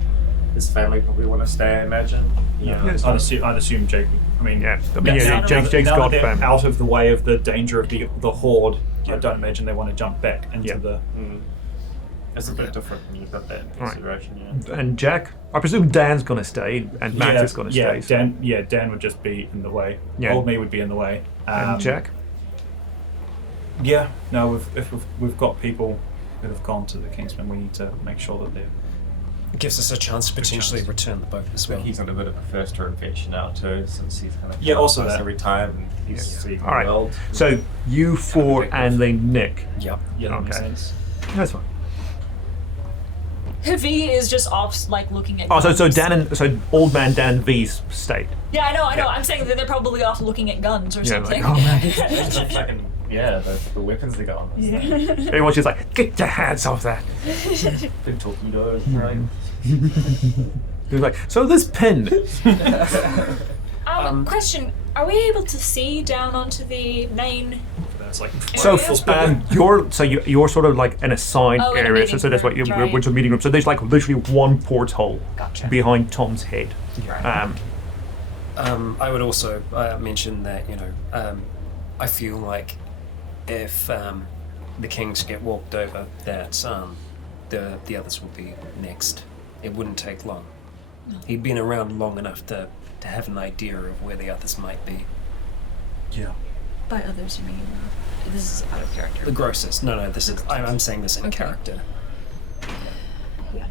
his family probably want to stay, I imagine. Yeah. Yes. I'd assume Jake. I mean, Yeah, I mean, now Jake's that got they're family. out of the way of the danger of the horde. I don't imagine they want to jump back into Yeah. the. It's a bit different when you've got that in Right. consideration, yeah. And Jack, I presume Dan's going to stay, and Max is going to yeah, stay. so- Dan would just be in the way. Yeah. Old me would be in the way. And Jack. Yeah, no. If we've got people that have gone to the Kingsman, we need to make sure that they're. It gives us a chance to potentially return the boat as well. He's on a bit of a first adventure now too, since he's kind of Yeah, also us that. every time and he's seeing All right. the world. So you four and then Nick. Yep. Yeah, that makes Okay. sense. That's fine. V is just off, looking at. Oh, so guns. Old Man Dan V's stayed. Yeah, I know. Yeah. I'm saying that they're probably off looking at guns or Yeah, like, something. oh, man. It's a fucking, the weapons they got on. Everyone's just like, get your hands off that. Big torpedoes, right? He's like, so this pin. Question: are we able to see down onto the main? That's like. So Area? you're sort of like in a side Oh, in a area. meeting So that's what room, you're right. which is a meeting room. So there's like literally one porthole Gotcha. behind Tom's head. Right. I would also mention that I feel like if the Kings get walked over, that the others will be next It wouldn't take long. He'd been around long enough to have an idea of where the others might be. Yeah. By others, you mean this is out of character. The grossest. No, this is. I'm saying this in Okay. character. Yeah.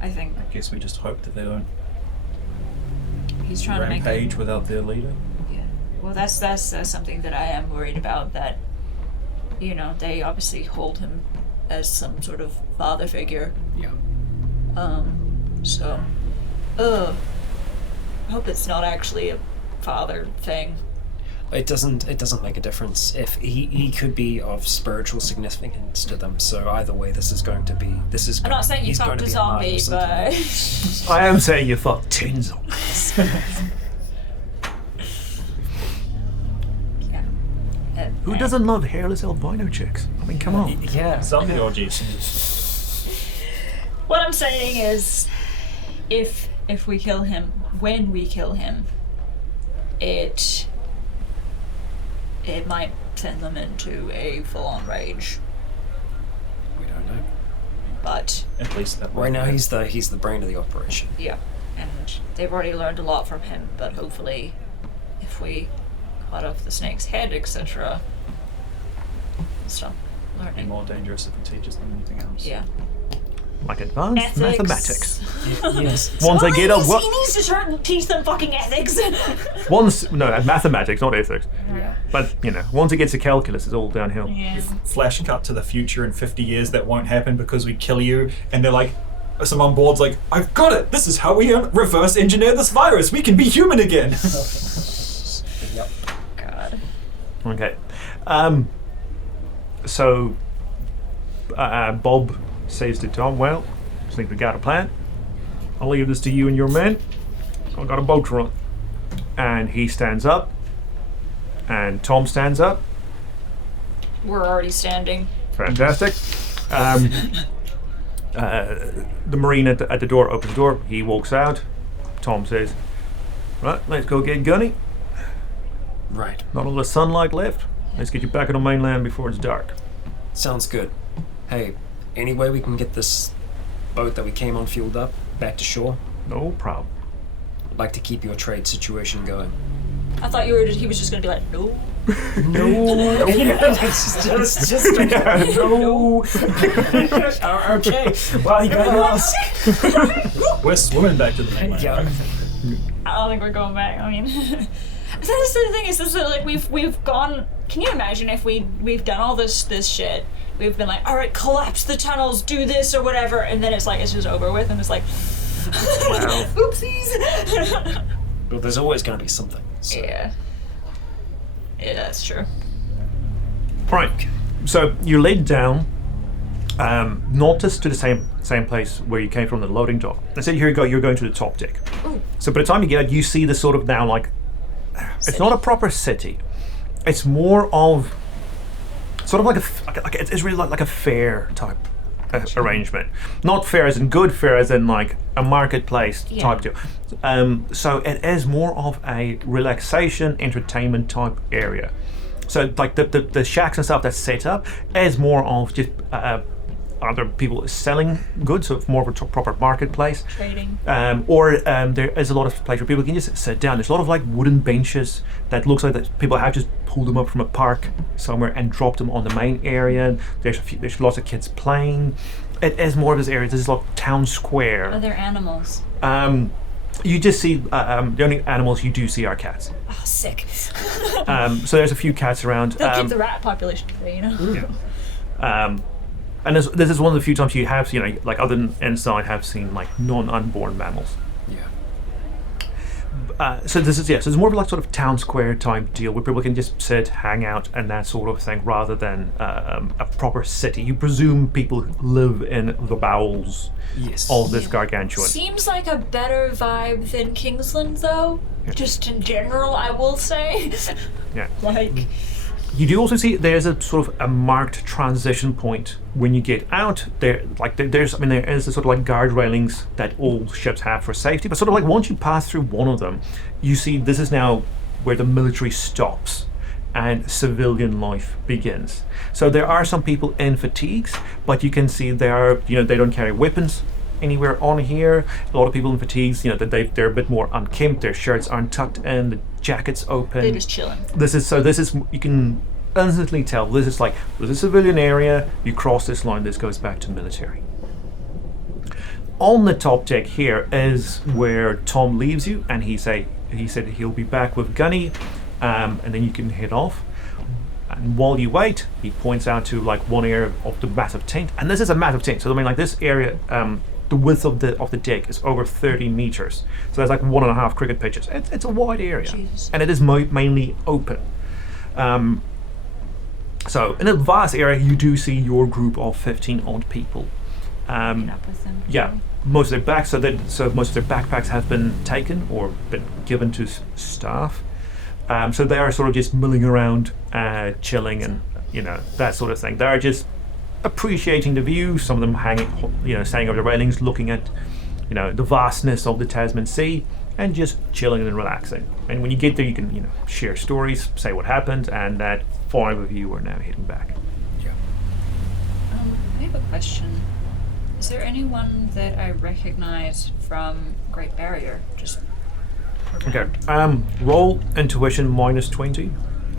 I think I guess we just hope that they don't he's trying to make it. rampage without their leader. Yeah. Well, that's something that I am worried about. That, you know, they obviously hold him as some sort of father figure. Yeah. So, I hope it's not actually a father thing. It doesn't make a difference if he could be of spiritual significance to them. So either way, this is. I'm not saying you he's going fucked to a be zombie, martyr or something. but I am saying you fucked 10 zombies. yeah. Who doesn't love hairless albino chicks? I mean, come on. Yeah. Zombie orgies. What I'm saying is, if we kill him, when we kill him, it might send them into a full-on rage. We don't know. But At least that Right now, he's the brain of the operation. yeah, and they've already learned a lot from him. But hopefully, if we cut off the snake's head, etc., stop be learning. more dangerous if it teaches them anything else. Yeah. Like advanced Ethics. mathematics. Yes. Once I get a what? He needs to teach them fucking ethics. Mathematics, not ethics. Yeah. But once it gets to calculus, it's all downhill. Yeah. Flash cut to the future in 50 years that won't happen because we kill you, and they're like, some on board's like, I've got it! This is how we reverse engineer this virus! We can be human again! Yep. God. Okay. So Bob says to Tom, well, I think we got a plan. I'll leave this to you and your men. So I've got a boat to run. And he stands up. And Tom stands up. We're already standing. Fantastic. The Marine at the door opens the door. He walks out. Tom says, right, let's go get Gunny. Right. Not all the sunlight left. Let's get you back on the mainland before it's dark. Sounds good. Hey, any way we can get this boat that we came on fueled up back to shore? No problem. I'd like to keep your trade situation going. I thought he was just gonna be like, no. No. just no. Okay. Well, you gotta ask. We're swimming back to the mainland. Yeah. I don't think we're going back. I mean, that's the thing is that like we've gone. Can you imagine if we've done all this shit? We've been like, all right, collapse the tunnels, do this or whatever, and then it's like it's just over with, and it's like, Wow. oopsies. Well, there's always gonna be something. So. Yeah, that's true. Right. So you're led down, not just to the same place where you came from, the loading dock. Instead, here you go. You're going to the top deck. Ooh. So by the time you get out, you see the sort of now like it's not a proper city. It's more of sort of like it's really like a fair type arrangement. Not fair as in good, fair as in like a marketplace type deal. So it is more of a relaxation, entertainment type area. So like the shacks and stuff that's set up is more of just other people selling goods, so it's more of a proper marketplace. Trading. Or there is a lot of place where people can just sit down. There's a lot of like wooden benches that looks like that people have just pulled them up from a park somewhere and dropped them on the main area. There's lots of kids playing. It is more of this area. This is like town square. Are there animals? You just see the only animals you do see are cats. Oh, sick. So there's a few cats around. They'll keep the rat population free, you know. And this is one of the few times you have seen, like other than inside, have seen like non-unborn mammals. Yeah. So this is so it's more of like sort of town square type deal where people can just sit, hang out, and that sort of thing, rather than a proper city. You presume people live in the bowels Yes. of this gargantuan. Seems like a better vibe than Kingsland, though. Just in general, I will say. Yeah. Like, You do also see there's a sort of a marked transition point when you get out. There is a sort of like guard railings that all ships have for safety, but sort of like once you pass through one of them, you see this is now where the military stops and civilian life begins. So there are some people in fatigues, but you can see they don't carry weapons anywhere on here. A lot of people in fatigues, they're a bit more unkempt. Their shirts aren't tucked in, the jacket's open. They're just chilling. This is you can instantly tell this is a civilian area. You cross this line, this goes back to military. On the top deck here is where Tom leaves you, and he said he'll be back with Gunny, and then you can head off. And while you wait, he points out to one area of the massive tent, and this is a massive tent. So this area, the width of the deck is over 30 meters. So that's 1.5 cricket pitches. It's a wide area, Jesus. and it is mainly open. So in a vast area, you do see your group of 15 odd people. Meet up with them. Yeah, most of their most of their backpacks have been taken or been given to staff. So they are sort of just milling around, chilling, and that sort of thing. They are just appreciating the view. Some of them standing over the railings, looking at the vastness of the Tasman Sea, and just chilling and relaxing. And when you get there, you can share stories, say what happened, and that 5 of you are now heading back. I have a question. Is there anyone that I recognize from Great Barrier? Just Okay. Roll intuition -20.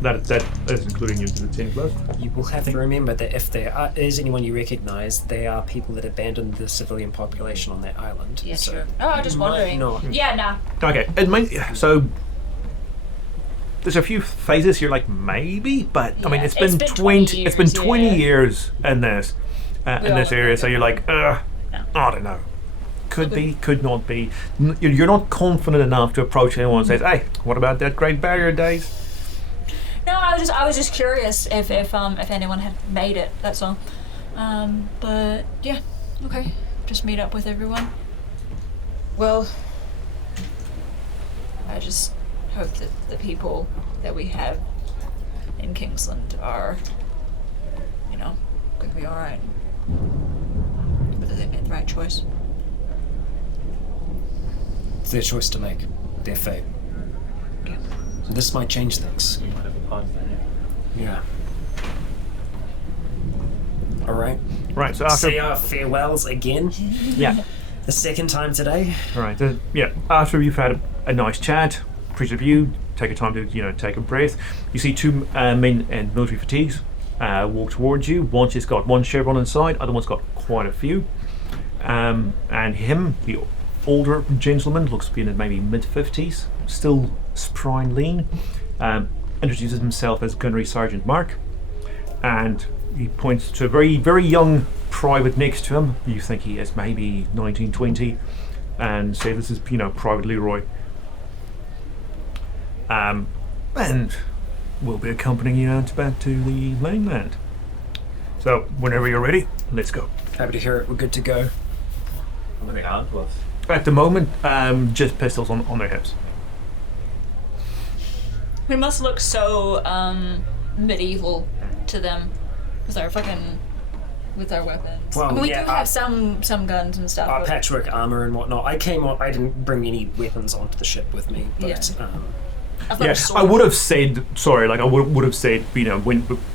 That is including you to the 10 plus. You will have to remember that if there is anyone you recognise, they are people that abandoned the civilian population on that island. Yeah, so sure. Oh, just wondering. not. Yeah, nah. Okay. So there's a few phases you're like maybe, but I mean Yeah, it's been 20 years, it's been 20 yeah. years in this area, so you're like I don't know. Could Okay. be, could not be. You're not confident enough to approach anyone and say, "Hey, what about that Great Barrier days?" No, I was just curious if anyone had made it. That's all. But yeah, okay. Just meet up with everyone. Well, I just hope that the people that we have in Kingsland are, going to be all right. Whether they made the right choice. It's their choice to make. Their fate. Yeah. So this might change things. We might have a part of that, yeah. Yeah. Alright. Right. So after Say our farewells again. yeah. The second time today. All right. After you've had a nice chat, appreciative of you, take a time to take a breath. You see 2 men in military fatigues walk towards you. One's just got 1 chevron inside. Other one's got quite a few. And him, the older gentleman, looks to be in maybe mid-50s, still spry and lean. Introduces himself as Gunnery Sergeant Mark, and he points to a very, very young private next to him. You think he is maybe 19, 20, and say this is Private Leroy. And we'll be accompanying you out back to the mainland. So whenever you're ready, let's go. Happy to hear it. We're good to go. What are they armed with? At the moment, just pistols on their hips. We must look so medieval to them with our weapons. Well, I mean, we yeah, do have some guns and stuff. Our but patchwork armor and whatnot. I didn't bring any weapons onto the ship with me, but Yeah. I've got a Yeah, sword. I would have said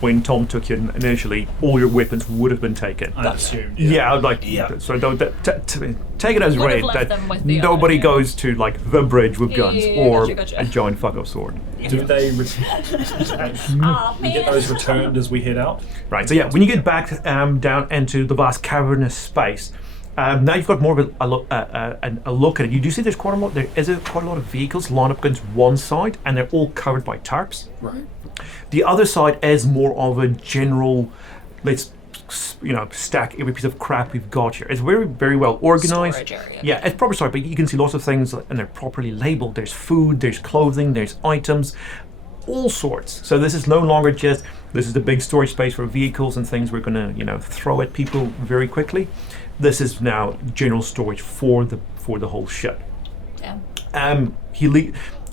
when Tom took you initially, all your weapons would have been taken. I assumed. Yeah, I'd like Yeah. so don't take it as Would have read left that them with the nobody other, yeah. goes to the bridge with guns Yeah, or gotcha. a giant fuck off sword. Do they Oh, we get man. those returned as we head out? Right. So when you get back down into the vast cavernous space, now you've got more of a look at it. You do see there's quite a lot. There is quite a lot of vehicles lined up against one side, and they're all covered by tarps. right. The other side is more of a general, let's stack every piece of crap we've got here. It's very, very well organized. Storage area. Yeah, it's proper storage, but you can see lots of things and they're properly labeled. There's food, there's clothing, there's items, all sorts. So this is no longer just, this is the big storage space for vehicles and things we're going to, throw at people very quickly. This is now general storage for the whole ship. Yeah.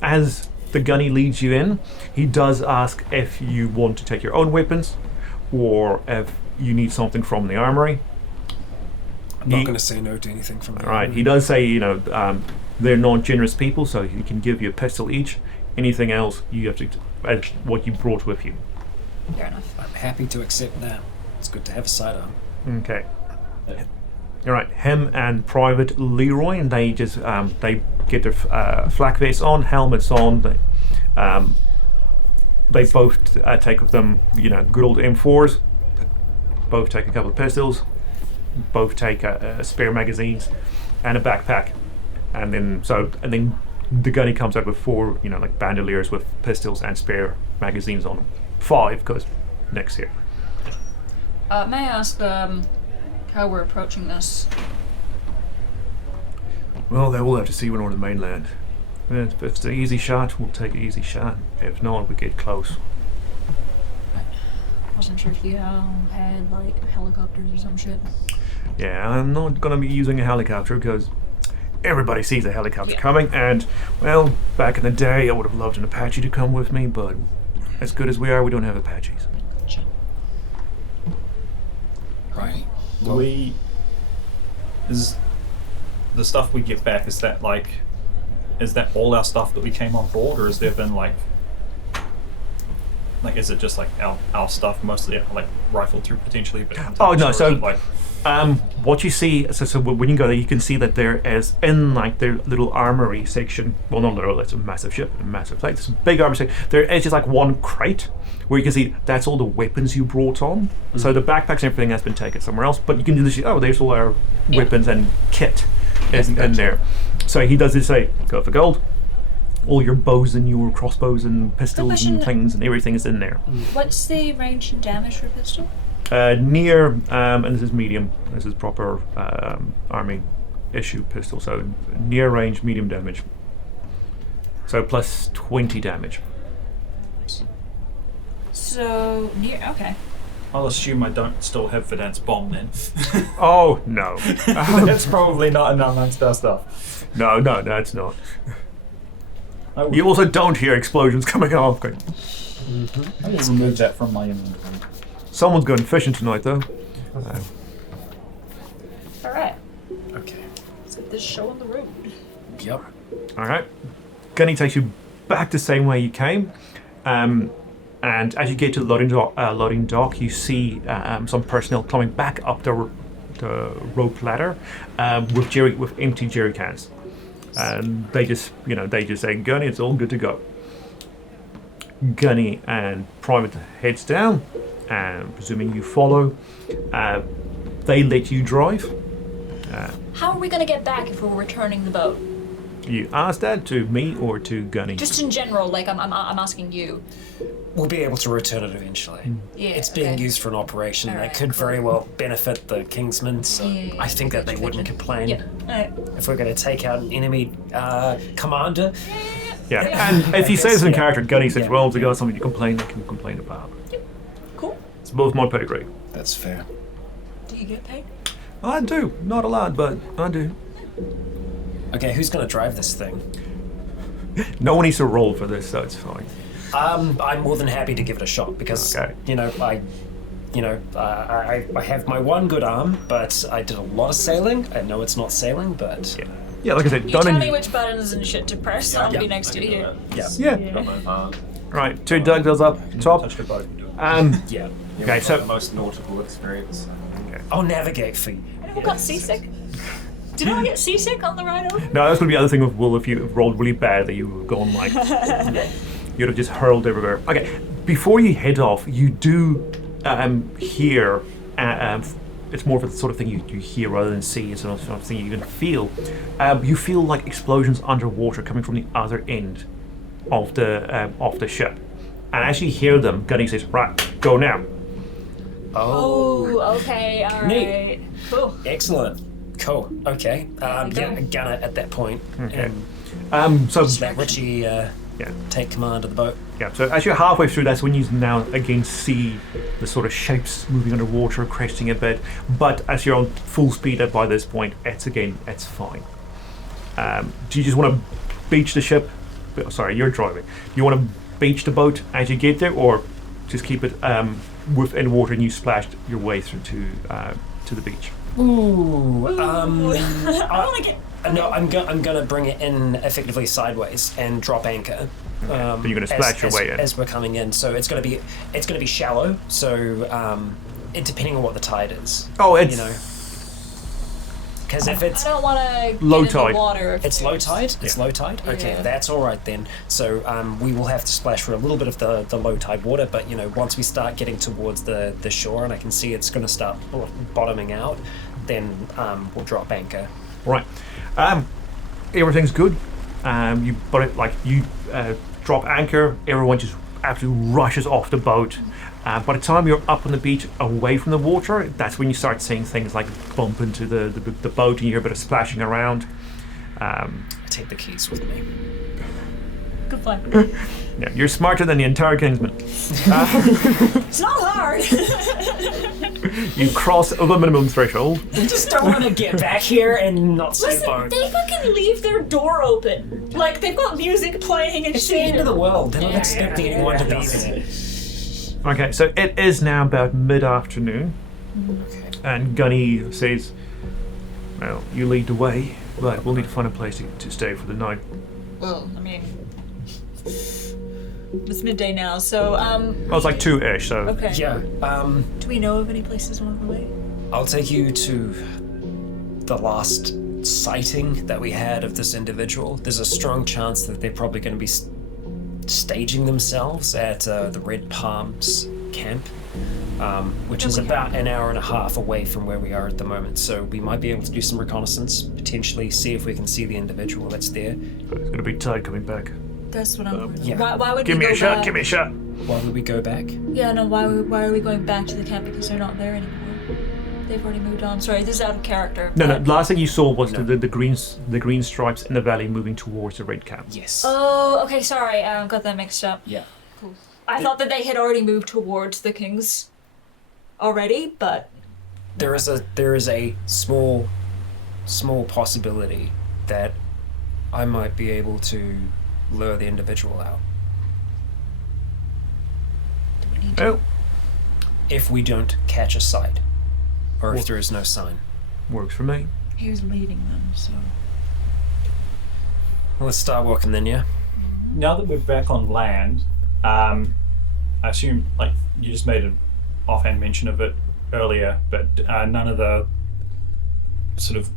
As the gunny leads you in, he does ask if you want to take your own weapons or if you need something from the armory. I'm not going to say no to anything from there. Right, he does say, they're not generous people, so he can give you a pistol each. Anything else, you have to, what you brought with you. Fair enough. I'm happy to accept that. It's good to have a sidearm. Okay. All right, him and Private Leroy, and they just they get their flak vests on, helmets on. They both take with them, good old M4s. Both take a couple of pistols. Both take spare magazines and a backpack, and then the gunny comes out with 4, like bandoliers with pistols and spare magazines on them. 5, because next year. May I ask how we're approaching this? Well, they will have to see when we're on the mainland. If it's an easy shot, we'll take an easy shot. If not, we get close. I wasn't sure if you had like helicopters or some shit. Yeah, I'm not going to be using a helicopter because everybody sees a helicopter coming, and, well, back in the day, I would have loved an Apache to come with me, but as good as we are, we don't have Apaches. Right. Is the stuff we get back, is that all our stuff that we came on board, or has there been is it just like our stuff mostly rifled through potentially? But Oh no! So what you see, so when you go there, you can see that there is in their little armory section. Well, not little; it's a massive ship, a massive place. It's a big armory section. There is just one crate where you can see that's all the weapons you brought on. Mm-hmm. So the backpacks and everything has been taken somewhere else. But you can just see, there's all our weapons and kit is in there. So he does say, go for gold. All your bows and your crossbows and pistols and things and everything is in there. What's the range and damage for a pistol? Near, and this is medium. This is proper army issue pistol. So near range, medium damage. So plus 20 damage. So okay. I'll assume I don't still have Verdansk's bomb then. Oh no. That's probably not amongst our stuff. No, that's not. You also don't hear explosions coming off. I will remove that from my inventory. Someone's going fishing tonight, though. All right. Okay. Let's get this show on the road. Yep. All right. Gunny takes you back the same way you came. And as you get to the loading dock, you see some personnel climbing back up the rope ladder with empty jerry cans. And they just say, Gunny, it's all good to go. Gunny and Private heads down, and presuming you follow, they let you drive. How are we going to get back if we're returning the boat? You ask that to me or to Gunny? Just in general, I'm asking you. We'll be able to return it eventually. Yeah, it's being used for an operation that could very well benefit the Kingsmen, so I think that they wouldn't complain. Yeah. If we're going to take out an enemy commander. Yeah, and if he says in character, Gunny says, well, if they got something to complain, they can complain about. Yep. Cool. It's both my pay grade. That's fair. Do you get paid? I do. Not a lot, but I do. Okay, who's going to drive this thing? No one needs to roll for this, so it's fine. I'm more than happy to give it a shot because, I have my one good arm, but I did a lot of sailing. I know it's not sailing, but... Yeah, like I said, you tell me which buttons and shit to press. I'll be next to you. Yeah. Right, 2 Doug goes up top. Yeah. Okay, so... the most nautical experience. Okay. I'll navigate for you. Anyone got seasick? Did I get seasick on the ride over? No, that's going to be the other thing with Will. If you rolled really bad, that you would have gone you'd have just hurled everywhere. Okay, before you head off, you do hear. It's more of the sort of thing you hear rather than see. It's sort of thing you can feel. You feel like explosions underwater coming from the other end of the ship. And as you hear them, Gunny says, "Right, go now." Oh, okay, all right. Neat. Cool. Excellent. Cool. Okay. Gun it at that point. Okay. And so just let Richie take command of the boat. Yeah. So as you're halfway through, that's when you now again see the sort of shapes moving underwater, cresting a bit. But as you're on full speed by this point, it's fine. Do you just want to beach the ship? Sorry, you're driving. You want to beach the boat as you get there, or just keep it within water and you splashed your way through to the beach? Ooh. I want to get. No, I'm gonna bring it in effectively sideways and drop anchor. But you're gonna splash your way in as we're coming in. So it's gonna be shallow. So depending on what the tide is. Oh, it's Because if it's I don't want to Low get in tide. the water. If It's low there's- tide? It's low tide? Okay, Yeah. that's all right then. So we will have to splash for a little bit of the low tide water, but once we start getting towards the shore and I can see it's going to start bottoming out, then we'll drop anchor. Right. Everything's good. You drop anchor. Everyone just absolutely rushes off the boat. By the time you're up on the beach, away from the water, that's when you start seeing things like bump into the boat, and you hear a bit of splashing around. I take the keys with me. Good plan. Yeah, you're smarter than the entire Kingsman. It's not hard. You cross the minimum threshold. I just don't want to get back here and not see a Listen, boat. they fucking leave their door open. Like, they've got music playing and It's the shit. end of the world. They're not expecting anyone to be there. Okay, so it is now about mid-afternoon, Okay. and Gunny says, "Well, you lead the way, but we'll need to find a place to stay for the night." Well, I mean, it's midday now, so Well, it's like 2-ish, so okay. Yeah. Do we know of any places along the way? I'll take you to the last sighting that we had of this individual. There's a strong chance that they're probably going to be staging themselves at the Red Palms camp, which is about an hour and a half away from where we are at the moment. So we might be able to do some reconnaissance, potentially see if we can see the individual that's there. it's going to be tight coming back. That's what I'm worried yeah. about. Why would Give we me go a shot, back? give me a shot. Why would we go back? Yeah, no, why are we going back to the camp? Because they're not there anymore. They've already moved on. Sorry, this is out of character. No, but- last thing you saw was No. the green stripes in the valley moving towards the red camp. Yes. Oh, okay, sorry. I got that mixed up. Yeah. I thought that they had already moved towards the Kings already, but There is a small possibility that I might be able to lure the individual out Well, if we don't catch a sight, or if there is no sign. works for me. here's leading them, so. Well, let's start walking then, yeah? Now that we're back on land, I assume like you just made an offhand mention of it earlier, but none of the sort of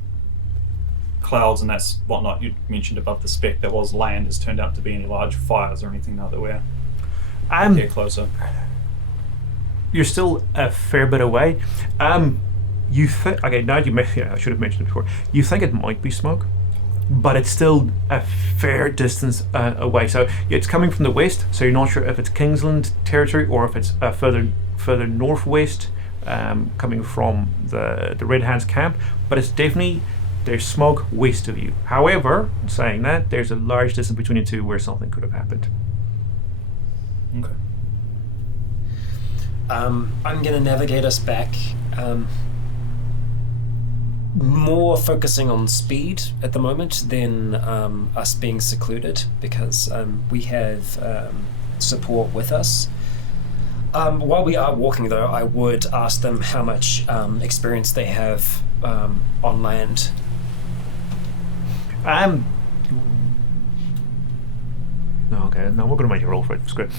clouds and that's whatnot you mentioned above the speck that was land has turned out to be any large fires or anything now that we're here closer. You're still a fair bit away. You think? Okay, now you I should have mentioned it before. You think it might be smoke, but it's still a fair distance away. So it's coming from the west. So you're not sure if it's Kingsland territory or if it's further northwest, coming from the Red Hands camp. But it's definitely there's smoke west of you. However, saying that, there's a large distance between the two where something could have happened. Okay. I'm going to navigate us back, more focusing on speed at the moment than us being secluded, because we have support with us. While we are walking, though, I would ask them how much experience they have on land. No, okay, no, we're going to make a roll for it. It's good.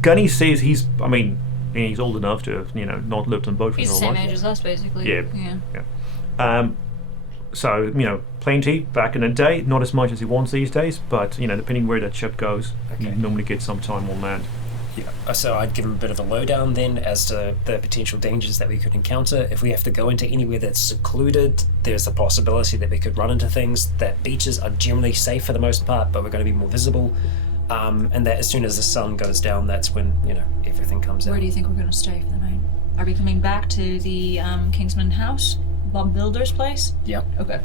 Gunny says he's old enough to have, not lived on a boat for He's the his same life. age as us, basically. Yeah. So, plenty back in the day, not as much as he wants these days, but, depending where that ship goes, you Okay. normally get some time on land. Yeah. So I'd give them a bit of a lowdown then as to the potential dangers that we could encounter. If we have to go into anywhere that's secluded, there's a possibility that we could run into things. That beaches are generally safe for the most part, but we're going to be more visible. And that as soon as the sun goes down, that's when, everything comes Where out. do you think we're going to stay for the night? Are we coming back to the Kingsman house? Bob Builder's place? Yep. Okay.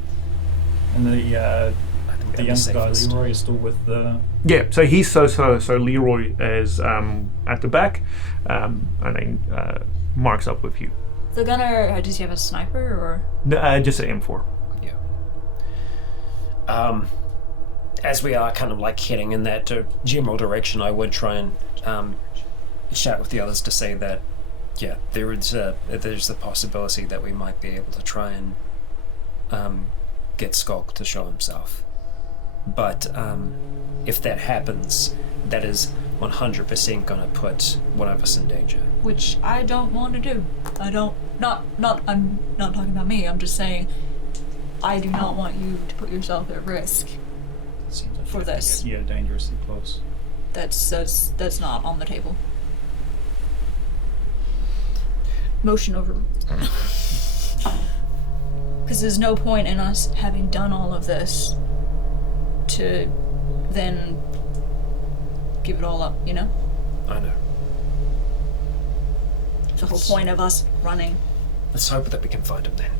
And the I think the that'd be young guy safest. Leroy is still with the. Yeah, so he's so Leroy is at the back, and then Mark's up with you. The gunner, does he have a sniper or? No, just an M4. Yeah. As we are kind of like heading in that general direction, I would try and chat with the others to say that, yeah, there's the possibility that we might be able to try and get Skulk to show himself. But if that happens, that is 100% gonna put one of us in danger. Which I don't want to do. I'm not talking about me, I'm just saying I do not want you to put yourself at risk. Seems like For you have to this. get, dangerously close. That's not on the table. Motion over. Because there's no point in us having done all of this to then give it all up, you know? I know. The whole point of us running. Let's hope that we can find him then.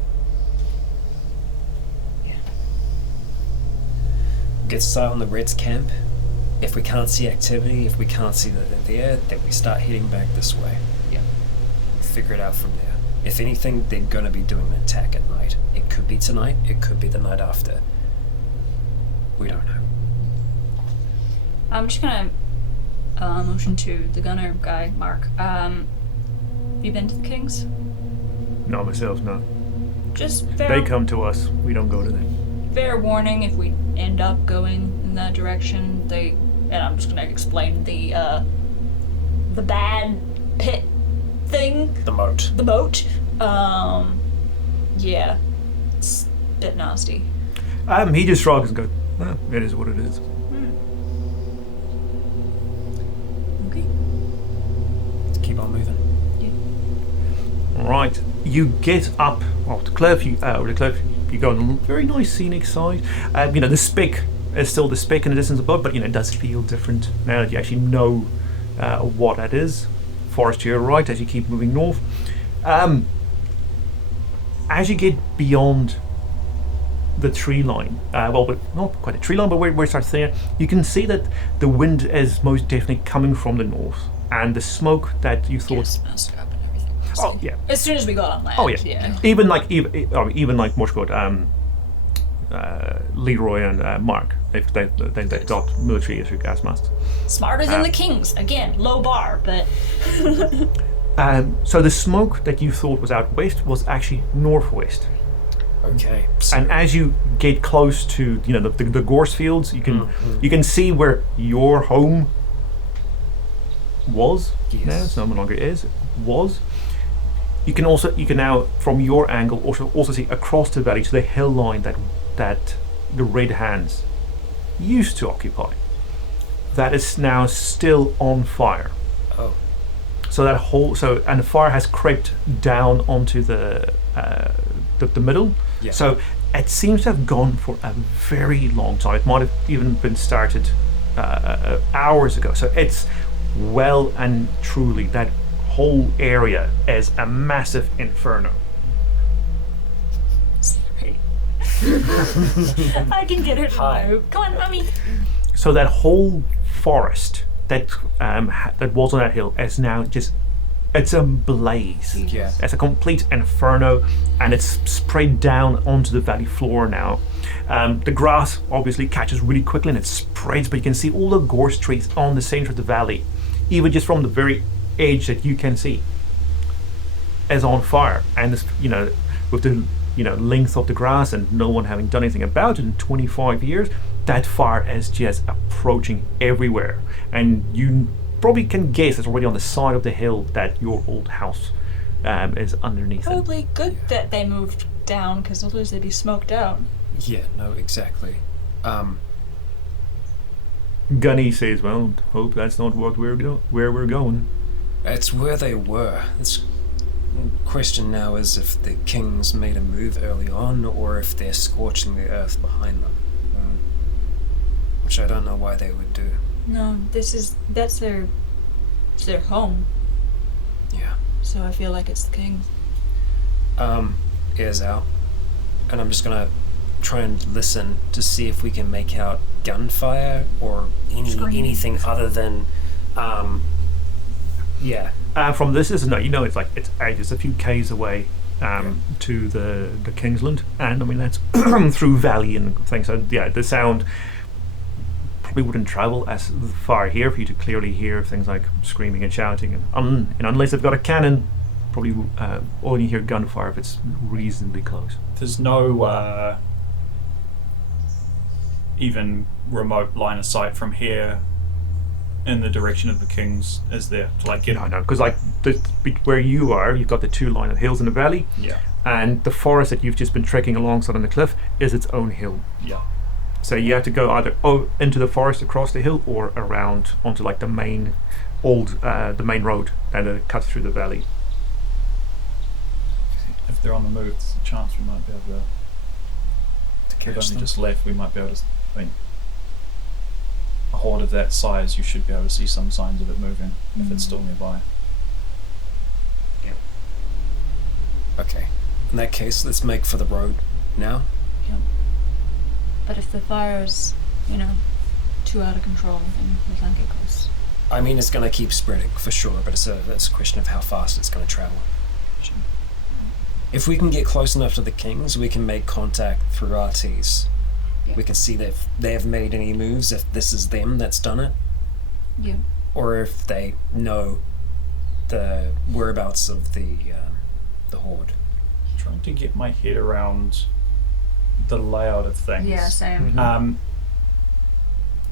Yeah. Get us out on the Reds' camp. If we can't see activity, if we can't see that they're there, then we start heading back this way. Yeah. Figure it out from there. If anything, they're going to be doing an attack at night. It could be tonight, it could be the night after. We don't know. I'm just gonna motion to the gunner guy, Mark. You been to the Kings? Not myself, no. Just They come to us. We don't go to them. fair warning if we end up going in that direction. And I'm just gonna explain the bad pit thing, The moat. the moat. Yeah, it's a bit nasty. He just shrugs and goes, well, it is what it is. Okay. Let's keep on moving. Right, you get up off the cliff. You go on a very nice scenic side. The speck is still the speck in the distance above, but it does feel different now that you actually know what that is. Forest to your right as you keep moving north. As you get beyond the tree line, but not quite a tree line, but where it starts there, you can see that the wind is most definitely coming from the north, and the smoke that you thought. Yes, messed up and everything. Oh yeah. As soon as we got on land. Oh yeah. Even like Mortis, Leroy and Mark, they've got military issue gas masks. Smarter than the Kings. Again, low bar, but. So the smoke that you thought was out west was actually northwest. Okay. So And as you get close to the gorse fields, you can see where your home was. Yes. Now it's no longer is. Was. You can now from your angle also see across the valley to the hill line that the Red Hands used to occupy. That is now still on fire. Oh. So and the fire has crept down onto the middle. Yeah. So it seems to have gone for a very long time. It might have even been started hours ago. So it's well and truly that whole area is a massive inferno. Sorry. I can get her to Hi. move. Come on, mommy. So that whole forest that was on that hill is now it's a blaze. Yeah. It's a complete inferno, and it's spread down onto the valley floor now. The grass obviously catches really quickly and it spreads, but you can see all the gorse trees on the center of the valley, even just from the very edge that you can see, is on fire. And this, with the length of the grass and no one having done anything about it in 25 years, that fire is just approaching everywhere. And you probably can guess it's already on the side of the hill that your old house is underneath it. Probably good that they moved down, because otherwise they'd be smoked out. Yeah, no, exactly. Gunny says, well, hope that's not where we're going. It's where they were. The question now is if the Kings made a move early on, or if they're scorching the earth behind them. Which I don't know why they would do. No, it's their home. Yeah. So I feel like it's the Kings. Ears out. And I'm just gonna try and listen to see if we can make out gunfire or anything other than From this is it's a few k's away to the Kingsland, and I mean that's through valley and things. So yeah, the sound probably wouldn't travel as far here for you to clearly hear things like screaming and shouting, and unless they've got a cannon, probably only hear gunfire if it's reasonably close. There's no even remote line of sight from here in the direction of the Kings, is there? To get No, because where you are, you've got the two line of hills in the valley. Yeah. and the forest that you've just been trekking alongside on the cliff is its own hill. Yeah. So you have to go either into the forest across the hill or around onto like the main road that cuts through the valley. If they're on the move, there's a chance we might be able to. We've only just left. We might be able to. I mean, a horde of that size, you should be able to see some signs of it moving if it's still nearby. Okay. In that case, let's make for the road now. Yep. But if the fire's, too out of control, then we can't get close. I mean, it's going to keep spreading for sure, but it's a question of how fast it's going to travel. If we can get close enough to the kings, we can make contact through RTs. Yeah. We can see if they have made any moves, if this is them that's done it, Yeah. or if they know the whereabouts of the horde. Trying to get my head around the layout of things. Yeah, same.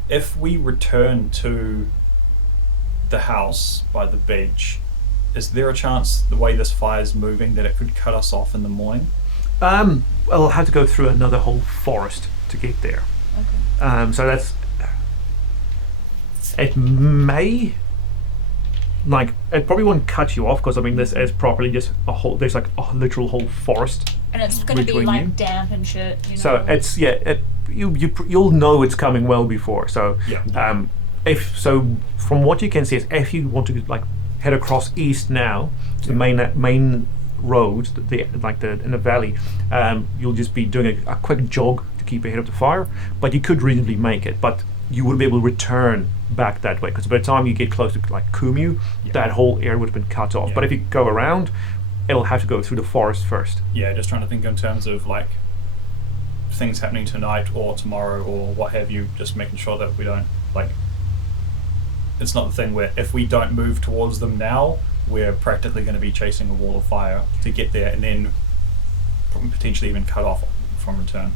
If we return to the house by the beach, is there a chance the way this fire's moving that it could cut us off in the morning? Well, I'll have to go through another whole forest to get there. Okay. So that's... It may... Like, it probably won't cut you off, because, I mean, this is properly just a whole... There's, like, a literal whole forest. And it's going to be, between like, you. damp and shit, So it's... Yeah, you'll know it's coming well before. So, Yeah. From what you can see, is if you want to, like, head across east now, the main road, in the valley, you'll just be doing a quick jog to keep ahead of the fire, but you could reasonably make it, but you wouldn't be able to return back that way, because by the time you get close to like Kumu, that whole area would have been cut off. Yeah. But if you go around, it'll have to go through the forest first. Yeah, just trying to think in terms of like things happening tonight or tomorrow or what have you, just making sure that we don't like... It's not the thing where if we don't move towards them now, we're practically going to be chasing a wall of fire to get there and then potentially even cut off from return.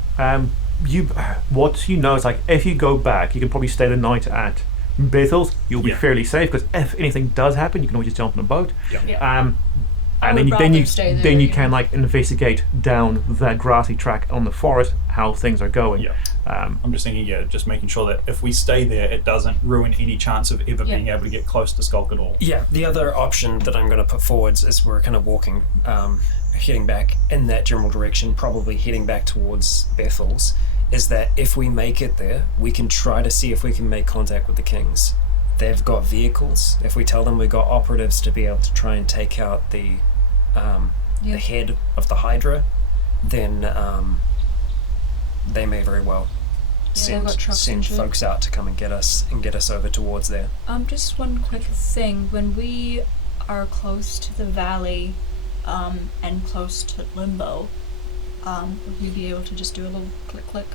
What you know is, like, if you go back, you can probably stay the night at Bethel's. You'll be fairly safe, because if anything does happen, you can always just jump on a boat. And then you can like investigate down that grassy track on the forest how things are going. I'm just thinking, just making sure that if we stay there, it doesn't ruin any chance of ever being able to get close to Skulk at all. Yeah, the other option that I'm going to put forwards is we're kind of walking, heading back in that general direction, probably heading back towards Bethel's, is that if we make it there, we can try to see if we can make contact with the kings. They've got vehicles. If we tell them we've got operatives to be able to try and take out the head of the Hydra, then they may very well send folks out to come and get us over towards there. Just one quick thing. When we are close to the valley, and close to Limbo, would we be able to just do a little click?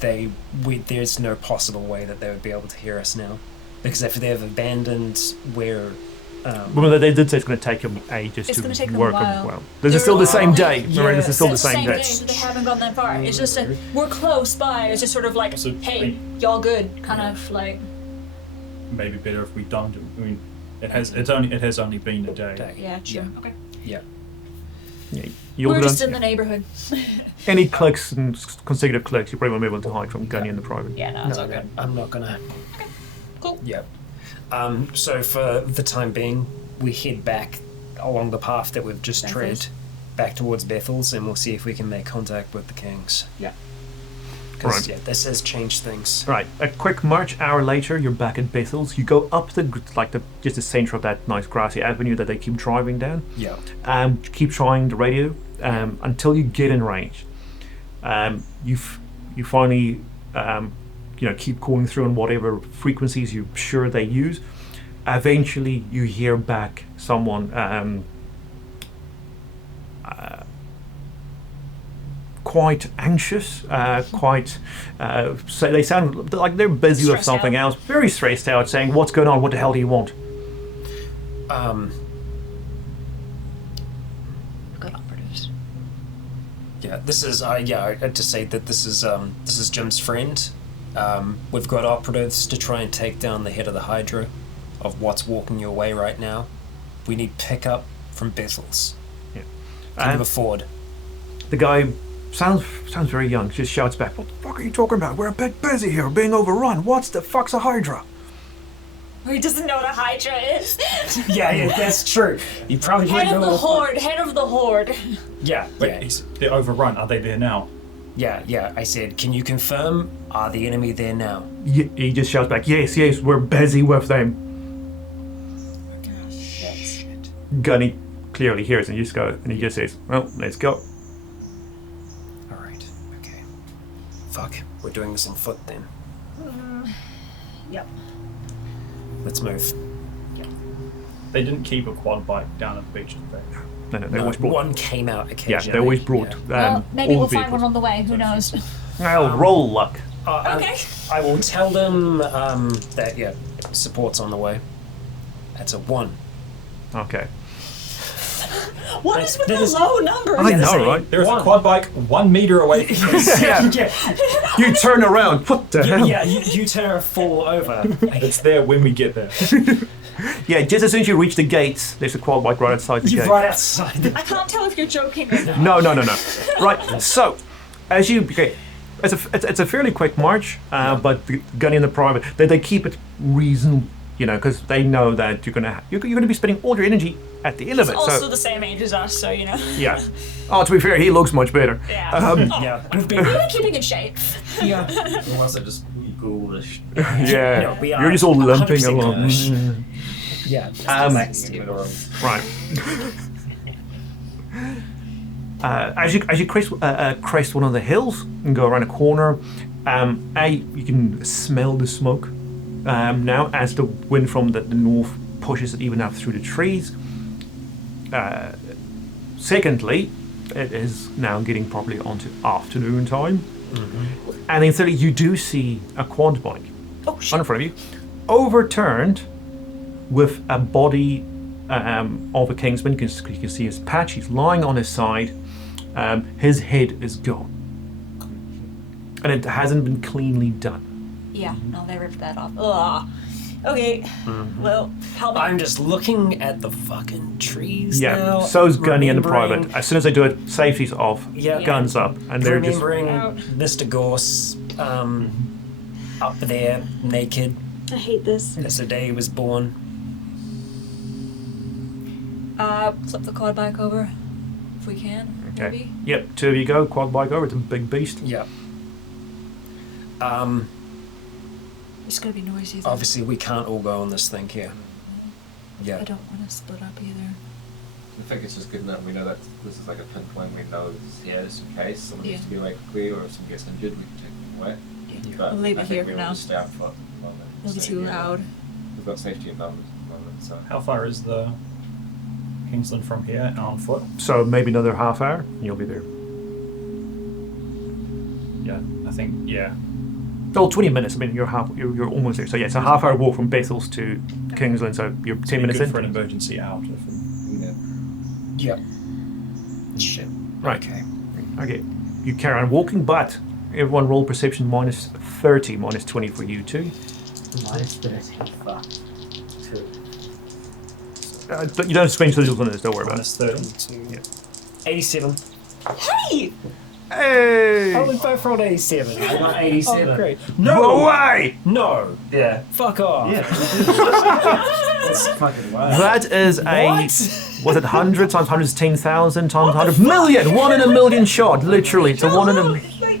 There's no possible way that they would be able to hear us now, because if they've abandoned where... well, they did say it's going to take them ages It's to gonna take them a work while. well. This is still the same day. Remember, this is still the same day. So they haven't gone that far. It's just that we're close by. It's just sort of like, So, hey, y'all good, kind of like... Maybe better if we don't. I mean, it has only been a day. Yeah, sure. Okay. Yeah. We're just in the neighborhood. Any clicks and consecutive clicks, you probably won't be able to hide from Gunny and the private. Yeah, no, it's all good. I'm not gonna... Okay, cool. Yeah. So for the time being, we head back along the path that we've just tread back towards Bethel's, and we'll see if we can make contact with the kings. Yeah. Because this has changed things. Right, a quick march hour later, you're back at Bethel's. You go up just the centre of that nice grassy avenue that they keep driving down. Yeah. Keep trying the radio until you get in range. You finally keep going through on whatever frequencies you're sure they use. Eventually, you hear back someone quite anxious, so they sound like they're busy with something else, very stressed out, saying, "What's going on? What the hell do you want?" Good operatives. Yeah, this is I had to say that this is Jim's friend. We've got operatives to try and take down the head of the Hydra, of what's walking your way right now. We need pickup from Bethel's. Can you afford? The guy sounds very young. Just shouts back, "What the fuck are you talking about? We're a bit busy here, being overrun. What the fuck's a Hydra?" He doesn't know what a Hydra is. Yeah, that's true. You probably Head wouldn't of know the what- horde. Head of the horde. Yeah, Wait, they're overrun. Are they there now? yeah. I said, can you confirm? Are the enemy there now? He just shouts back, "Yes, we're busy with them." Gunny clearly hears and he just says, "Well, let's go." All right. Okay. Fuck. We're doing this on foot then. Yep. Let's move. They didn't keep a quad bike down at the beach, did they? No, they always brought. One came out occasionally. Yeah, they always brought. Well, maybe all we'll vehicles. find one on the way. Who knows? Well, roll luck. Okay. I will tell them that support's on the way. That's a 1. Okay. What is with that the is- low numbers? I know, right? There is a quad bike 1 meter away from us. Yeah. You turn around. What the hell? Yeah, you Terra fall over. It's there when we get there. Yeah, just as soon as you reach the gates, there's a quad bike right outside the You're gate. right outside. I can't tell if you're joking or not. No. Right. So, it's a fairly quick march, but the Gunny and the private they keep it reasonable, because they know that you're gonna be spending all your energy at the end of He's it. also So the same age as us, so you know. yeah. Oh, to be fair, he looks much better. Yeah. Yeah, we've We're been. keeping in shape. Yeah. Or was it just ghoulish? Yeah. No, we are You're just all limping 100% along. ghoulish. Yeah. Right. As you crest one of the hills and go around a corner, you can smell the smoke now as the wind from the north pushes it even up through the trees. Secondly, it is now getting probably onto afternoon time. Mm-hmm. And then thirdly, you do see a quad bike Oh in shit. front of you, overturned with a body of a Kingsman. You can see his patch. He's lying on his side. His head is gone. And it hasn't been cleanly done. Yeah, no, they ripped that off. Ugh. Okay. Well, help me. I'm just looking at the fucking trees Yeah, now. so's Gunny and the remembering- private. As soon as they do it, safety's off, Yeah. guns up, and they're just... Remembering Out. Mr. Gorse up there, naked, I hate this. as the day he was born. Flip the quad bike over, if we can, Okay. maybe. Yep, two of you go, quad bike over, it's a big beast. Yeah. It's gonna be noisy though. Obviously, we can't all go on this thing here. I Yeah. don't want to split up either. I think it's just good enough. We know that this is like a pinpoint. We know this is here just in case someone needs to be away quickly or if someone gets injured, we can take them away. Yeah. But We'll leave I it think here we for will now. just stay out front at the moment. It'll be Stay too here. loud. We've got safety in numbers at the moment, so. How far is the Kingsland from here and on foot? So maybe another half hour, and you'll be there. Yeah, I think, yeah. Oh, 20 minutes, I mean, you're almost there. So yeah, it's a half hour walk from Bethel's to Kingsland, so you're 10 minutes Good in. for an emergency out. Yeah. Yep. Shit. Right. Okay. Okay, you carry on walking, but everyone roll perception minus 30, minus 20 for you two. Minus 30. Fuck. 2. But you don't spend sigils on this, don't worry about it. Minus 30. Yeah. 87. Hey! Hey! Oh, we both rolled 87. I got 87. Oh, great. No way! No! Yeah. Fuck off. Yeah. That's fucking wild. That is a... What? Was it 100 times 100 is 10,000 times 100 million? 1 in a million shot, literally. It's a 1 in a... Wait,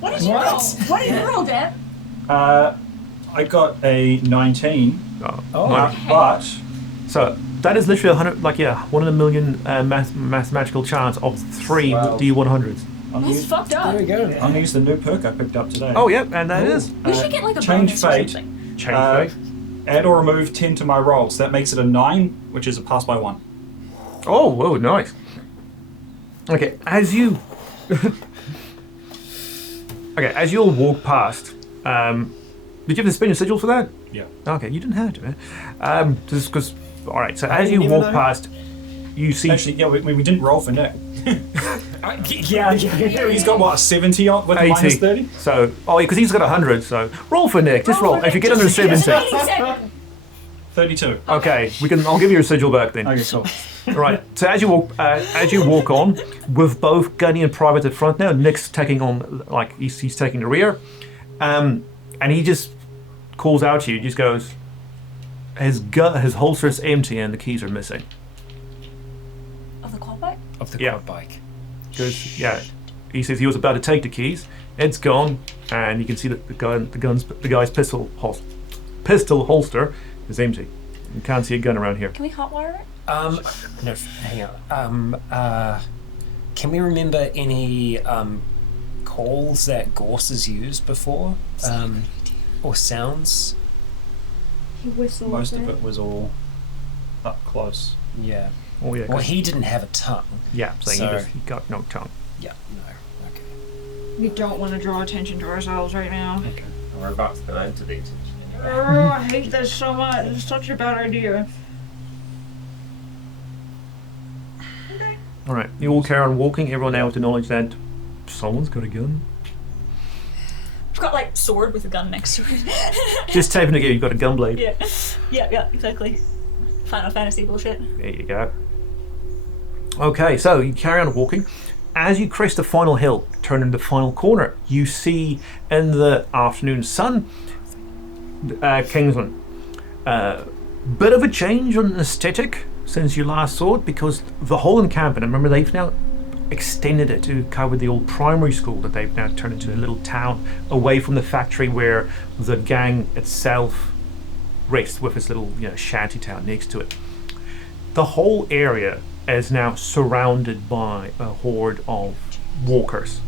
what did you roll? What did you roll, Dan? I got a 19, Oh, nice. but So that is literally 100, 1 in a million mathematical chance of 3 Wow. D100s. I'm That's use, fucked up. There we go. I'm gonna use the new perk I picked up today. Oh, yep, and that is We should get like a Change bonus or fate. something. change fate. Add or remove 10 to my rolls. That makes it a 9, which is a pass by 1. Oh, whoa, nice. Okay, as you all walk past, did you have to spend your sigil for that? Yeah. Okay, you didn't have to, man. Just because. All right, so as you didn't walk even know. past, you see. Actually, yeah, we didn't roll for Nick. Yeah. He's got what, 70 on with a 80. minus 30? So, because he's got 100, so roll for Nick. Just roll. If you get under 70. 87. 32. Okay, I'll give you your sigil back then. Okay, cool. Right. So as you walk on, with both Gunny and Private at front now, Nick's taking on, like he's taking the rear, and he just calls out to you. He just goes, his holster is empty and the keys are missing. Of the quad bike? Of the Yeah. quad bike. Because he says he was about to take the keys. It's gone, and you can see that the guy's pistol holster is empty. You can't see a gun around here. Can we hotwire it? No, hang on. Can we remember any calls that Gorse has used before? Or sounds? He whistled. Most of it was all up close. Yeah. Oh yeah. Well, he didn't have a tongue. Yeah, saying So- he got no tongue. Yeah, no. Okay. We don't want to draw attention to ourselves right now. Okay. We're about to go into the attention anyway. Oh, I hate this so much. It's such a bad idea. All right, you all carry on walking. Everyone now with the knowledge that someone's got a gun. I've got like sword with a gun next to it. Just taping again. You've got a gun blade. Yeah, exactly. Final Fantasy bullshit. There you go. Okay, so you carry on walking. As you crest the final hill, turn in the final corner, you see in the afternoon sun, Kingsman. Bit of a change on aesthetic since you last saw it, because the whole encampment, remember they've now extended it to cover the old primary school that they've now turned into a little town away from the factory where the gang itself rests with its little shanty town next to it. The whole area is now surrounded by a horde of walkers.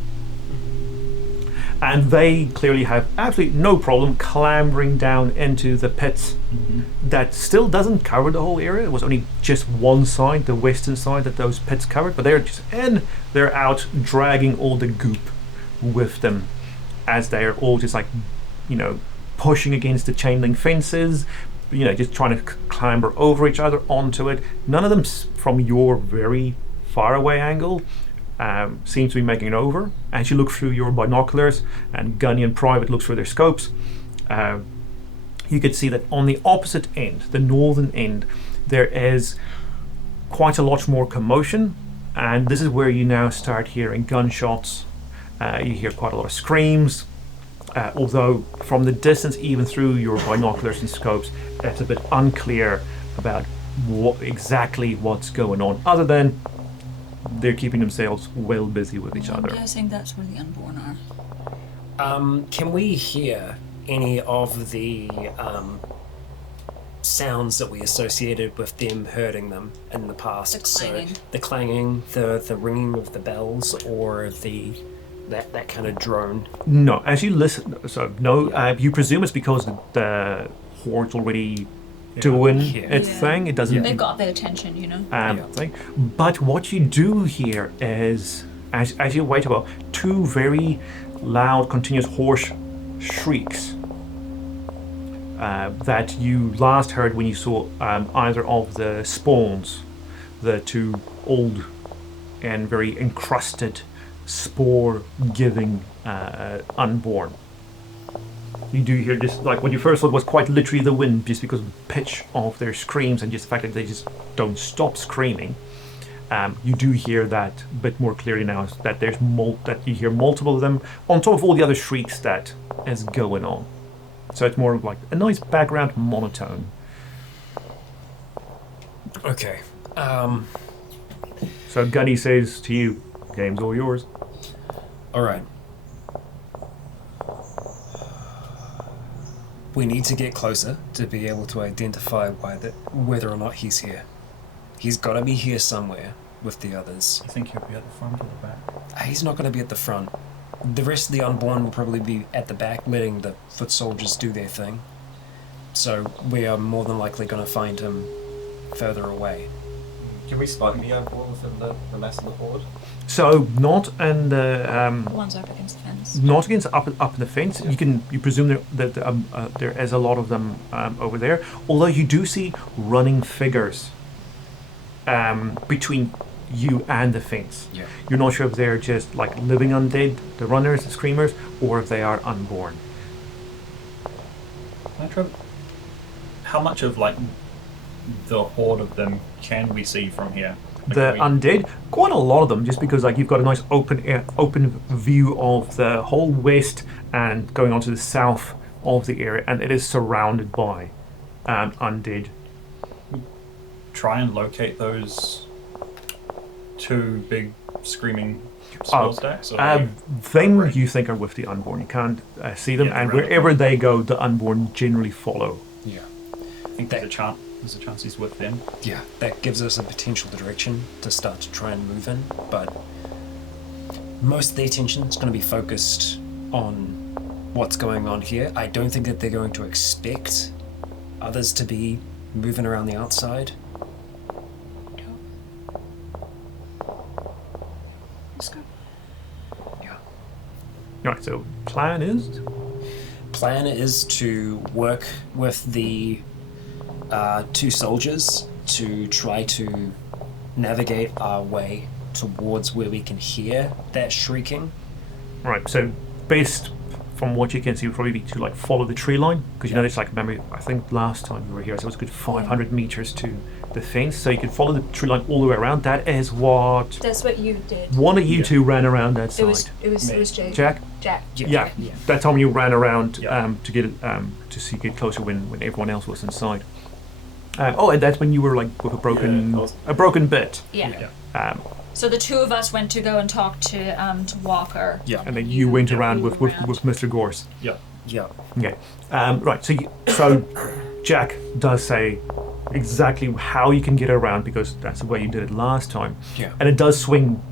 And they clearly have absolutely no problem clambering down into the pits. That still doesn't cover the whole area. It was only just one side, the western side, that those pits covered. But they're just in, they're out dragging all the goop with them as they're all just pushing against the chain link fences, just trying to clamber over each other onto it. None of them from your very far away angle seems to be making it over. As you look through your binoculars, and Gunny and Private look through their scopes, you could see that on the opposite end, the northern end, there is quite a lot more commotion, and this is where you now start hearing gunshots. You hear quite a lot of screams, although from the distance, even through your binoculars and scopes, it's a bit unclear about exactly what's going on, other than they're keeping themselves well busy with each other. I'm guessing that's where the unborn are. Can we hear any of the sounds that we associated with them hurting them in the past? The clanging. So the clanging, the ringing of the bells, or that kind of drone? No, as you listen, you presume it's because the horde's already doing its thing. It doesn't. They've got their attention, thing. But what you do hear is, as you wait a while, two very loud, continuous hoarse shrieks that you last heard when you saw either of the spawns, the two old and very encrusted, spore-giving unborn. You do hear this, like what you first thought was quite literally the wind, just because of the pitch of their screams and just the fact that they just don't stop screaming. You do hear that a bit more clearly now, that there's that you hear multiple of them on top of all the other shrieks that is going on. So it's more of like a nice background monotone. Okay. So Gunny says to you, "Game's all yours." All right. We need to get closer to be able to identify whether or not he's here. He's got to be here somewhere with the others. You think he'll be at the front or the back? He's not going to be at the front. The rest of the unborn will probably be at the back, letting the foot soldiers do their thing. So we are more than likely going to find him further away. Can we spot the unborn within the mass of the horde? So not in the The ones up against the fence. not against up in the fence. You presume that there is a lot of them over there. Although you do see running figures between you and the fence. Yeah. You're not sure if they're just like living undead, the runners, the screamers, or if they are unborn. Can I try? How much of like the horde of them can we see from here? Like, The undead, quite a lot of them, just because like you've got a nice open view of the whole west and going on to the south of the area, and it is surrounded by undead. try and locate those two big screaming spell stacks? Or Them you think are with the unborn. You can't see them, and wherever they go, the unborn generally follow. Yeah. I think there's a chance he's with them. Yeah, that gives us a potential direction to start to try and move in, but most of the attention is going to be focused on what's going on here. I don't think that they're going to expect others to be moving around the outside. Let's go. Yeah. Right, so plan is? Plan is to work with the two soldiers to try to navigate our way towards where we can hear that shrieking. Right, so based from what you can see, would probably be to like follow the tree line, because you know it's like, remember, I think last time we were here, so it was a good 500 meters to the fence, so you can follow the tree line all the way around. That is what That's what you did. one of you two ran around that side. It was Jake. Jack? Jack. Yeah, that time you ran around Yeah. to get get closer when everyone else was inside. And that's when you were like with a broken bit. Yeah. Um, So the two of us went to go and talk to Walker. Yeah. and then you went around with Mr. Gorse. Yeah. Yeah. Okay. Right. So Jack does say exactly how you can get around, because that's the way you did it last time. Yeah. And it does swing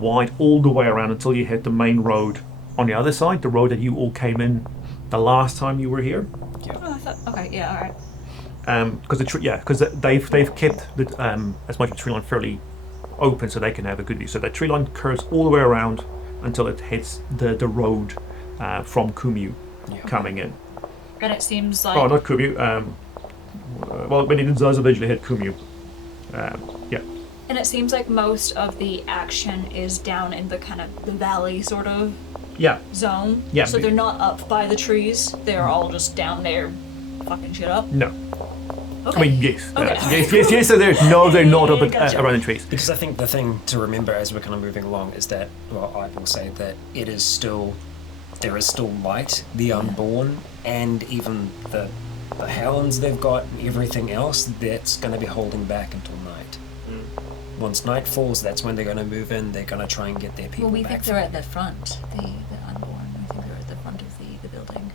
wide all the way around until you hit the main road on the other side, the road that you all came in the last time you were here. Oh, I thought. Okay. Yeah. All right. Because they've kept the, as much of the tree line fairly open so they can have a good view. So that tree line curves all the way around until it hits the road from Kumu coming in. And it seems like. Oh, not Kumu. Well, when it does eventually hit Kumu. Yeah. And it seems like most of the action is down in the kind of the valley sort of Yeah. zone. Yeah. So they're not up by the trees. They're all just down there fucking shit up. No. Okay. I mean, yes. Okay. Yes. So they're not up Gotcha. around the trees. Because I think the thing to remember as we're kind of moving along is that, well, I will say that there is still light, the unborn, and even the hounds they've got and everything else that's going to be holding back until night. Once night falls, that's when they're going to move in. They're going to try and get their people Well, we back. think they're at the front, the unborn. We think they're at the front of the building.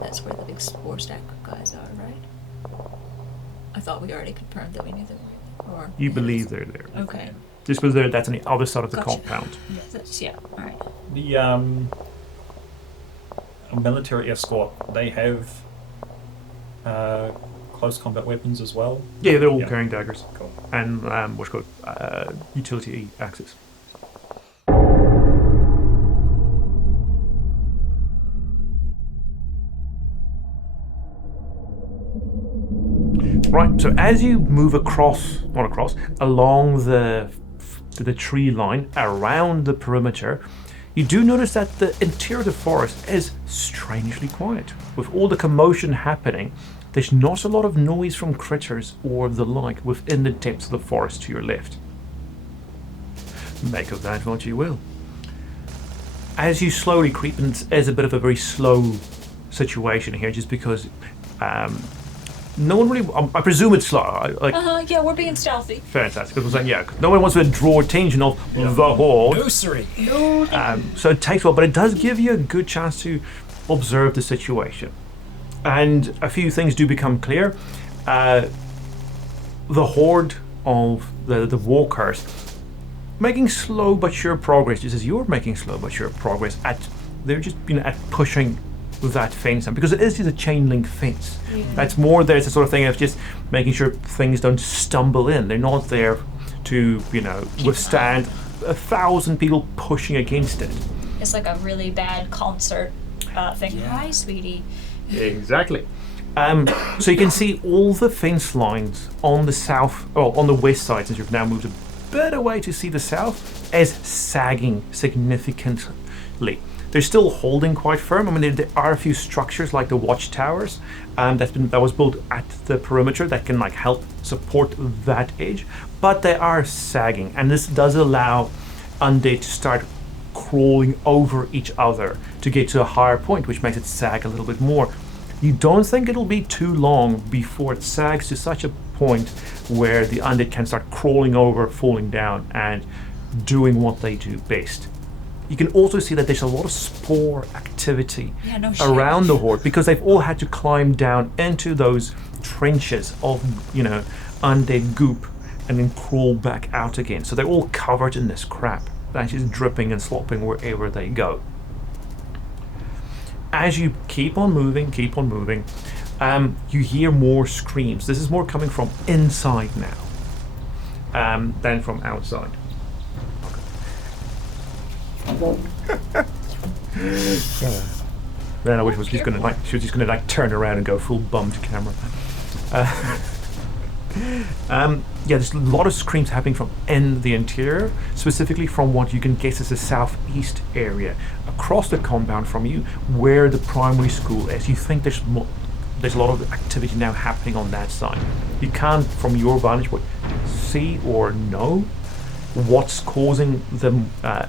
That's where the big spore stack guys are, right? I thought we already confirmed that we knew them. Or You believe they're there. Okay. Just because that's on the other side of the Gotcha. compound. Yeah. All right. The military escort, they have close combat weapons as well. Yeah, they're all Yeah. carrying daggers. Cool. And what's called utility axes. Right, so as you move along the tree line around the perimeter, you do notice that the interior of the forest is strangely quiet. With all the commotion happening, there's not a lot of noise from critters or the like within the depths of the forest to your left. Make of that what you will. As you slowly creep, and it is a bit of a very slow situation here, just because no one really. I presume it's slow. Yeah, we're being stealthy. Fantastic. Because I'm saying, no one wants to draw attention of the horde. Nursery. So it takes a while, but it does give you a good chance to observe the situation. And a few things do become clear. The horde of the walkers making slow but sure progress, just as you're making slow but sure progress they're just at pushing that fence, and because it is just a chain link fence, that's more there's the sort of thing of just making sure things don't stumble in. They're not there to withstand 1,000 people pushing against it. It's like a really bad concert thing. Yeah. Hi, sweetie. Exactly. So you can see all the fence lines on the on the west side, since you've now moved a bit away to see the south, as sagging significantly. they're still holding quite firm. I mean, there are a few structures like the watchtowers that was built at the perimeter that can like help support that edge, but they are sagging, and this does allow undead to start crawling over each other to get to a higher point, which makes it sag a little bit more. You don't think it'll be too long before it sags to such a point where the undead can start crawling over, falling down, and doing what they do best. You can also see that there's a lot of spore activity around the horde because they've all had to climb down into those trenches of, undead goop and then crawl back out again. So they're all covered in this crap that is dripping and slopping wherever they go. As you keep on moving, you hear more screams. This is more coming from inside now than from outside. Then I wish she was just gonna turn around and go full bummed camera. There's a lot of screams happening from in the interior, specifically from what you can guess is the southeast area, across the compound from you, where the primary school is. You think there's a lot of activity now happening on that side. You can't, from your vantage point, see or know what's causing the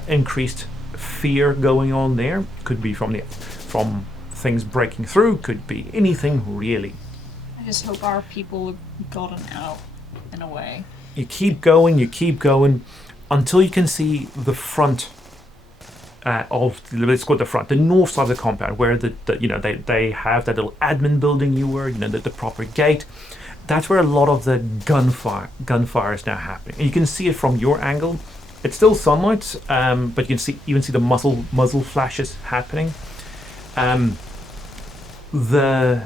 increased fear going on there. Could be from things breaking through, could be anything really. I just hope our people have gotten out in a way. You keep going until you can see the front let's call it the front, the north side of the compound, where they have that little admin building the proper gate. That's where a lot of the gunfire is now happening. And you can see it from your angle. It's still sunlight, but you can even see the muzzle flashes happening. The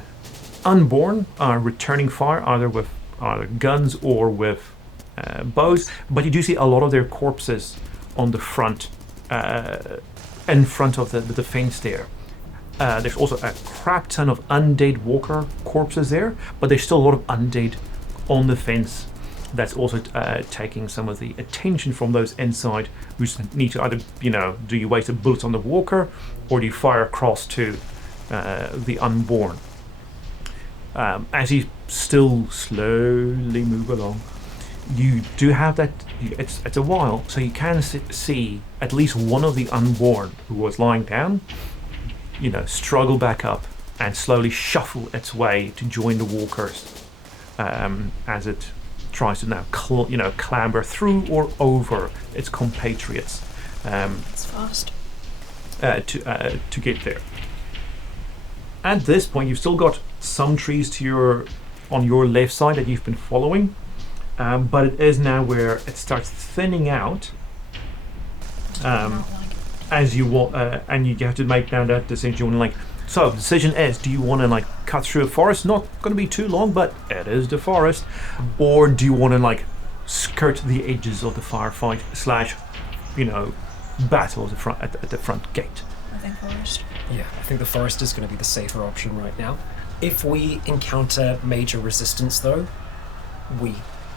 unborn are returning fire either with guns or with bows, but you do see a lot of their corpses on the front, in front of the defense there. There's also a crap ton of undead walker corpses there, but there's still a lot of undead on the fence. That's also taking some of the attention from those inside who need to either, do you waste a bullet on the walker or do you fire across to the unborn? As you still slowly move along, you do have that. It's a while, so you can see at least one of the unborn who was lying down, struggle back up and slowly shuffle its way to join the walkers as it tries to now clamber through or over its compatriots. It's fast. To get there. At this point, you've still got some trees on your left side that you've been following, but it is now where it starts thinning out. As you want, and you have to make now that decision. So the decision is: do you want to cut through a forest? Not going to be too long, but it is the forest. Or do you want to skirt the edges of the firefight / battle at the front gate? I think forest. Yeah, I think the forest is going to be the safer option right now. If we encounter major resistance, though, we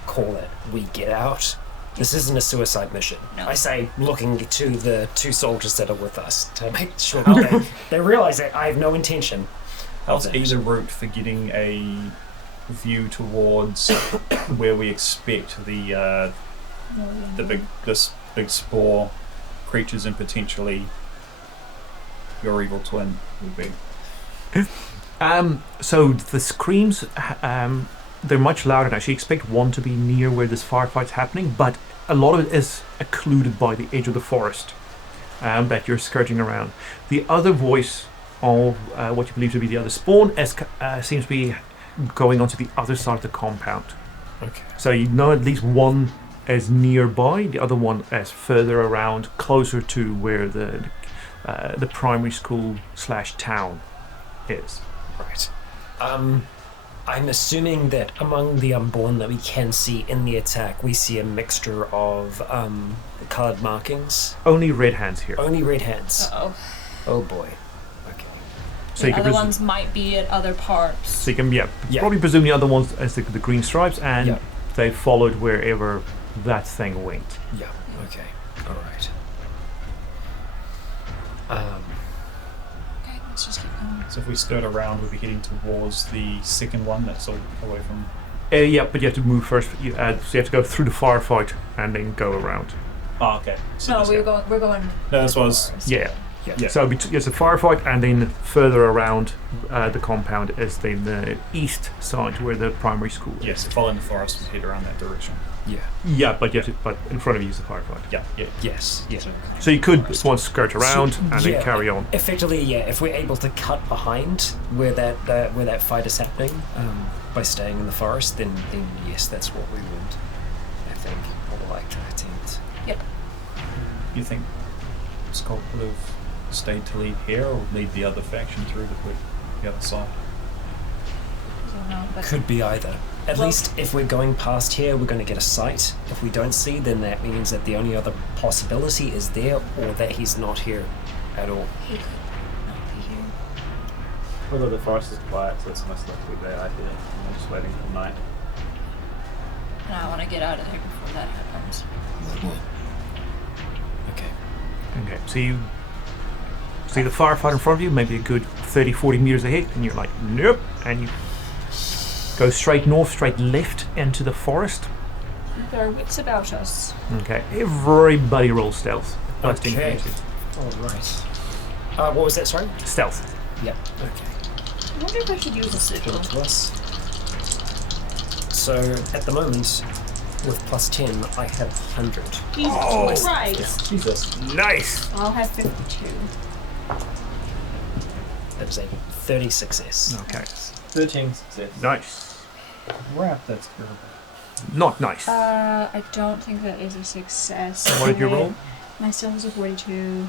call it. We get out. This isn't a suicide mission. No. I say, looking to the two soldiers that are with us to make sure they realize that I have no intention. How's either route for getting a view towards where we expect this big spore creatures and potentially your evil twin would be? So the screams, they're much louder now. So you expect one to be near where this firefight's happening, but a lot of it is occluded by the edge of the forest that you're skirting around. The other voice of what you believe to be the other spawn seems to be going onto the other side of the compound. Okay. So at least one is nearby, the other one is further around, closer to where the primary school / town is. Right. I'm assuming that among the unborn that we can see in the attack, we see a mixture of coloured markings. Only red hands here. Only red hands. Uh-oh. Oh boy. Okay. So The other ones might be at other parts. So you can probably presume the other ones as the green stripes, and they followed wherever that thing went. Yeah. Okay. All right. So if we skirt around, we'll be heading towards the second one that's all away from. Yeah, but you have to move first. So you have to go through the firefight and then go around. Oh, okay. So No, just we're go- going. No, that's what I was. Yeah. Yeah. So it's a firefight, and then further around the compound is then the east side where the primary school is. Yes, following the forest, we head around that direction. Yeah. Yeah, but in front of you is the firefight. Yeah. Yes. Yeah. So you could just skirt around and yeah, then carry on. Effectively, yeah. If we're able to cut behind where that fight is happening by staying in the forest, then yes, that's what we would. I think I would like to attempt. Yep. You think Scott would have stayed to lead here, or lead the other faction through the other side? I don't know, but Could be either. At least if we're going past here, we're going to get a sight. If we don't see, then that means that the only other possibility is there, or that he's not here at all. he could not be here. Although the forest is quiet, so it's most likely there, I feel. I'm just waiting for night. And I want to get out of there before that happens. Okay. Okay, so you see the firefight in front of you, maybe a good 30, 40 meters ahead, and you're like, nope, and you go straight north, straight left into the forest. There are wits about us. Okay, everybody roll stealth. Okay. All right. What was that? Sorry. Stealth. Yep. Okay. I wonder if I should use a Give sigil. it to us. So at the moment, with plus 10, I have 100. Jesus Christ! Jesus. Nice! I'll have 52. That is a 30 success. Okay, 13 success. nice. Crap, that's terrible. Not nice. I don't think that is a success. What did you roll? My stealth is a 42.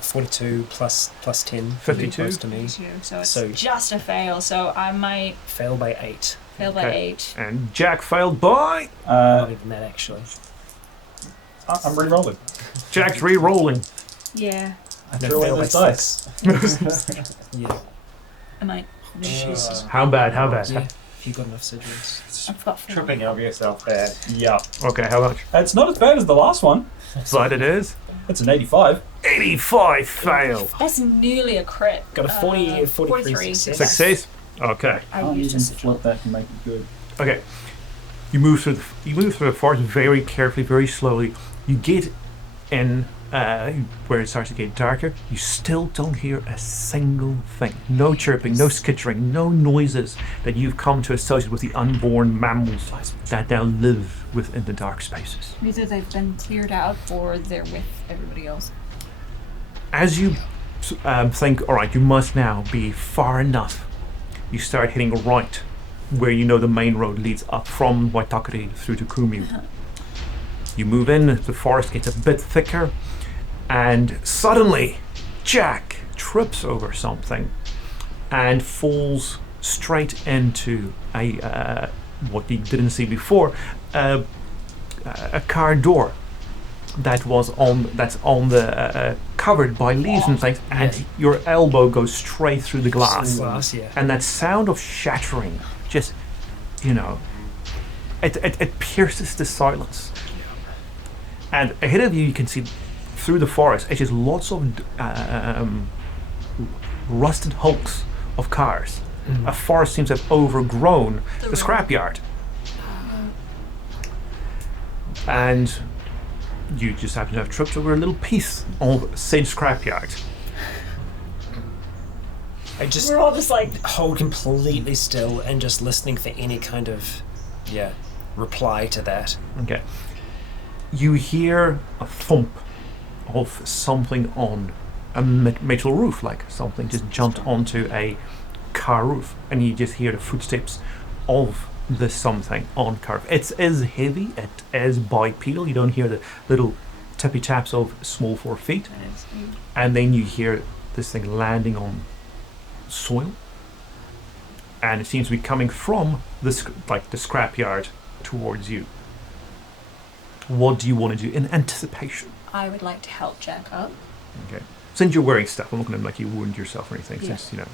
42 plus 10. 52? Close to me. 52. So it's So- just a fail. So I might Fail by 8. fail by Okay. 8. And Jack failed by... Not even that, actually. I'm re-rolling. Jack's re-rolling. Yeah, I No, threw away fail by those dice. Yeah. I might. Jesus. How bad, how bad? Yeah. If you got enough sigils. I've got 4. Tripping over yourself there. Yeah. Okay, how much? It's not as bad as the last one. But it is. It's an 85. 85 fail. That's nearly a crit. Got a 43 43 success. Success? Okay. I used a sigil. that and make it good. Okay. You move through the forest very carefully, very slowly. You get in where it starts to get darker. You still don't hear a single thing. No chirping, no skittering, no noises that you've come to associate with the unborn mammals that now live within the dark spaces. Either they've been cleared out or they're with everybody else. As you think, all right, you must now be far enough, you start heading right where you know the main road leads up from Waitakere through to Kumu. You move in, the forest gets a bit thicker, and suddenly Jack trips over something and falls straight into a what you didn't see before, a car door that's on the covered by leaves and things, and your elbow goes straight through the glass, Yeah. and that sound of shattering just, it pierces the silence. And ahead of you can see through the forest, it's just lots of rusted hulks of cars. A forest seems to have overgrown the scrapyard. And you just happen to have tripped over a little piece of said scrapyard. I just We're all just like, hold completely still and just listening for any kind of, reply to that. Okay. You hear a thump of something on a metal roof, like something just jumped onto a car roof, and you just hear the footsteps of the something on car roof. It's as heavy, it is bipedal. You don't hear the little tippy taps of small 4 feet, and then you hear this thing landing on soil, and it seems to be coming from the scrapyard towards you. What do you want to do in anticipation? I would like to help Jack up, Okay. Since you're wearing stuff, I'm not going to make you wound yourself or anything. Yeah. Since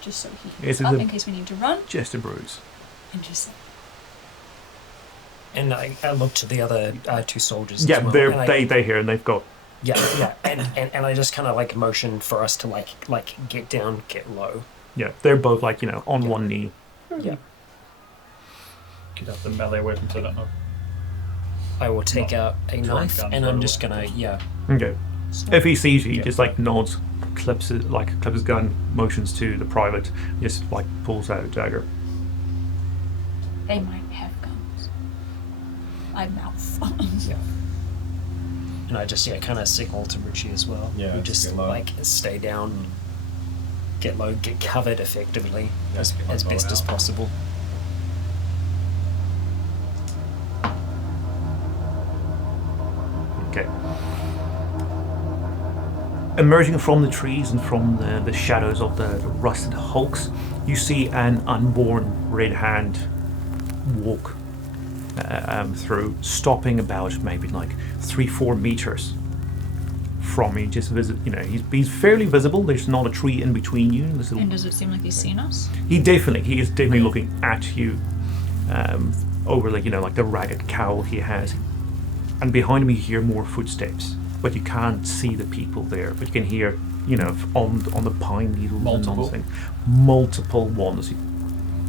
just so he Yes, can up it's a- in case we need to run. just a bruise. And just And I look to the other 2 soldiers. Yeah, as well, they're and they hear and they've got Yeah, and I just kind of like motion for us to like get down, get low. Yeah, they're both like on one knee. Yeah, Get out the melee weapons. I don't know. I will take out a Drawing knife, guns, and by I'm the just way. Okay. gonna If he sees you, he just like nods, clips his gun, motions to the private, just like pulls out a dagger. They might have guns. I mouth. and I just kind of signal to Richie as well. Yeah, we just just get low. like stay down, get low, get covered effectively as get my bow best as out. possible. Okay. Emerging from the trees and from the shadows of the rusted hulks, you see an unborn red hand walk through, stopping about maybe like 3-4 meters from you. Just he's fairly visible. There's not a tree in between you. There's a- And does it seem like he's seen us? he is definitely looking at you over like the ragged cowl he has. And behind him you hear more footsteps, but you can't see the people there. But you can hear, on the pine needles Multiple? and nonsense. Multiple ones.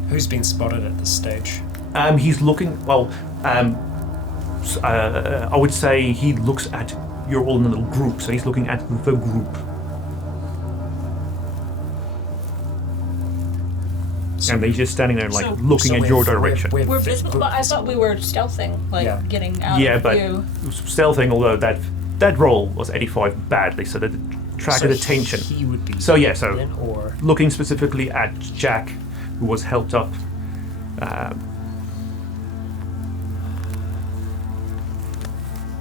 Who's been spotted at this stage? He's looking, I would say he looks at, you're all in a little group, so he's looking at the group. And he's just standing there, So- looking at your direction. We're visible, but I thought we were stealthing, getting out Yeah, of but view. stealthing, although that roll was 85 badly, so that attracted attention. He would be. So then, or looking specifically at Jack, who was helped up.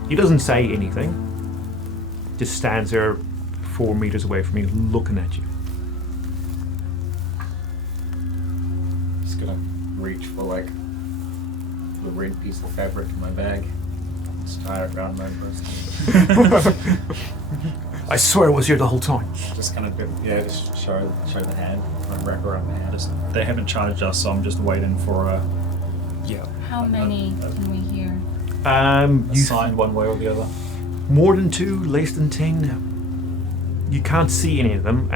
He doesn't say anything. Just stands there 4 meters away from you, looking at you. Just gonna reach for like the red piece of fabric in my bag. Just tie it around my wrist. I swear I was here the whole time. Just kind of just show the hand, like wrap around the hand. They haven't charged us, so I'm just waiting for a How many can we hear? You sign one way or the other. more than 2, less than 10. You can't see any of them,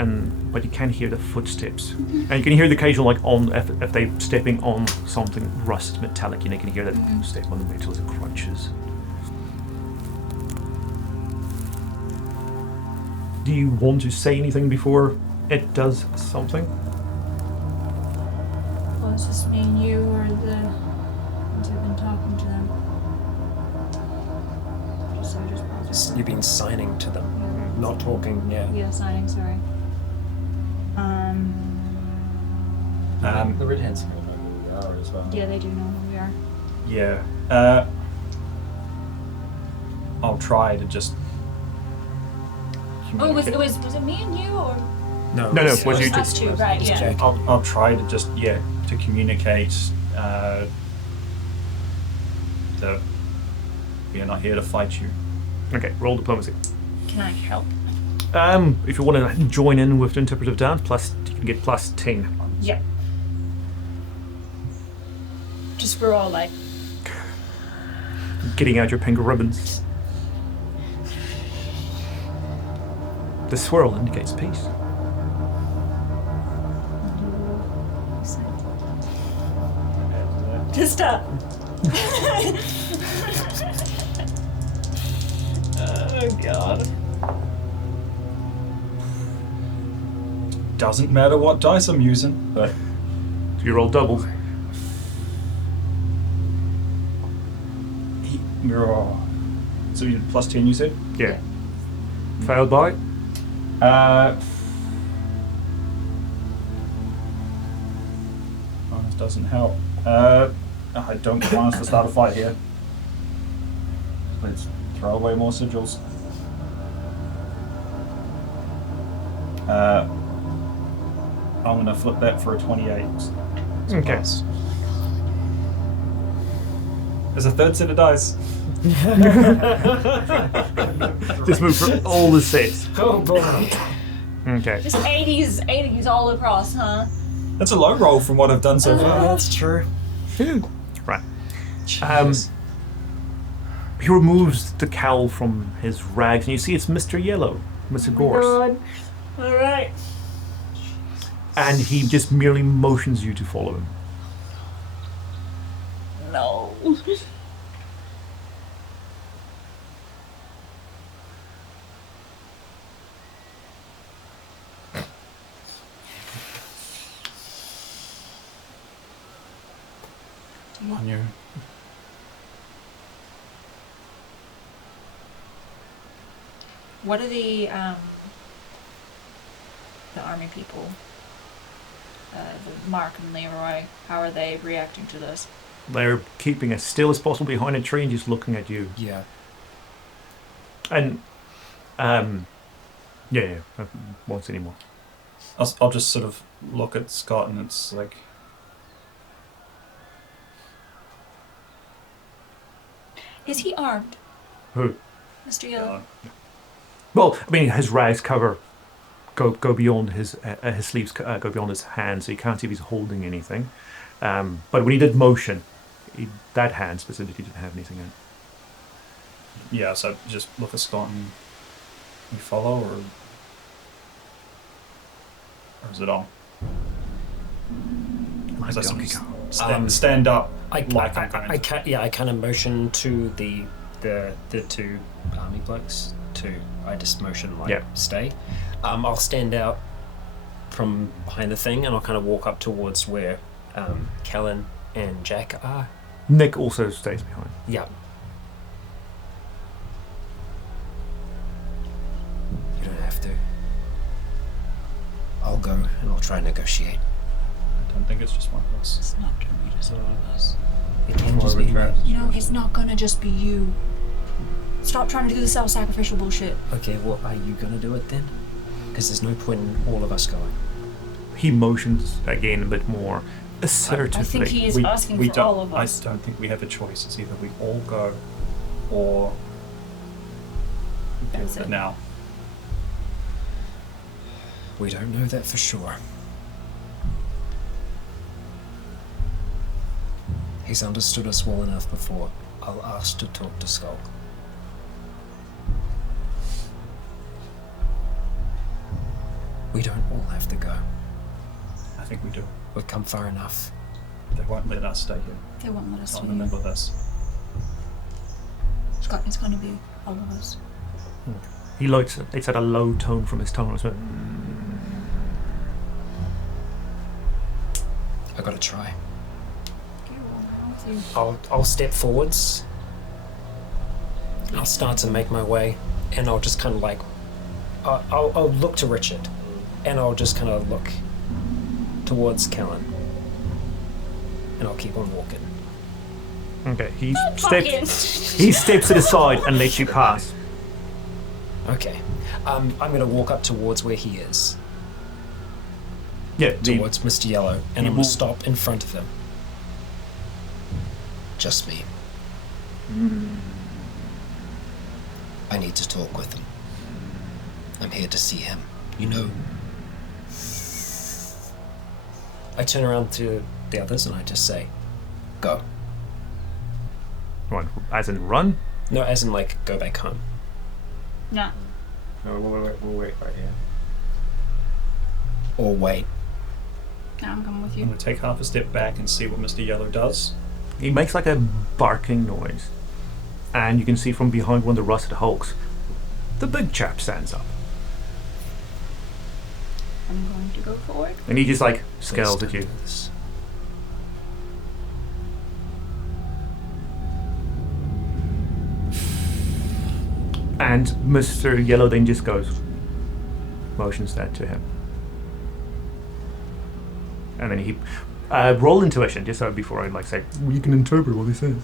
but you can hear the footsteps, and you can hear the occasional if they're stepping on something rusted metallic. You can hear that step on the metal as it crunches. Do you want to say anything before it does something? Well, it's just me and you, or the ones who've been talking to them. Just pause. you've been signing to them, not talking. Yeah, signing. Sorry. The red hands kind of know who we are as well. Yeah, they do know who we are. Yeah. I'll try to just. Oh, was it me and you, or No, it was you two. us two? Right. Yeah. I'll try to just to communicate that we are not here to fight you. Okay, roll diplomacy. Can I help? If you want to join in with the interpretive dance, you can get plus 10. Yeah. Just we're all like. Getting out your pink ribbons. The swirl indicates peace. Just Oh god. Doesn't matter what dice I'm using, but So you roll doubles. so you did plus 10, you said? Yeah. Failed by? This doesn't help. I don't want us to start a fight here. Let's throw away more sigils. I'm gonna flip that for a 28. Okay. Plus. There's a third set of dice. Just move for all the sets. Oh boy. Okay. Just 80s all across, huh? That's a low roll from what I've done so far. That's true. Right. Jesus. He removes the cowl from his rags, and you see it's Mr. Yellow, Mr. Gorse. All right. And he just merely motions you to follow him. No. On you. What are the army people, Mark and Leroy, how are they reacting to this? They're keeping as still as possible behind a tree and just looking at you. Yeah. And, yeah, won't say anymore. I'll just sort of look at Scott and it's like, Is he armed, Who? Mr. Yellow? Well, I mean, his rags go beyond his sleeves, go beyond his hands, so you can't see if he's holding anything. But when he did motion, that hand specifically didn't have anything in it. yeah, so just look at Scott and we follow, or is it on? Like Because I Donkey sort of Kong. stand up I like kind of motion to the two army blokes to. I just motion like Yeah. stay. I'll stand out from behind the thing and I'll kind of walk up towards where Kellen and Jack are. Nick also stays behind. Yeah. You don't have to. I'll go and I'll try and negotiate. I don't think it's just one of us. It's not gonna be just one of us. It can Or just we be try- You know, it's not gonna just be you. Stop trying to do the self-sacrificial bullshit. Okay, well, are you gonna do it then? Because there's no point in all of us going. He motions again a bit more assertively. I think he is asking we for don't, all of I us. don't think we have a choice. It's either we all go or we deal That's with it. it now. We don't know that for sure. He's understood us well enough before. I'll ask to talk to Skull. We don't all have to go. I think we do. We've come far enough. They won't let us stay here. They won't let us Not do in the it. middle of this. Scott, it's gonna be all of us. He lights it. It's at a low tone from his tongue. So, I gotta try. Okay, well, I'm with you. I'll step forwards. I'll start to make my way, and I'll just kind of like, I'll look to Richard, and I'll just kind of look towards Kellen, and I'll keep on walking. okay, he Fucking. steps to the side and lets you pass. Okay, I'm gonna walk up towards where he is, Yeah, towards Mr. Yellow, and you I'm will- gonna stop in front of him. Just me. I need to talk with him. I'm here to see him. You know. I turn around to the others and I just say, go. Right, as in run. No, as in like, go back home. Nah. No, we'll wait right here. Or wait. Now I'm coming with I'm you. going to take half a step back and see what Mr. Yellow does. He makes like a barking noise, and you can see from behind one of the rusted hulks, the big chap stands up, I'm going to go forward. and he just like Please scowls at don't you. do this. And Mr. Yellow then just goes, motions that to him. And then he, roll intuition, just so before I like say, well, you can interpret what he says.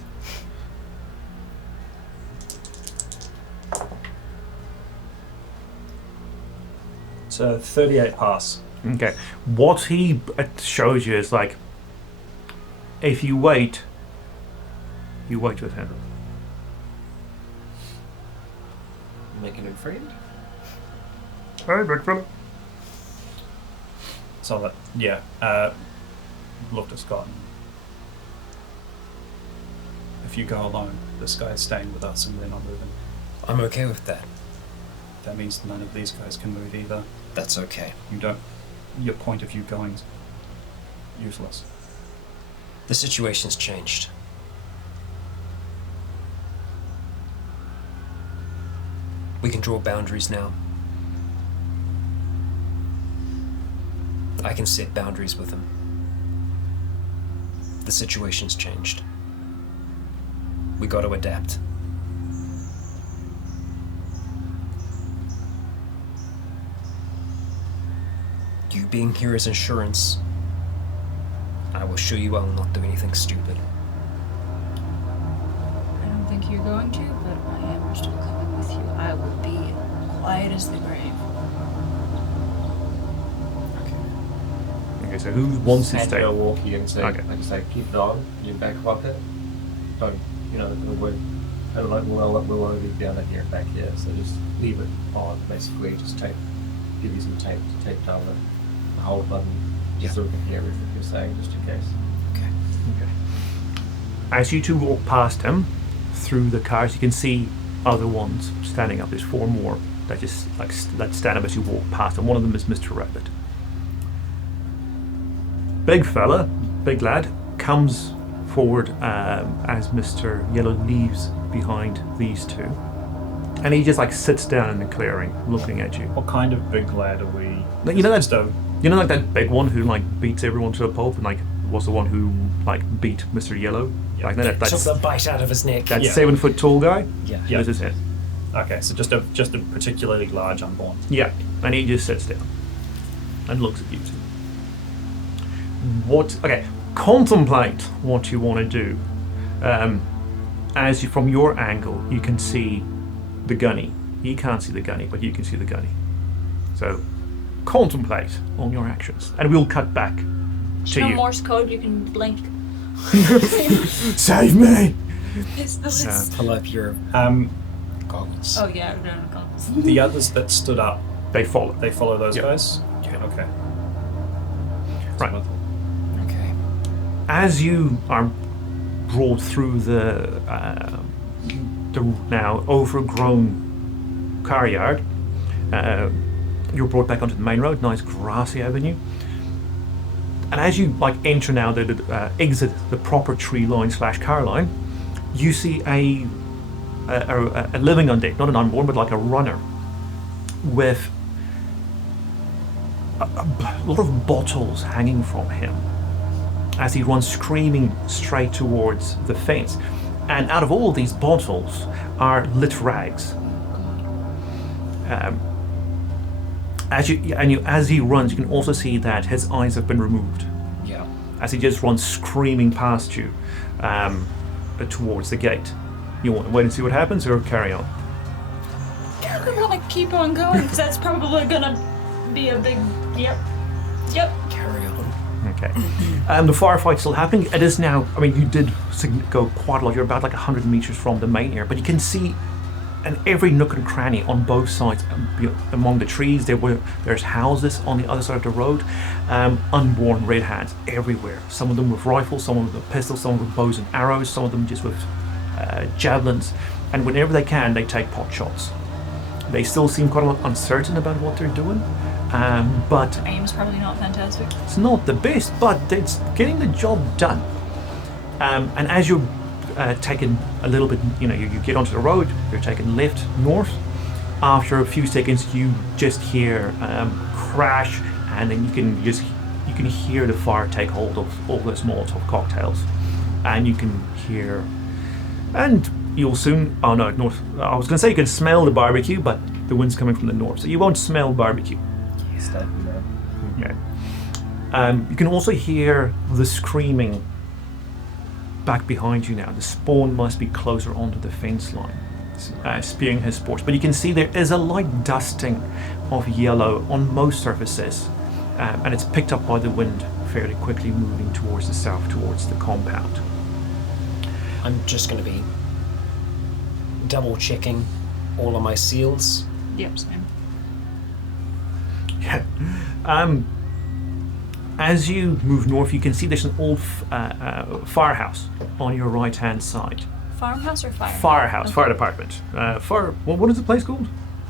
It's a 38 pass. Okay. What he shows you is like, if you wait with him. Make a new friend? Hey, big fella. So that, yeah, looked at Scott. If if you go alone. This guy's staying with us and we're not moving. I'm okay with that. That means none of these guys can move either. That's okay. Your point of view going's useless. The situation's changed. We can draw boundaries now. I can set boundaries with him. The situation's changed. We got to adapt. You being here is insurance. I will assure you I will not do anything stupid. I don't think you're going to, but I am still coming with you. I will be quiet as the grave. Okay, so who wants to And stay? go walkie and say, Okay. like I say, keep it on, you back pocket. Don't, we'll only be down here and back here, so just leave it on, basically. Just give you some tape to tape down the hold button, just so we can hear everything you're saying, just in case. Okay. As you two walk past him through the cars, you can see other ones standing up. There's 4 more that just that stand up as you walk past, and one of them is Mr. Rabbit. Big fella, big lad, comes forward as Mr. Yellow leaves behind these two, and he just sits down in the clearing, looking at you. What kind of big lad are we? You know Just a- that big one who beats everyone to a pulp, and was the one who beat Mr. Yellow. Yeah. That's Took the bite out of his neck. that Yeah. 7-foot tall guy. Yeah. Yeah. This is it. Okay, so just a particularly large unborn. Yeah, and he just sits down and looks at you two. Contemplate what you want to do. As you, from your angle, you can see the gunny. He can't see the gunny, but you can see the gunny. So, contemplate on your actions, and we'll cut back to No you. Morse code, you can blink. Save me! Pull up your goggles. Oh yeah, no, goggles. The others that stood up, They follow. they follow those Yep. guys? Yeah. Okay. Right. Okay. As you are brought through the now overgrown car yard, you're brought back onto the main road, nice grassy avenue. And as you enter now, exit the proper tree line / car line, you see a living undead, not an unborn, but a runner, with a lot of bottles hanging from him as he runs screaming straight towards the fence. And out of all these bottles are lit rags. As he runs, you can also see that his eyes have been removed. Yeah. As he just runs screaming past you towards the gate. You want to wait and see what happens, or carry on? I'm gonna keep on going because that's probably gonna be a big yep. Carry on. Okay. The firefight's still happening. It is now, you did go quite a lot. You're about 100 meters from the main area, but you can see in every nook and cranny on both sides, among the trees, there's houses on the other side of the road, unborn red hands everywhere. Some of them with rifles, some of them with pistols, some with bows and arrows, some of them just with javelins. And whenever they can, they take pot shots. They still seem quite a lot uncertain about what they're doing, but Aim's probably not fantastic. it's not the best, but it's getting the job done. And as you're taking a little bit, you get onto the road, you're taking left north. After a few seconds, you just hear crash, and then you can hear the fire take hold of all those Molotov cocktails, and you can hear, and you'll soon. Oh no, north. I was going to say you can smell the barbecue, but the wind's coming from the north, so you won't smell barbecue. Yeah. You can also hear the screaming back behind you now. The spawn must be closer onto the fence line, spewing his spores. But you can see there is a light dusting of yellow on most surfaces, and it's picked up by the wind fairly quickly, moving towards the south, towards the compound. I'm just going to be double checking all of my seals. Yep, same. Yeah. As you move north, you can see there's an old firehouse on your right-hand side. Farmhouse or fire? Firehouse, Okay. fire department. What is the place called?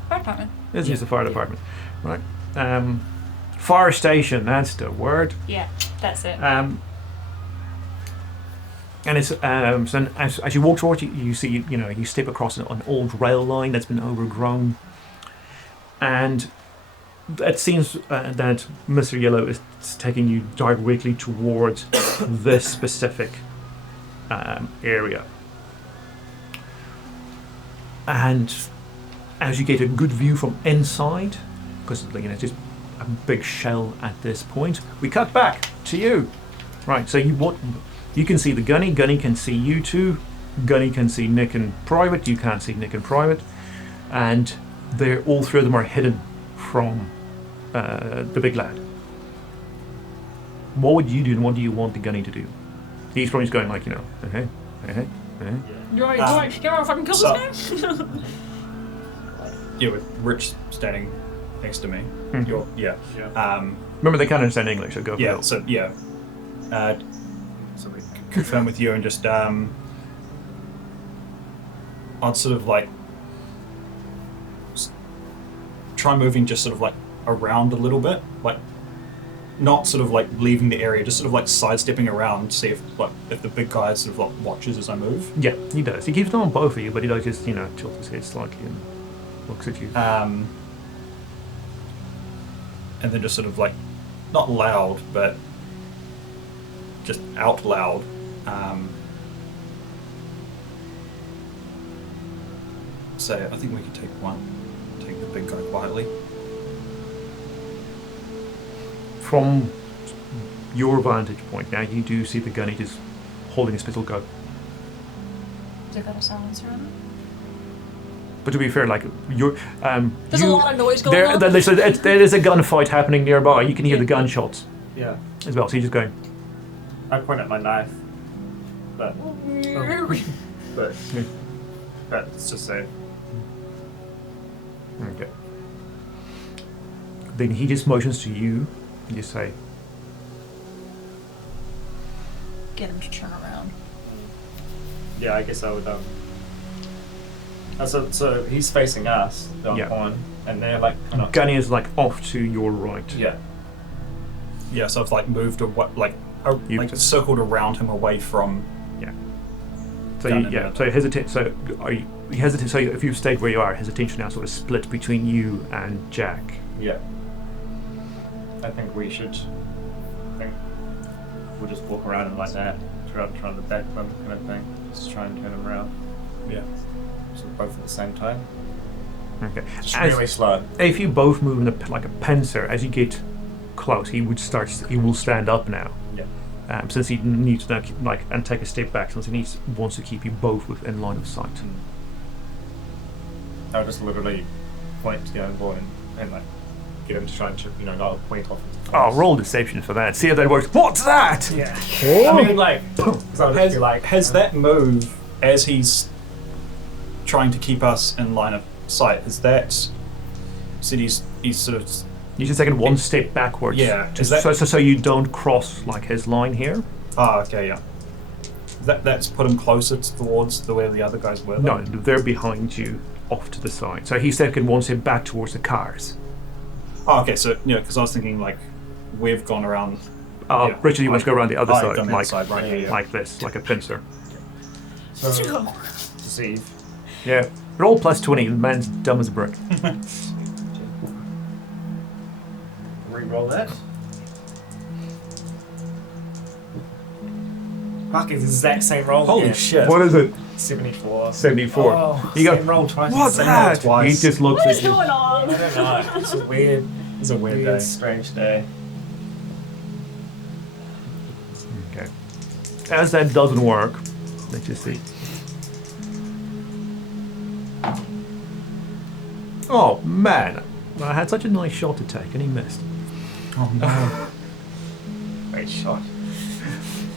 Fire department. It's just the fire department. Right. Fire station, that's the word. Yeah, that's it. And it's so as you walk towards it, you see, you step across an old rail line that's been overgrown, and it seems that Mr. Yellow is taking you directly towards this specific area. And as you get a good view from inside, because it's just a big shell at this point, we cut back to you. Right, so you can see the Gunny. Gunny can see you two. Gunny can see Nick in private. You can't see Nick in private, and all three of them are hidden from the big lad. What would you do, and what do you want the Gunny to do? He's probably just going like, You want to fucking kill this guy? Yeah, with Rich standing next to me. Mhm. Remember, they can't understand English, so go for it. So so we confirm with you and just I'd sort of like try moving just sort of like around a little bit, like not sort of like leaving the area, just sort of like sidestepping around, see if the big guy sort of like watches as I move. Yeah, he does. He keeps an eye on both of you, but he does just tilt his head slightly and looks at you. And then just sort of like not loud, but just out loud. Say, I think we could take the big guy quietly. From your vantage point now, you do see the Gunny just holding his pistol go. Has it got a silencer on it? But to be fair, like you're, There's a lot of noise going on. There is a gunfight happening nearby. You can hear the gunshots Yeah. as well. So you're just going. I point at my knife, but it's just safe. Okay. Then he just motions to you. And you say, Get him to turn around. Yeah, I guess I would. So he's facing us, the Yeah. pawn, and they're like. Gunny is like off to your right. Yeah. Yeah, so I've like moved You've just- circled around him away from. Yeah. So Gun you, and yeah. the- So hesitate. So are you hesitate? So if you've stayed where you are, his attention now sort of split between you and Jack. Yeah. I think we should. We'll just walk around him like that, trying to back them, kind of thing. Just try and turn him around. Yeah. So both at the same time. Okay. Just really slow. If you both move in like a pincer, as you get close, he will stand up now. Yeah. Since he needs to and take a step back, since he wants to keep you both within line of sight. I'll just literally point to the other boy and like get him to try and not point off. Oh, roll deception for that. See how that works. What's that? Yeah. I mean, like, because I'll just be like, has that move as he's trying to keep us in line of sight? Has that said he's sort of You're just taking one step backwards. Yeah. Just Is that- so you don't cross like his line here. okay, yeah. That's put him closer towards where the other guys were. No, they're behind you, off to the side. So he's taking one step back towards the cars. Oh, okay. So because I was thinking like we've gone around. Yeah, Richard, you want to go around the other I've side, gone the like other side, right, yeah. like this, like a pincer. so deceive. Yeah. Roll plus 20. The man's dumb as a brick. Reroll that. Fuck, it's the exact same roll. Holy again. shit! What is it? 74. 74. Oh, You go, same roll twice. What's Same that? roll twice. He just looks What at is you. going on? I don't know. It's a weird, day. strange day. Okay. As that doesn't work, let's just see. Oh man, I had such a nice shot to take and he missed. Oh no! Great shot.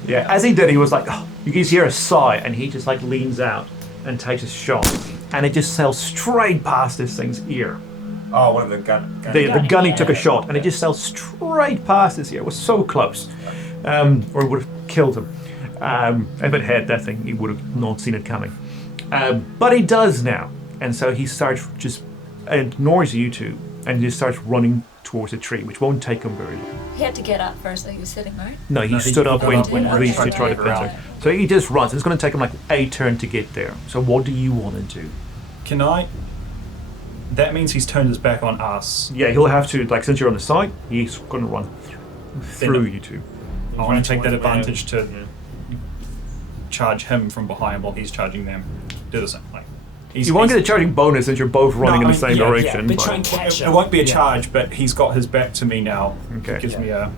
Yeah, as he did, he was like, oh, you can hear a sigh, and he just like leans out and takes a shot, and it just sails straight past this thing's ear. Oh, one of the gun. The gunny took a shot, and it just sailed straight past his ear. It was so close, or it would have killed him. If it had that thing, he would have not seen it coming. But he does now. And so he starts just ignores you two and just starts running towards the tree, which won't take him very long. He had to get up first, like he was sitting, right? No, he stood up when Reese tried to pinch him. So he just runs. It's going to take him like a turn to get there. So what do you want to do? Can I? That means he's turned his back on us. Yeah, he'll have to, like, since you're on the side, he's going to run through you two. I want to take that advantage to charge him from behind while he's charging them. Do the same. Like, you won't get a charging bonus since you're both running in the same direction. But try and catch it him. won't be a charge, but he's got his back to me now. Okay. It gives me a.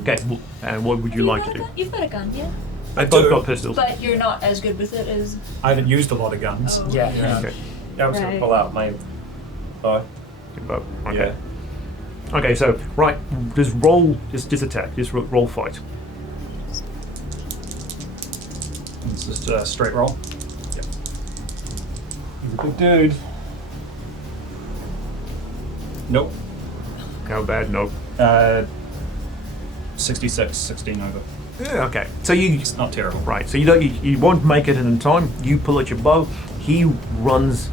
Okay, and what would you like to do? You've got a gun, yeah. They both got pistols. But you're not as good with it as. I haven't used a lot of guns. Oh. Yeah. Okay. Yeah, I'm just gonna pull out my bow. Your bow. Okay. Okay, so right, just roll, just attack, just roll fight. It's just a straight roll. Yep. He's a big dude. Nope. How bad? No. 66, 16 over. Yeah, okay. So you It's not terrible. right. So you won't make it in time. You pull out your bow. He runs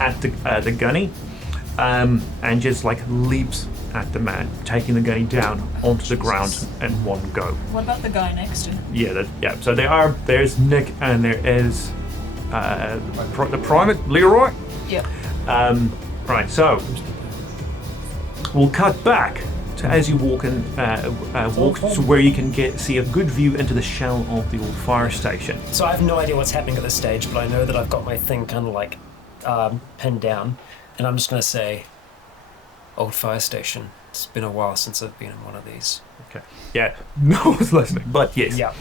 at the gunny, and just like leaps at the man, taking the gunny down onto the ground in one go. What about the guy next to him? Yeah. So there's Nick and there is the primate Leroy. Yep. Right. So we'll cut back to as you walk to where you can see a good view into the shell of the old fire station. So I have no idea what's happening at this stage, but I know that I've got my thing kind of like pinned down, and I'm just going to say, old fire station. It's been a while since I've been in one of these. Okay. Yeah. No one's listening, but yes. Yeah.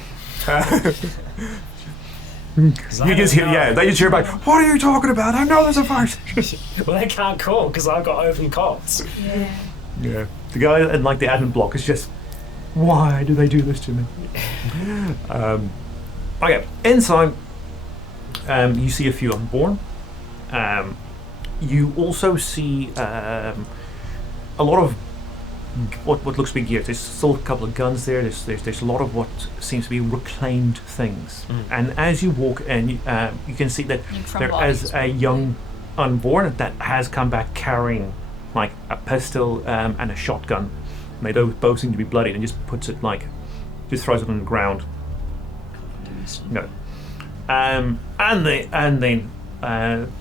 You just hear, they just hear back. What are you talking about? I know there's a fire station. Well, they can't call because I've got open cots. Yeah. Yeah. The guy in like the admin block is just, why do they do this to me? Okay. Inside, you see a few unborn. You also see a lot of what looks to be gear. There's still a couple of guns there. There's a lot of what seems to be reclaimed things. And as you walk in, you can see that there is a young unborn that has come back carrying like a pistol and a shotgun. They both seem to be bloodied, and just puts it just throws it on the ground. No. And then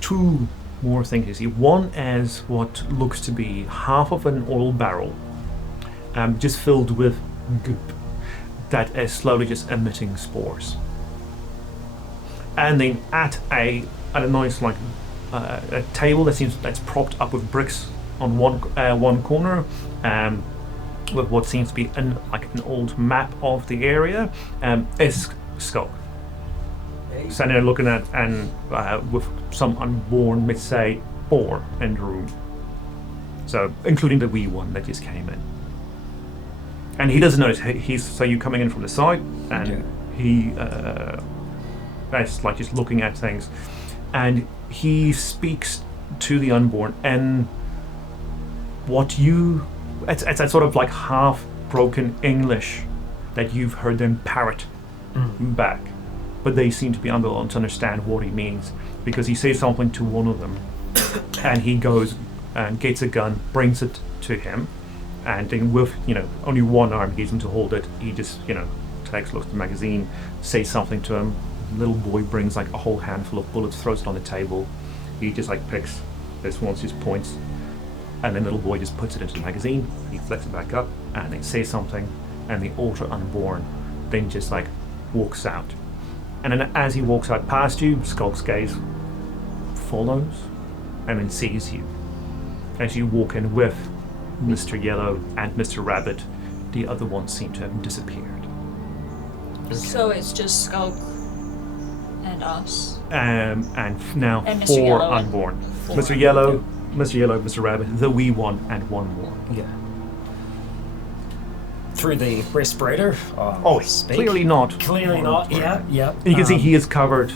two more things you see. One is what looks to be half of an oil barrel, just filled with goop that is slowly just emitting spores. And then at a nice a table that's propped up with bricks on one corner, with what seems to be an old map of the area, is Skull. Standing there looking at and with some unborn, let's say, 4 in the room. So, including the wee one that just came in. And he doesn't notice. So you're coming in from the side, and he is just looking at things, and he speaks to the unborn, and it's that sort of like half broken English that you've heard them parrot back. But they seem to be unable to understand what he means, because he says something to one of them, and he goes and gets a gun, brings it to him, and then with only one arm, he gets him to hold it. He just takes a look at the magazine, says something to him. The little boy brings a whole handful of bullets, throws it on the table. He just picks this one, just points, and then the little boy just puts it into the magazine. He flicks it back up, and then says something, and the ultra unborn then just walks out. And then as he walks out past you, Skulk's gaze follows and then sees you. As you walk in with Mr. Yellow and Mr. Rabbit, the other ones seem to have disappeared. So it's just Skulk and us. And now And Mr. 4 Yellow unborn. four. Mr. Yellow, Mr. Rabbit, the wee one, and one more. Yeah. Through the respirator? Speak. Clearly not. Clearly not. Yeah. And you can see he is covered,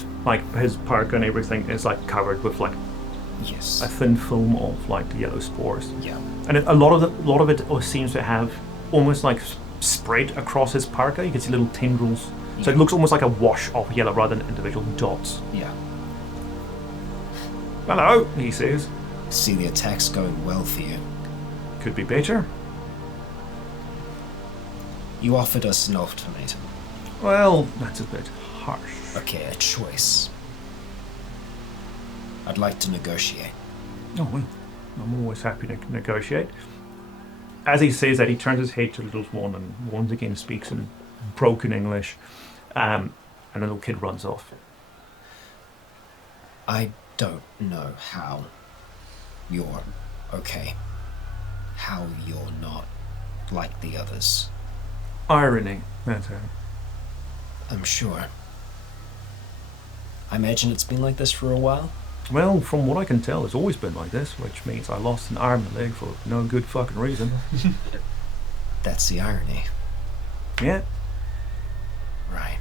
his parka and everything is covered with Yes. a thin film of the yellow spores. Yeah. And a lot of it seems to have almost spread across his parka. You can see little tendrils. So it looks almost like a wash of yellow rather than individual dots. Yeah. Hello, he says. See the attack's going well for you. Could be better. You offered us an ultimatum. Well, that's a bit harsh. Okay, a choice. I'd like to negotiate. Oh, well, I'm always happy to negotiate. As he says that, he turns his head to the little one and once again speaks in broken English. And the little kid runs off. I don't know how you're okay. How you're not like the others. Irony, that's how. I'm sure. I imagine it's been like this for a while. Well, from what I can tell, it's always been like this, which means I lost an arm and a leg for no good fucking reason. That's the irony. Yeah. Right.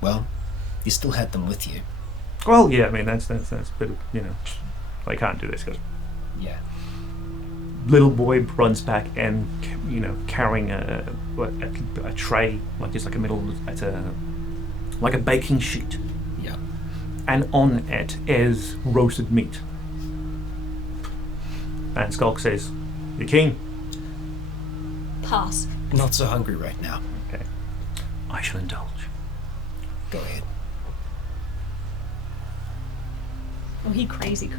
Well, you still had them with you. Well, yeah, I mean, that's a bit of, they can't do this because Yeah. little boy runs back and, carrying a tray, like just like a middle, like a baking sheet. Yeah. And on it is roasted meat. And Skulk says, "You keen?" Pass. Not so hungry right now. Okay. I shall indulge. Go ahead. Oh, he crazy.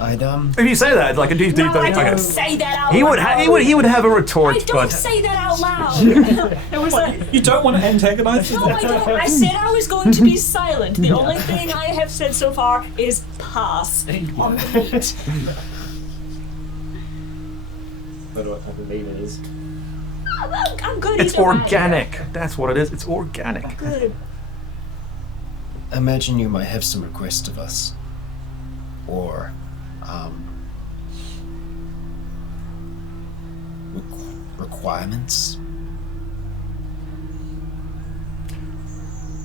I'd If you say that, like a dude, No, I okay. don't say that out He would loud. he would have a retort, I don't but say that out loud. It was like, You don't want to antagonize no, I don't. I said I was going to be silent. The only thing I have said so far is pass on the meat. I don't know what type of meat it is. I'm good. it's either way. organic. That's what it is. It's organic. Good. imagine you might have some requests of us. Or, requirements?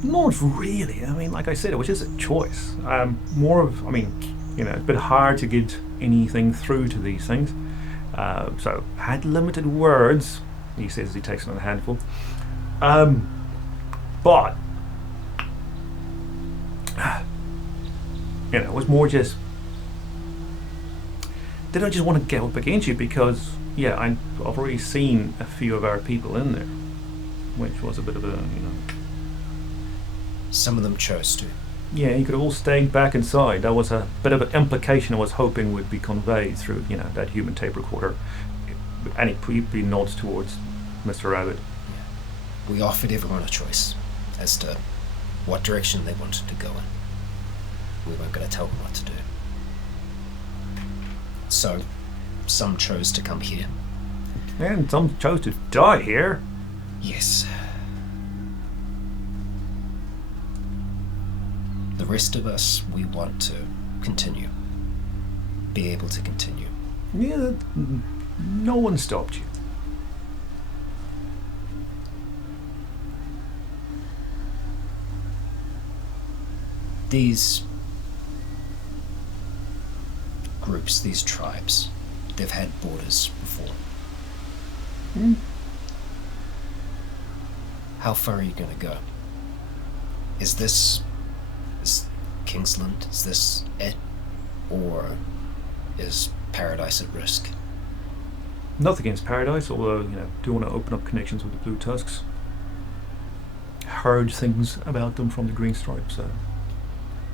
Not really. I mean, like I said, it was just a choice. More of, it's a bit hard to get anything through to these things. So, had limited words, he says as he takes another handful. But, it was more just, did I just want to get up against you? Because, yeah, I've already seen a few of our people in there, which was a bit of a, Some of them chose to. Yeah, you could have all stayed back inside. That was a bit of an implication I was hoping would be conveyed through, that human tape recorder. And it be nods towards Mr. Rabbit. We offered everyone a choice as to what direction they wanted to go in. We weren't going to tell them what to do. So, some chose to come here. And some chose to die here. Yes. The rest of us, we want to continue. Be able to continue. Yeah, no one stopped you. These groups, these tribes, they've had borders before. How far are you going to go? Is Kingsland, is this it? Or is Paradise at risk? Nothing against Paradise, although, do want to open up connections with the Blue Tusks. Heard things about them from the Green Stripes, so.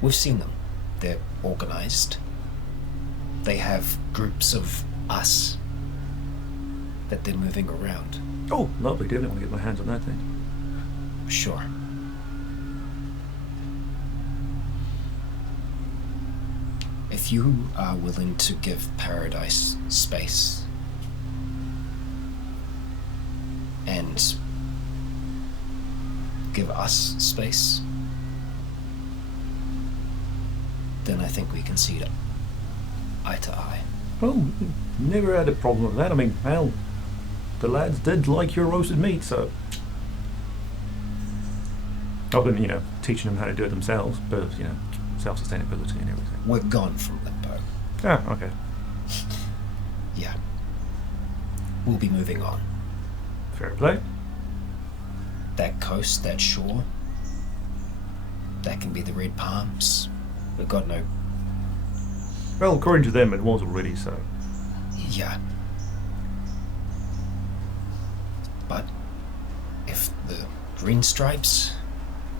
We've seen them. They're organized. They have groups of us that they're moving around. Oh, lovely, definitely want to get my hands on that thing. Sure. If you are willing to give Paradise space and give us space, then I think we can see it eye to eye. Well, never had a problem with that. The lads did like your roasted meat, so. Other than, teaching them how to do it themselves, but, self-sustainability and everything. We're gone from Limbo. Ah, okay. Yeah. We'll be moving on. Fair play. That coast, that shore, That can be the red palms. We've got no... Well, according to them, it was already so. Yeah. But if the green stripes,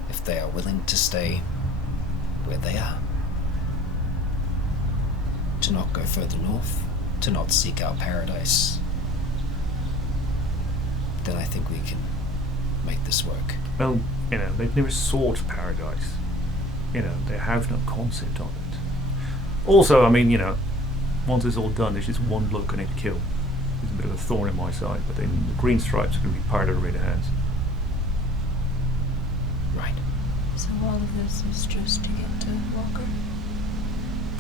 if they are willing to stay where they are, to not go further north, to not seek out paradise, then I think we can make this work. Well, they've never sought paradise. They have no concept of it. Also, once it's all done, there's just one bloke I need to kill. It's a bit of a thorn in my side, but then the green stripes are going to be part of the red hands. Right. So all of this is just to get to Walker?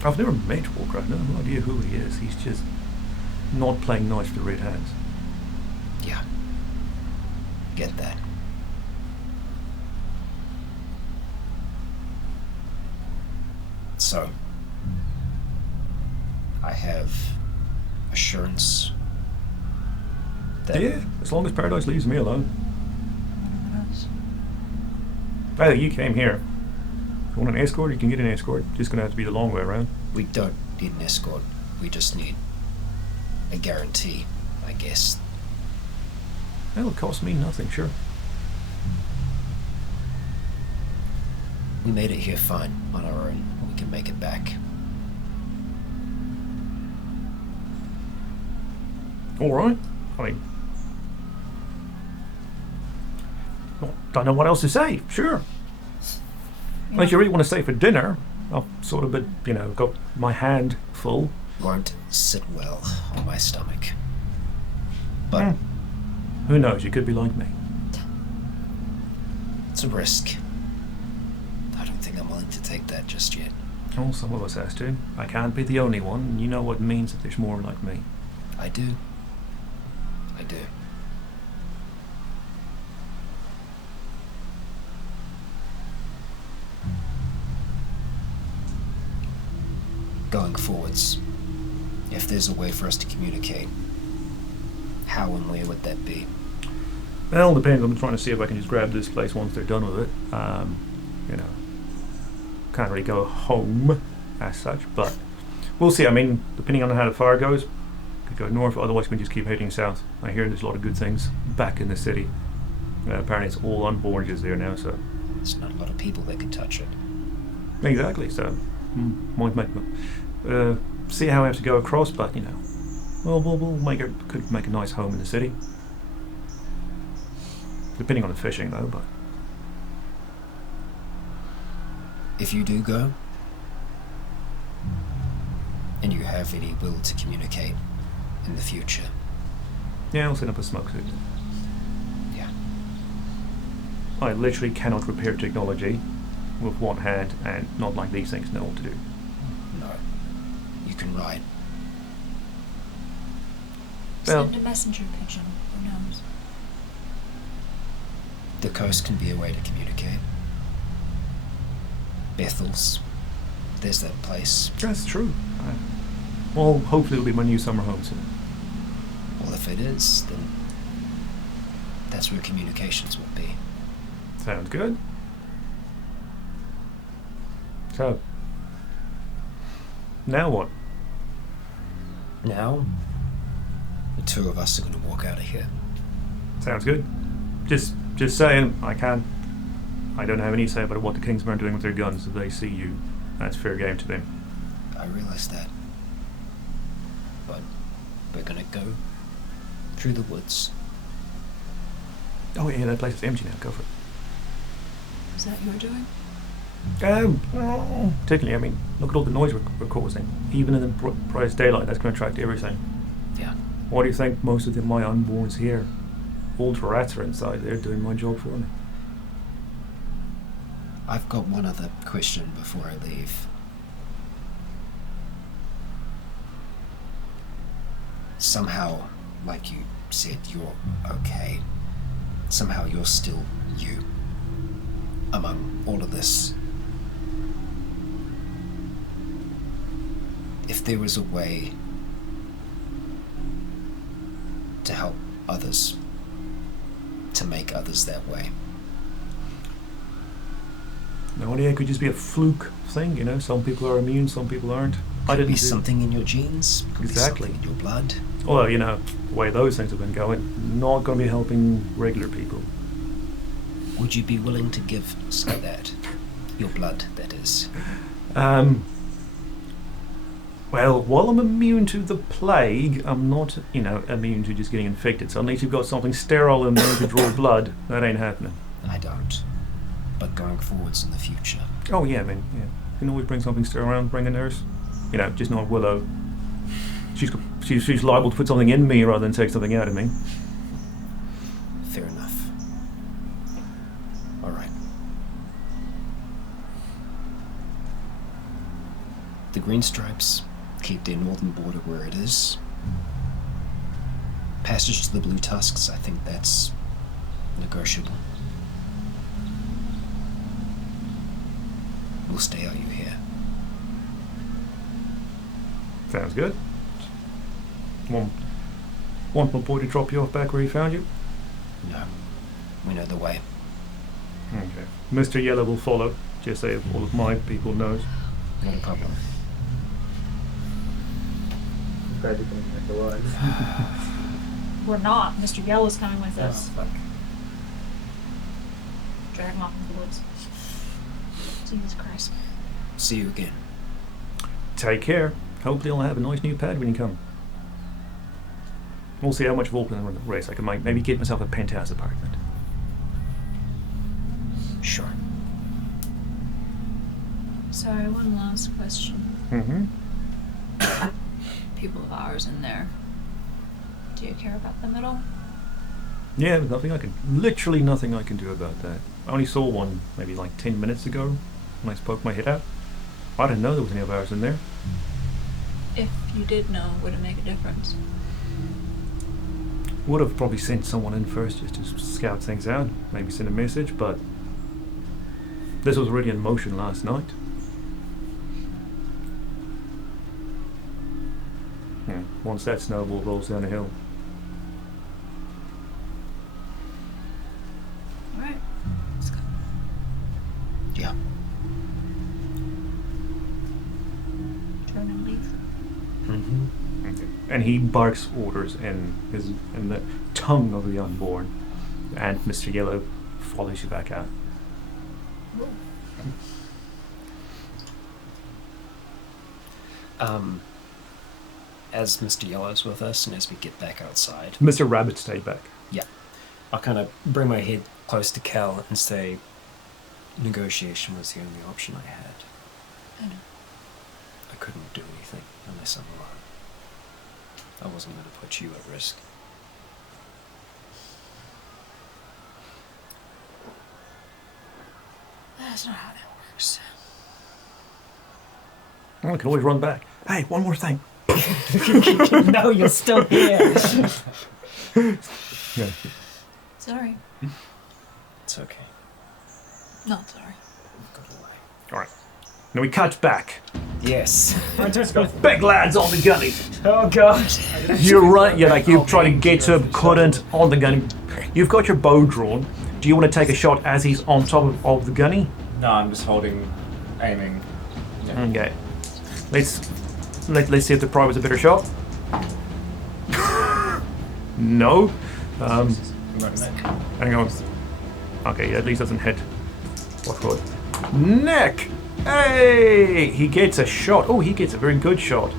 I've never met Walker. I have no idea who he is. He's just not playing nice for the red hands. Yeah. Get that. So, I have assurance that... Yeah, as long as paradise leaves me alone. Well, you came here. If you want an escort, you can get an escort. Just going to have to be the long way around. We don't need an escort. We just need a guarantee, I guess. That'll cost me nothing, sure. We made it here fine on our own. We can make it back. All right. Don't know what else to say. Sure. Unless you really want to stay for dinner, I've sort of been, got my hand full. Won't sit well on my stomach. But who knows? You could be like me. It's a risk. I don't think I'm willing to take that just yet. Well, some of us has to. I can't be the only one, and you know what it means if there's more like me. I do. I do. Going forwards, if there's a way for us to communicate, how and where would that be? Well, depends. I'm trying to see if I can just grab this place once they're done with it. Can't really go home as such, but we'll see. Depending on how the fire goes, could go north, otherwise we can just keep heading south. I hear there's a lot of good things back in the city. Apparently it's all unborn just there now, so... There's not a lot of people that could touch it. Exactly, so... might make... see how I have to go across, but, we'll could make a nice home in the city. Depending on the fishing, though, but... If you do go, and you have any will to communicate in the future... Yeah, I'll set up a smoke suit. Yeah. I literally cannot repair technology with one hand, and not like these things know what to do. No. You can ride. Send a messenger pigeon. Who knows? The coast can be a way to communicate. Bethel's. There's that place. That's true. Well, hopefully it'll be my new summer home soon. Well, if it is, then that's where communications will be. Sounds good. So, now what? Now, the two of us are going to walk out of here. Sounds good. Just saying, I don't have any say about what the Kingsmen are doing with their guns. If they see you, that's fair game to them. I realize that. But we're going to go through the woods. Oh yeah, that place is empty now. Go for it. Is that your doing? Technically, look at all the noise we're causing. Even in the brightest daylight, that's going to attract everything. Yeah. Why do you think most of my unborns here? All the rats are inside. They're doing my job for me. I've got one other question before I leave. Somehow, like you said, you're okay. Somehow you're still you. Among all of this. If there was a way to help others, to make others that way, No idea. It could just be a fluke thing, you know. Some people are immune, some people aren't. I Could didn't be do- something in your genes. Could Exactly. be something in your blood. Well, you know, the way those things have been going, not going to be helping regular people. Would you be willing to give some of that? Your blood, that is. Well, while I'm immune to the plague, I'm not, you know, immune to just getting infected. So unless you've got something sterile in there to draw blood, that ain't happening. I don't. But going forwards in the future. Oh yeah, I mean, yeah. You can always bring something sterile around, bring a nurse. You know, just not Willow. She's liable to put something in me rather than take something out of me. Fair enough. All right. The Green Stripes keep their northern border where it is. Passage to the Blue Tusks, I think that's negotiable. We'll stay out you here. Sounds good. Want my boy to drop you off back where he found you? No. We know the way. Okay. Mr. Yellow will follow, just so all of my people knows. Not a problem. Glad you can make the line. We're not. Mr. Yellow's coming with us. Fuck. Drag him off into the woods. Jesus Christ. See you again. Take care. Hopefully I'll have a nice new pad when you come. We'll see how much Volpin in the race I can make. Maybe get myself a penthouse apartment. Sure. Sorry, one last question. Mm-hmm. People of ours in there. Do you care about them at all? Yeah, literally nothing I can do about that. I only saw one maybe like 10 minutes ago when I poked my head out. I didn't know there was any of ours in there. If you did know, would it make a difference? Would have probably sent someone in first just to scout things out, maybe send a message, but this was already in motion last night. Yeah, once that snowball rolls down the hill. Alright. Let's go. Yeah. Turn and leave. Mm-hmm. Okay. And he barks orders in the tongue of the unborn, and Mr. Yellow follows you back out. As Mr. Yellow's with us and as we get back outside, Mr. Rabbit stayed back. I'll kind of bring my head close to Cal and say, negotiation was the only option I had. I know. I couldn't do anything unless I'm alone. I wasn't going to put you at risk. That's not how that works. Oh, I can always run back. Hey, one more thing. No, you're still here. Yeah. Sorry. It's okay. Not sorry. Got away. All right. Now we cut back. Yes. Big lads on the gunny. Oh God. You're right. You're like, you try to get to him, couldn't, on the gunny. You've got your bow drawn. Do you want to take a shot as he's on top of the gunny? No, I'm just aiming. Yeah. Okay. Let's see if the Pride was a better shot. No. Hang on. Okay, at least doesn't hit. What road? Neck. Hey, he gets a shot. Oh, he gets a very good shot.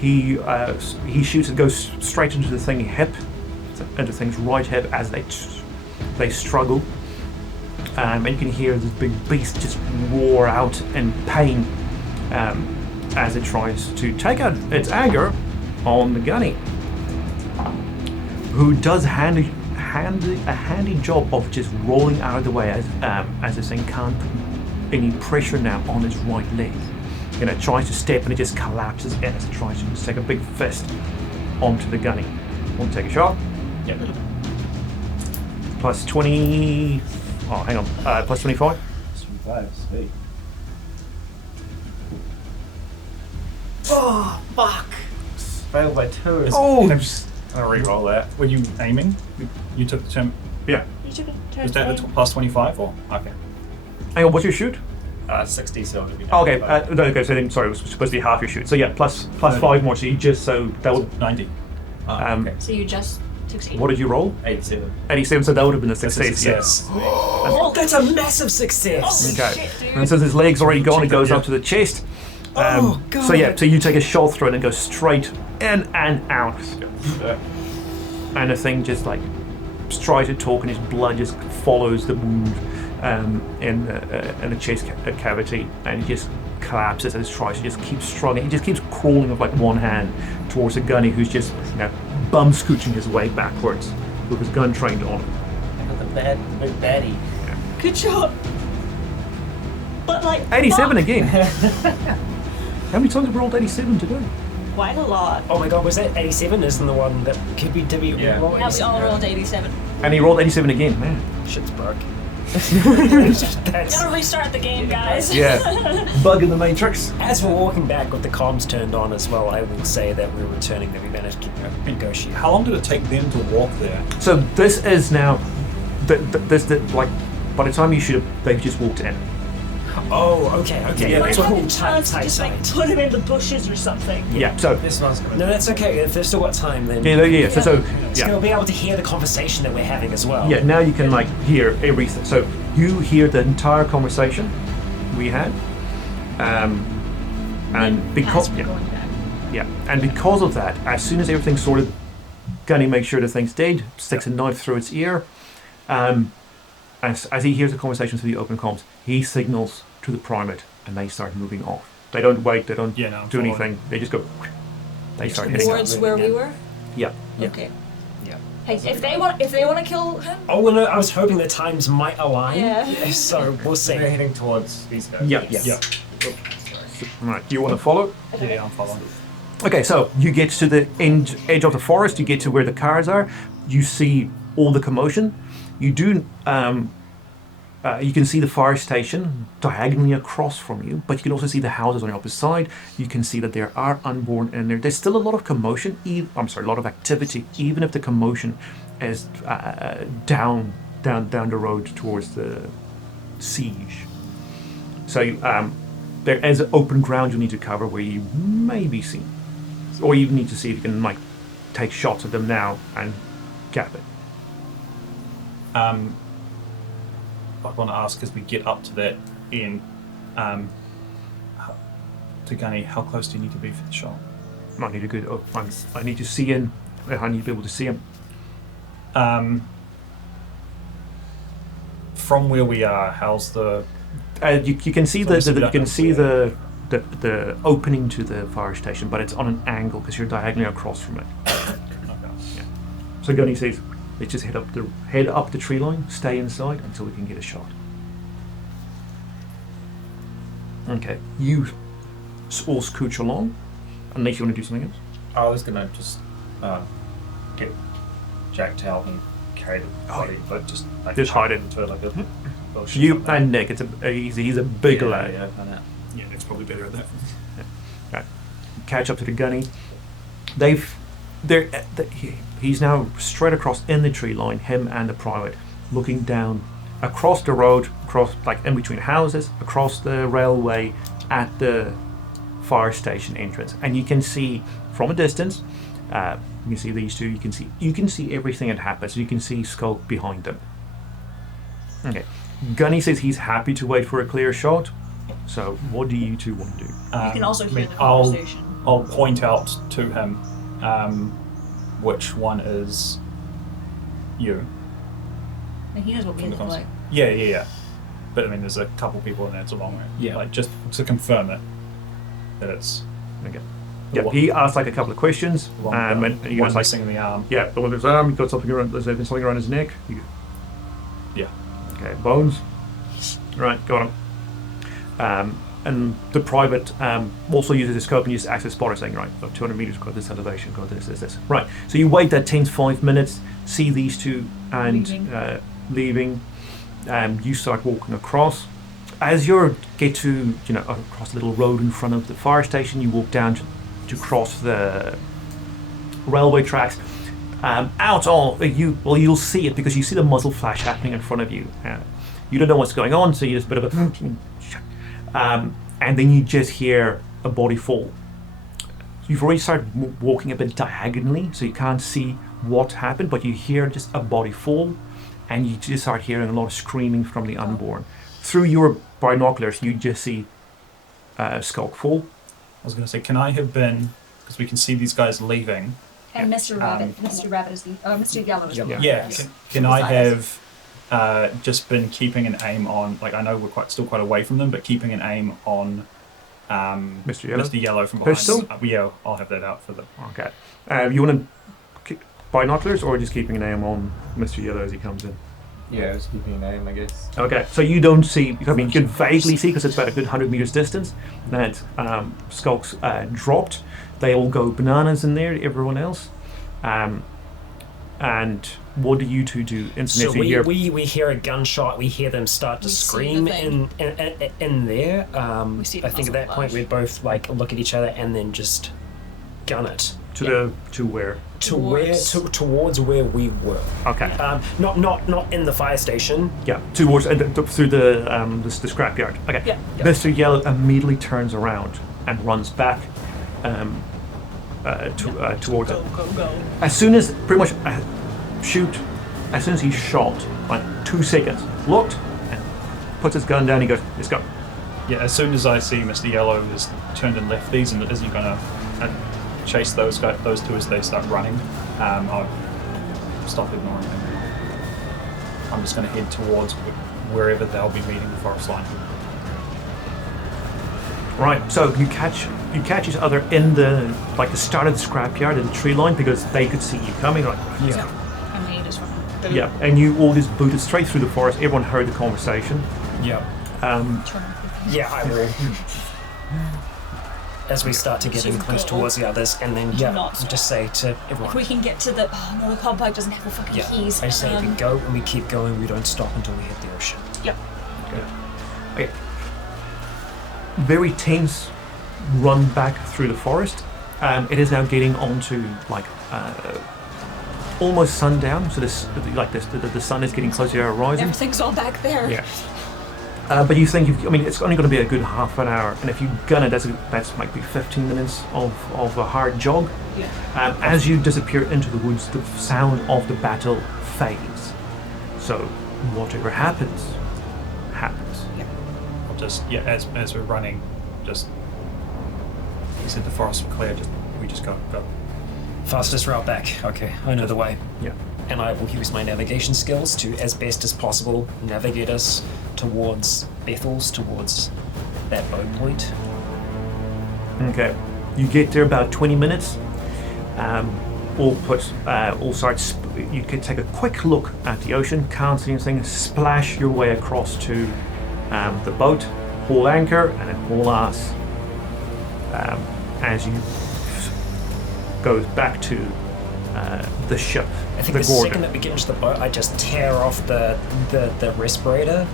He shoots and goes straight into the thing hip, into thing's right hip as they struggle. And you can hear this big beast just roar out in pain as it tries to take out its anger on the gunny, who does a handy job of just rolling out of the way as this thing can't put any pressure now on its right leg. You know, it tries to step and it just collapses in as it tries to just take a big fist onto the gunny. Want to take a shot? Yep. Plus 20. Oh, hang on. Plus 25. 25, sweet. Oh, fuck! Failed by 2. Oh! I'm just gonna re-roll that. Were you aiming? You took the term. Yeah. You took a turn. Was that the plus 25 or? Okay. Hang on, what's your shoot? 60, so it'll be Okay, no, okay, so then, sorry, it was supposed to be half your shoot. So yeah, plus 5 more, so you just, so that would, 90. okay. So you just succeed. what did you roll? 87. 87, so that would have been a success, Success. Oh, that's a massive success. Okay. Shit, dude. And since his leg's already gone, it goes up to the chest. Oh, God. So yeah, so you take a shot through it and it goes straight in and out. And the thing just like tries to talk and his blood just follows the wound in the chest cavity, and he just collapses and tries to just keep struggling. He just keeps crawling with like one hand towards the gunny who's just bum scooching his way backwards with his gun trained on him. I got the big baddie. Good shot. But like 87 fuck. again. How many times have we rolled 87 today? Quite a lot. Oh my god, was that 87? Isn't the one that could be? Did we Yeah. roll Yeah, we all rolled 87. And he rolled 87 again, man. Shit's broke. Gotta restart the game, guys. Yeah. Bug in the matrix. As we're walking back with the comms turned on as well, I will say that we're returning, that we managed to negotiate. How long did it take them to walk there? So this is now, like, by the time you shoot him, they've just walked in. Oh, okay. Yeah, Might it's have cool. a chance to just like put him in the bushes or something. Yeah. So This one's gonna No, that's okay. If they've still got time, then yeah. So we'll be able to hear the conversation that we're having as well. yeah. Now you can like hear everything. So you hear the entire conversation we had, and because As we're going back. and because of that, as soon as everything's sorted, Gunny makes sure the thing's dead, sticks a knife through its ear. As he hears the conversation through the open comms, he signals to the primate, and they start moving off. They don't wait. They don't Yeah, no, I'm do following. anything. They just go. They start hitting. Up. Towards where we were? Yeah. Okay. Yeah. Hey, if they want to kill him, Oh, well, no, I was hoping the times might align. Yeah. So we'll see. We're heading towards these guys. Yeah. Yeah. Right. Do you want to follow? Yeah, I'm following. Okay, so you get to the edge of the forest. You get to where the cars are. You see all the commotion. You do. You can see the fire station diagonally across from you, but you can also see the houses on the opposite side. You can see that there are unborn in there. There's still a lot of commotion. A lot of activity, even if the commotion is down the road towards the siege. So there is open ground you need to cover where you may be seen, or you need to see if you can like take shots of them now and gap it. I want to ask as we get up to that end, to Gunny, how close do you need to be for the shot? I need a good. I need to see him. I need to be able to see him. From where we are, how's the? You can see the Obviously we you don't can know see where. the opening to the fire station, but it's on an angle because you're diagonally across from it. Yeah. So Gunny says, "Let's just head up the tree line, stay inside until we can get a shot." Okay, you all scooch along, unless you want to do something else. I was gonna just get Jack to help him carry the body, but just like Just hide it. into like a bush. You and Nick, he's a big lad. Yeah, I found out. Yeah, it's probably better at that. Right. Catch up to the gunny. He's now straight across in the tree line, him and the private, looking down across the road, across like in between houses, across the railway at the fire station entrance. And you can see from a distance, you can see these two, you can see everything that happens. You can see Skulk behind them. Okay. Gunny says he's happy to wait for a clear shot. So what do you two want to do? You can also hear the I'll conversation. point out to him which one is you. and he knows what we From the look like. Yeah. But I mean, there's a couple people in there. It's a long way. Yeah. Like just to confirm it that it's Okay. Yeah, he asked like a couple of questions, the one, and you one guys like, missing in the arm. yeah, the one with his arm, you got something around, there's something around his neck. Yeah. Okay, bones. Right, got him. And the private also uses the scope and uses access spotter, saying, right, 200 meters, got this elevation, got this. Right, so you wait that 10 to 5 minutes, see these two, and leaving. You start walking across. As you get to, across the little road in front of the fire station, you walk down to cross the railway tracks. You'll see it because you see the muzzle flash happening in front of you. You don't know what's going on, so you just a bit of a and then you just hear a body fall. You've already started walking a bit diagonally, so you can't see what happened, but you hear just a body fall, and you just start hearing a lot of screaming from the unborn. Through your binoculars, you just see Skulk fall. I was going to say, can I have been, because we can see these guys leaving. And Mr. Rabbit. Mr. Rabbit is the. Mr. Yellow is the. Yeah. Can I have just been keeping an aim on? Like, I know we're still quite away from them, but keeping an aim on Mr. Yellow. Mr. Yellow from behind. Pistol? Yeah, I'll have that out for them. Okay. You want to binoculars or just keeping an aim on Mr. Yellow as he comes in? Yeah, just keeping an aim, I guess. Okay, so you don't see, I mean, you can vaguely see, because it's about a good 100 meters distance, that Skulk's dropped. They all go bananas in there, everyone else. And what do you two do instantly? So we hear a gunshot, we hear them start to scream in there. I think at that point we'd both like look at each other and then just gun it. To where? Towards where we were. Okay. Not in the fire station. Yeah, towards through the scrapyard. Okay. Yeah. Mr. Yellow immediately turns around and runs back towards it. Go. As soon as as soon as he's shot, like 2 seconds, looked and puts his gun down. He goes, "Let's go." Yeah, as soon as I see Mr. Yellow is turned and left these, and isn't going to chase those two as they start running, I'll stop ignoring them. I'm just going to head towards wherever they'll be meeting the forest line. Right, so you catch each other in the start of the scrapyard in the tree line, because they could see you coming. Right? Yeah. And we just run. Yeah, and you all just booted straight through the forest. Everyone heard the conversation. Yeah. Yeah, I will. As we start to get in close towards the others, and then just say to everyone, If we can get to the. Oh no, the car bike doesn't have the fucking keys. I say we go and we keep going. We don't stop until we hit the ocean. Yep. Okay. Very tense run back through the forest. It is now getting onto almost sundown, so the sun is getting closer to the horizon. Everything's all back there. Yeah. But you think it's only going to be a good half an hour, and if you gun it, that's might be 15 minutes of a hard jog. Yeah. As you disappear into the woods, the sound of the battle fades. So whatever happens. I'll just as we're running, just he said the forest were clear. We just go. Fastest route back. Okay, I know the way. Yeah. And I will use my navigation skills to, as best as possible, navigate us towards Bethel's, towards that boat point. Okay. You get there about 20 minutes. You can take a quick look at the ocean, can't see anything, splash your way across to the boat, haul anchor, and then haul ass as you go back to the ship. I think the second that we get into the boat, I just tear off the respirator.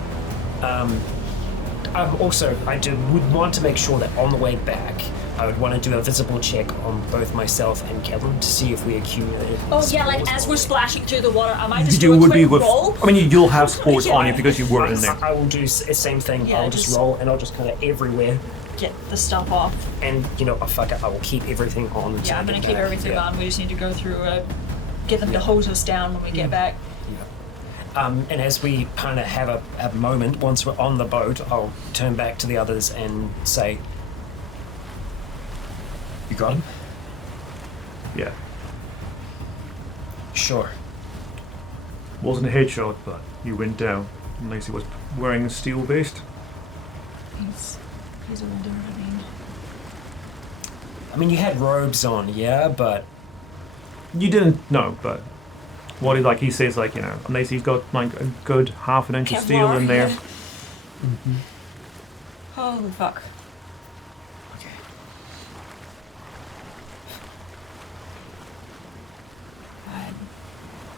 Would want to make sure that on the way back, I would want to do a visible check on both myself and Kevin to see if we accumulated. Oh yeah, like as we're splashing through the water, I might just do a would quick be roll. I mean, you'll have spores on you because you were in there. I will do the same thing. Yeah, I'll just roll and I'll just kind of everywhere. Get the stuff off. And fuck it, I will keep everything on. Yeah, I'm gonna keep everything on. We just need to go through get them to hose us down when we get back. And as we kind of have a moment, once we're on the boat, I'll turn back to the others and say, "You got him?" Yeah. Sure. Wasn't a headshot, but you went down. Unless he was wearing a steel vest. He's a window, I mean, you had robes on, yeah, but you didn't know. But what he says, unless he's got a good half an inch of steel in there. Yeah. Mm-hmm. Holy fuck. Okay.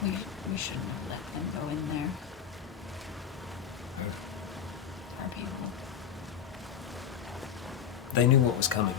We shouldn't have let them go in there. Our people. They knew what was coming.